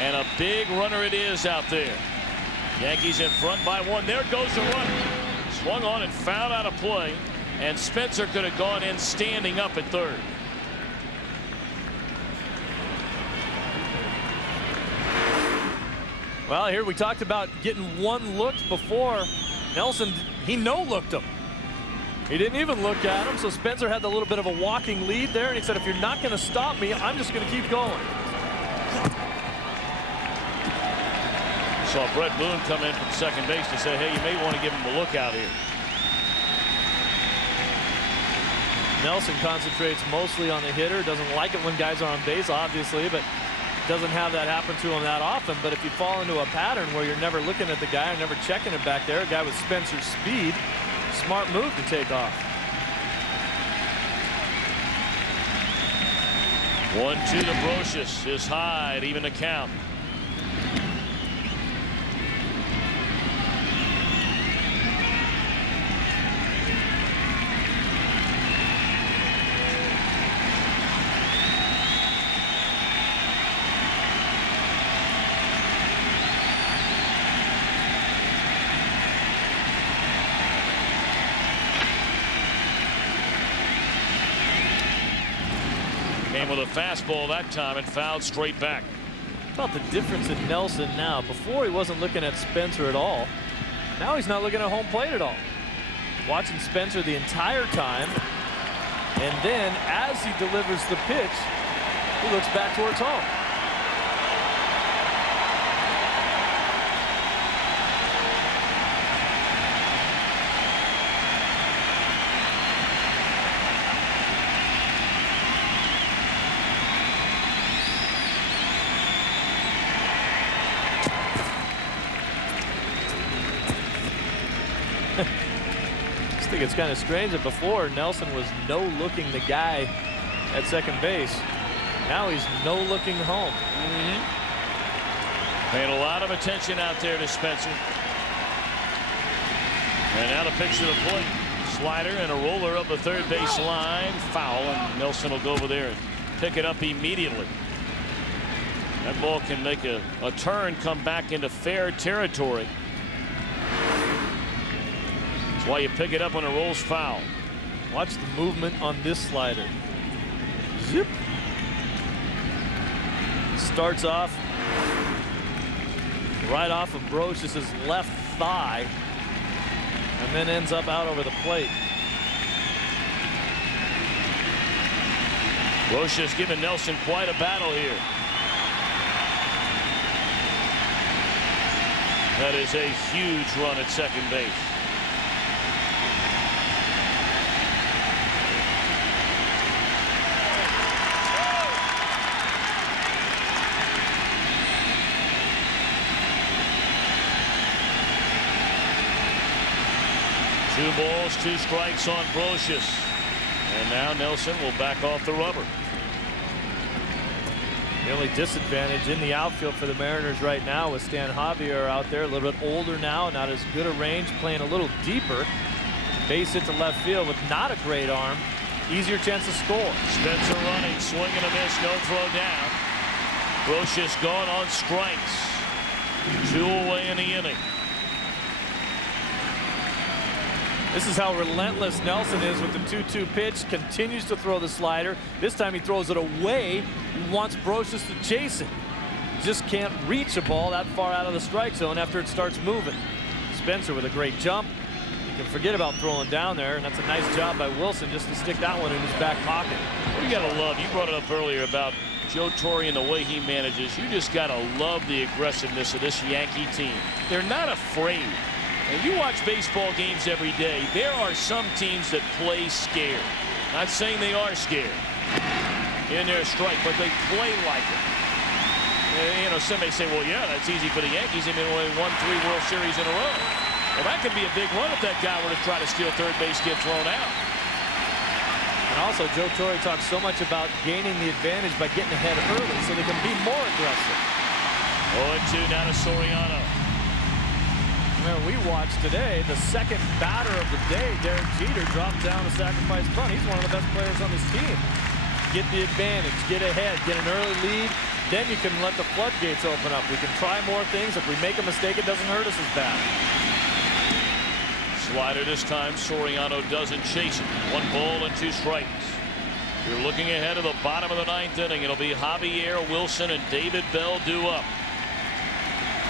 And a big runner it is out there. Yankees in front by 1. There goes the runner. Swung on and fouled out of play. And Spencer could have gone in standing up at third. Well, here we talked about getting one look before. Nelson, he no-looked him. He didn't even look at him, so Spencer had a little bit of a walking lead there, and he said, if you're not going to stop me, I'm just going to keep going. Saw Brett Boone come in from second base to say, hey, you may want to give him a look out here. Nelson concentrates mostly on the hitter. Doesn't like it when guys are on base, obviously, but doesn't have that happen to him that often. But if you fall into a pattern where you're never looking at the guy or never checking it back there, a guy with Spencer's speed, smart move to take off. 1-2 to Brocious is high at even the count. With a fastball that time and fouled straight back. About the difference in Nelson now. Before he wasn't looking at Spencer at all. Now he's not looking at home plate at all. Watching Spencer the entire time. And then as he delivers the pitch, he looks back towards home. I think it's kind of strange that before Nelson was no-looking the guy at second base. Now he's no-looking home. Paying a lot of attention out there to Spencer. And now the pitch to the plate. Slider and a roller up the third base line. Foul, and Nelson will go over there and pick it up immediately. That ball can make a turn, come back into fair territory. That's why you pick it up when it rolls foul. Watch the movement on this slider. Zip. Starts off right off of Brocious' left thigh and then ends up out over the plate. Brocious giving Nelson quite a battle here. That is a huge run at second base. Two balls, 2 strikes on Brocious. And now Nelson will back off the rubber. The only disadvantage in the outfield for the Mariners right now is Stan Javier out there, a little bit older now, not as good a range, playing a little deeper. Base hit to left field with not a great arm. Easier chance to score. Spencer running, swing and a miss, no throw down. Brocious gone on strikes. 2 away in the inning. This is how relentless Nelson is with the 2-2 pitch. Continues to throw the slider. This time he throws it away. He wants Brocious to chase it. just can't reach a ball that far out of the strike zone after it starts moving. Spencer with a great jump. You can forget about throwing down there, and that's a nice job by Wilson just to stick that one in his back pocket. You gotta love, you brought it up earlier about Joe Torre and the way he manages. You just gotta love the aggressiveness of this Yankee team. They're not afraid. And you watch baseball games every day. There are some teams that play scared. Not saying they are scared in their strike, but they play like it. You know, some may say, well, yeah, that's easy for the Yankees. I mean, they won 3 World Series in a row. Well, that could be a big run if that guy were to try to steal third base, get thrown out. And also, Joe Torre talks so much about gaining the advantage by getting ahead early so they can be more aggressive. 0-2 now to Soriano. Well, we watched today the second batter of the day, Derek Jeter, drop down a sacrifice bunt. He's one of the best players on this team. Get the advantage, get ahead, get an early lead. Then you can let the floodgates open up. We can try more things. If we make a mistake, it doesn't hurt us as bad. Slider this time. Soriano doesn't chase it. 1 ball and 2 strikes. You're looking ahead of the bottom of the 9th inning. It'll be Javier, Wilson, and David Bell due up.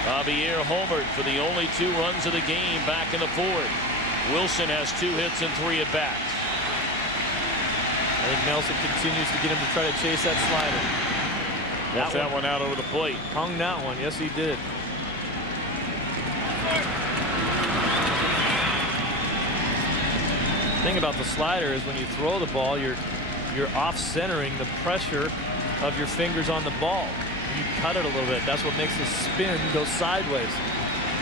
Javier homered for the only 2 runs of the game back in the 4th. Wilson has 2 hits and 3 at-bats. I think Nelson continues to get him to try to chase that slider. Left that one out over the plate. Hung that one. Yes, he did. The thing about the slider is when you throw the ball, you're off-centering the pressure of your fingers on the ball. You cut it a little bit. That's what makes the spin go sideways.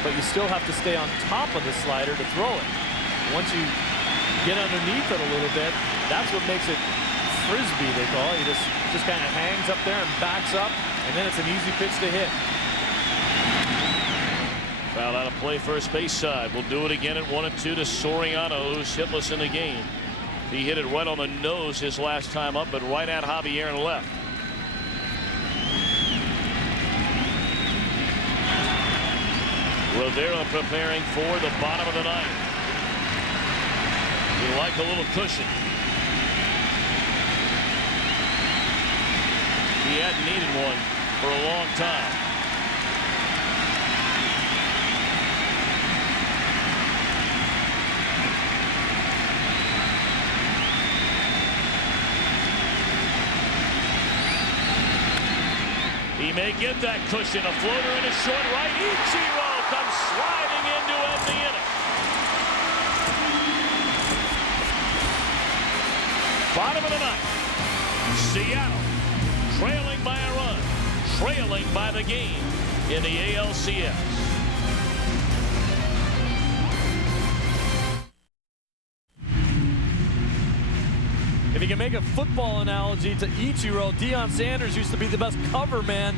But you still have to stay on top of the slider to throw it. Once you get underneath it a little bit, that's what makes it frisbee, they call it. He just kind of hangs up there and backs up, and then it's an easy pitch to hit. Foul out of play, first base side. We'll do it again at 1-2 to Soriano, who's hitless in the game. He hit it right on the nose his last time up, but right at Javier and left. Rivera preparing for the bottom of the 9th. You like a little cushion. He hadn't needed one for a long time. He may get that cushion. A floater in his short right. Ichiro comes sliding in to end the inning. Bottom of the 9th. Seattle trailing by a run, trailing by the game in the ALCS. If you can make a football analogy to Ichiro, Deion Sanders used to be the best cover man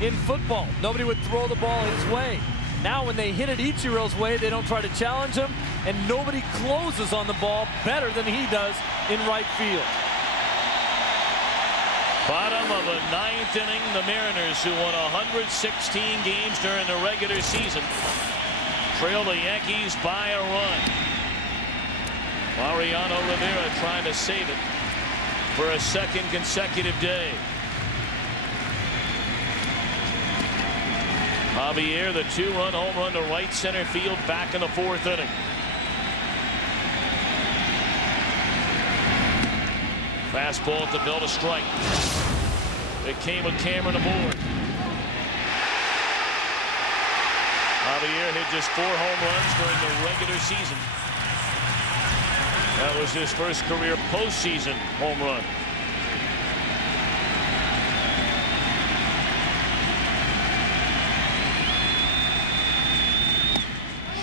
in football. Nobody would throw the ball his way. Now when they hit it Ichiro's way, they don't try to challenge him, and nobody closes on the ball better than he does in right field. Bottom of the 9th inning, the Mariners, who won 116 games during the regular season, trail the Yankees by a run. Mariano Rivera trying to save it for a 2nd consecutive day. Javier, the 2-run home run to right center field back in the 4th inning. Fastball at the Bell to strike. It came with Cameron aboard. Javier hit just 4 home runs during the regular season. That was his first career postseason home run.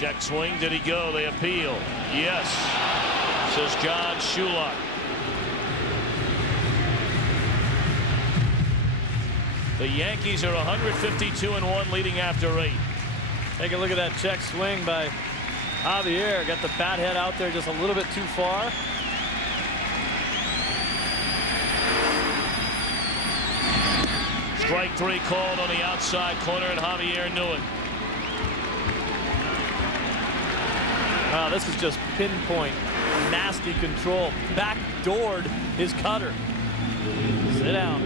Check swing. Did he go? They appeal. Yes, says John Shulock. The Yankees are 152-1 leading after 8. Take a look at that check swing by Javier. Got the bat head out there just a little bit too far. Strike 3 called on the outside corner, and Javier knew it. Wow, this is just pinpoint, nasty control. Backdoored his cutter. Sit down.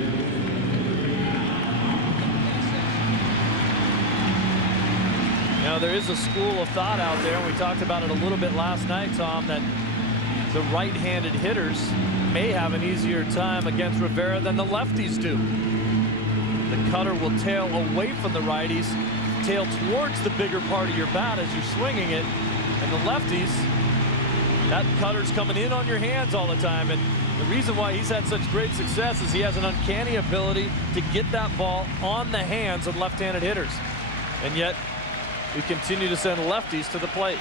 Now, there is a school of thought out there, and we talked about it a little bit last night, Tom, that the right-handed hitters may have an easier time against Rivera than the lefties do. The cutter will tail away from the righties, tail towards the bigger part of your bat as you're swinging it, and the lefties, that cutter's coming in on your hands all the time. And the reason why he's had such great success is he has an uncanny ability to get that ball on the hands of left-handed hitters. And yet, we continue to send lefties to the plate.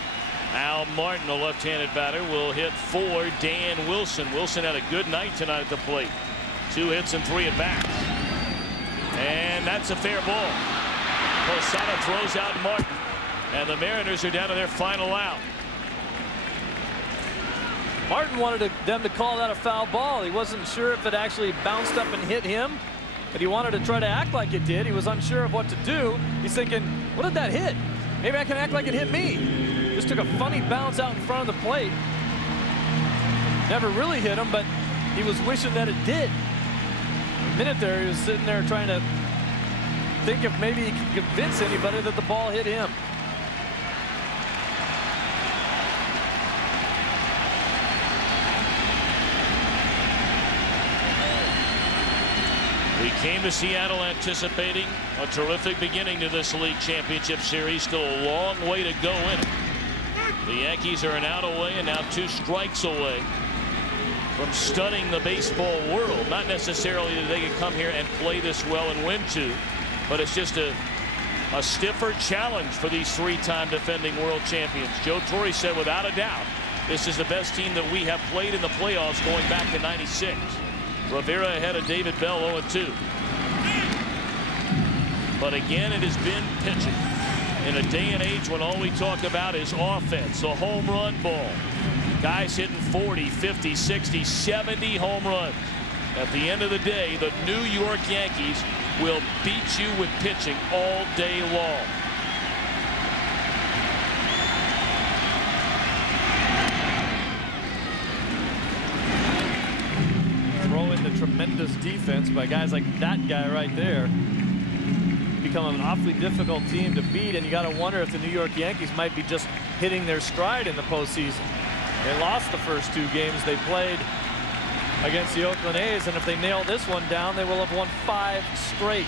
Al Martin, the left-handed batter, will hit for Dan Wilson. Wilson had a good night tonight at the plate. 2 hits and 3 at-bats. And that's a fair ball. Posada throws out Martin. And the Mariners are down to their final out. Martin wanted them to call that a foul ball. He wasn't sure if it actually bounced up and hit him, but he wanted to try to act like it did. He was unsure of what to do. He's thinking, what did that hit? Maybe I can act like it hit me. Just took a funny bounce out in front of the plate. Never really hit him, but he was wishing that it did. A minute there, he was sitting there trying to think if maybe he could convince anybody that the ball hit him. We came to Seattle anticipating a terrific beginning to this league championship series. Still a long way to go in it. The Yankees are an out away and now 2 strikes away from stunning the baseball world. Not necessarily that they could come here and play this well and win 2, but it's just a stiffer challenge for these 3-time defending world champions. Joe Torre said without a doubt this is the best team that we have played in the playoffs going back to '96. Rivera ahead of David Bell 0-2. But again, it has been pitching. In a day and age when all we talk about is offense, the home run ball. Guys hitting 40, 50, 60, 70 home runs. At the end of the day, the New York Yankees will beat you with pitching all day long. Throw in the tremendous defense by guys like that guy right there. Become an awfully difficult team to beat, and you got to wonder if the New York Yankees might be just hitting their stride in the postseason. They lost the first 2 games they played against the Oakland A's, and if they nail this one down, they will have won 5 straight.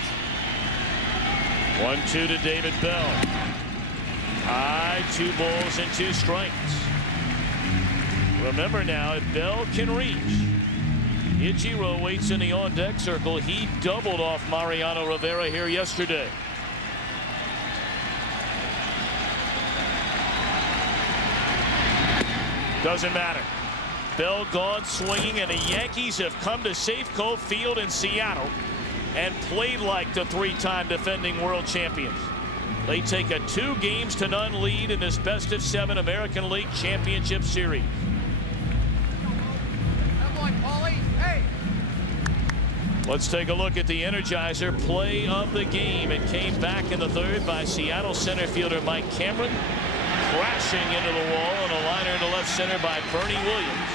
1-2 to David Bell. High, 2 balls and 2 strikes. Remember now, if Bell can reach, Ichiro waits in the on-deck circle. He doubled off Mariano Rivera here yesterday. Doesn't matter. Bell gone swinging, and the Yankees have come to Safeco Field in Seattle and played like the 3-time defending world champions. They take a 2-0 lead in this best-of-7 American League Championship Series. Let's take a look at the Energizer play of the game. It came back in the 3rd by Seattle center fielder Mike Cameron, crashing into the wall, and a liner into left center by Bernie Williams.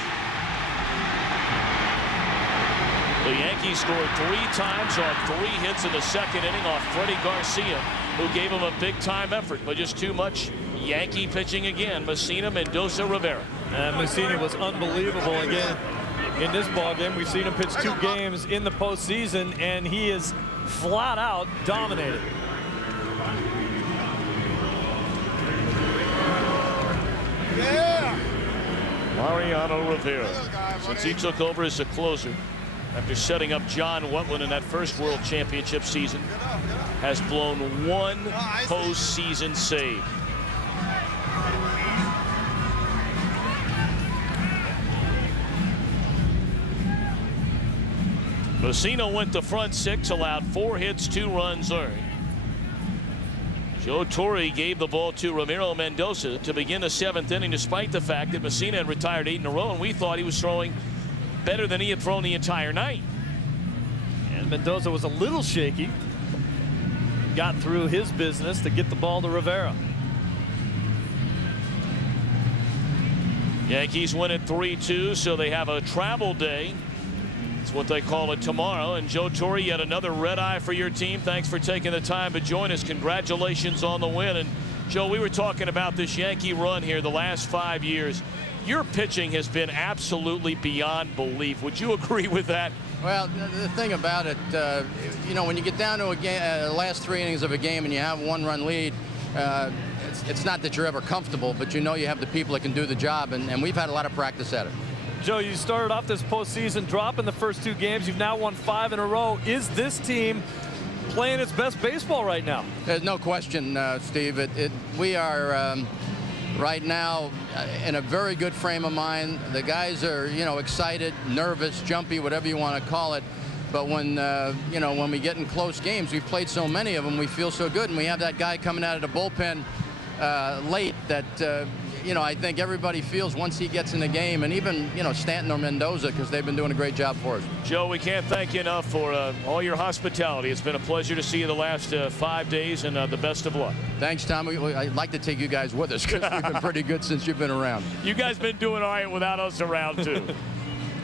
The Yankees scored 3 times on 3 hits in the 2nd inning off Freddy Garcia, who gave him a big-time effort, but just too much Yankee pitching again. Mussina, Mendoza, Rivera. And Mussina was unbelievable again. In this ball game, we've seen him pitch 2 games in the postseason, and he is flat out dominated. Yeah. Mariano Rivera, since he took over as a closer after setting up John Wetland in that first World Championship season, has blown 1 postseason save. Mussina went to front 6, allowed 4 hits, 2 runs earned. Joe Torre gave the ball to Ramiro Mendoza to begin the 7th inning, despite the fact that Mussina had retired 8 in a row, and we thought he was throwing better than he had thrown the entire night. And Mendoza was a little shaky. Got through his business to get the ball to Rivera. Yankees win at 3-2, so they have a travel day. It's what they call it tomorrow. And Joe Torre, yet another red eye for your team. Thanks for taking the time to join us. Congratulations on the win. And Joe, we were talking about this Yankee run here the last 5 years. Your pitching has been absolutely beyond belief. Would you agree with that? Well, the thing about it, you know, when you get down to a game, last 3 innings of a game and you have a 1-run lead, it's not that you're ever comfortable, but you know you have the people that can do the job, and we've had a lot of practice at it. Joe, you started off this postseason dropping the first 2 games. You've now won 5 in a row. Is this team playing its best baseball right now? There's no question, Steve. We are right now in a very good frame of mind. The guys are, you know, excited, nervous, jumpy, whatever you want to call it. But when, you know, when we get in close games, we've played so many of them, we feel so good. And we have that guy coming out of the bullpen late that, you know, I think everybody feels once he gets in the game, and even, you know, Stanton or Mendoza, because they've been doing a great job for us. Joe, we can't thank you enough for all your hospitality. It's been a pleasure to see you the last 5 days, and the best of luck. Thanks, Tom. I'd like to take you guys with us because we've been pretty good since you've been around. You guys been doing all right without us around, too.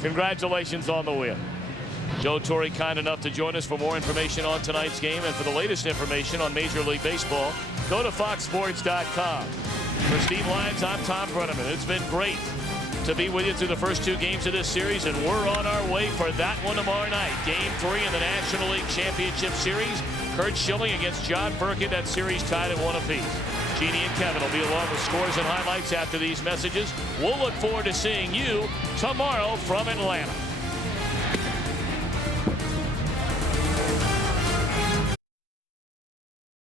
Congratulations on the win. Joe Torre kind enough to join us. For more information on tonight's game and for the latest information on Major League Baseball, go to foxsports.com. For Steve Lyons, I'm Tom Brenneman. It's been great to be with you through the first 2 games of this series, and we're on our way for that one tomorrow night. Game 3 in the National League Championship Series. Curt Schilling against John Burkett. That series tied at 1 apiece. Jeannie and Kevin will be along with scores and highlights after these messages. We'll look forward to seeing you tomorrow from Atlanta.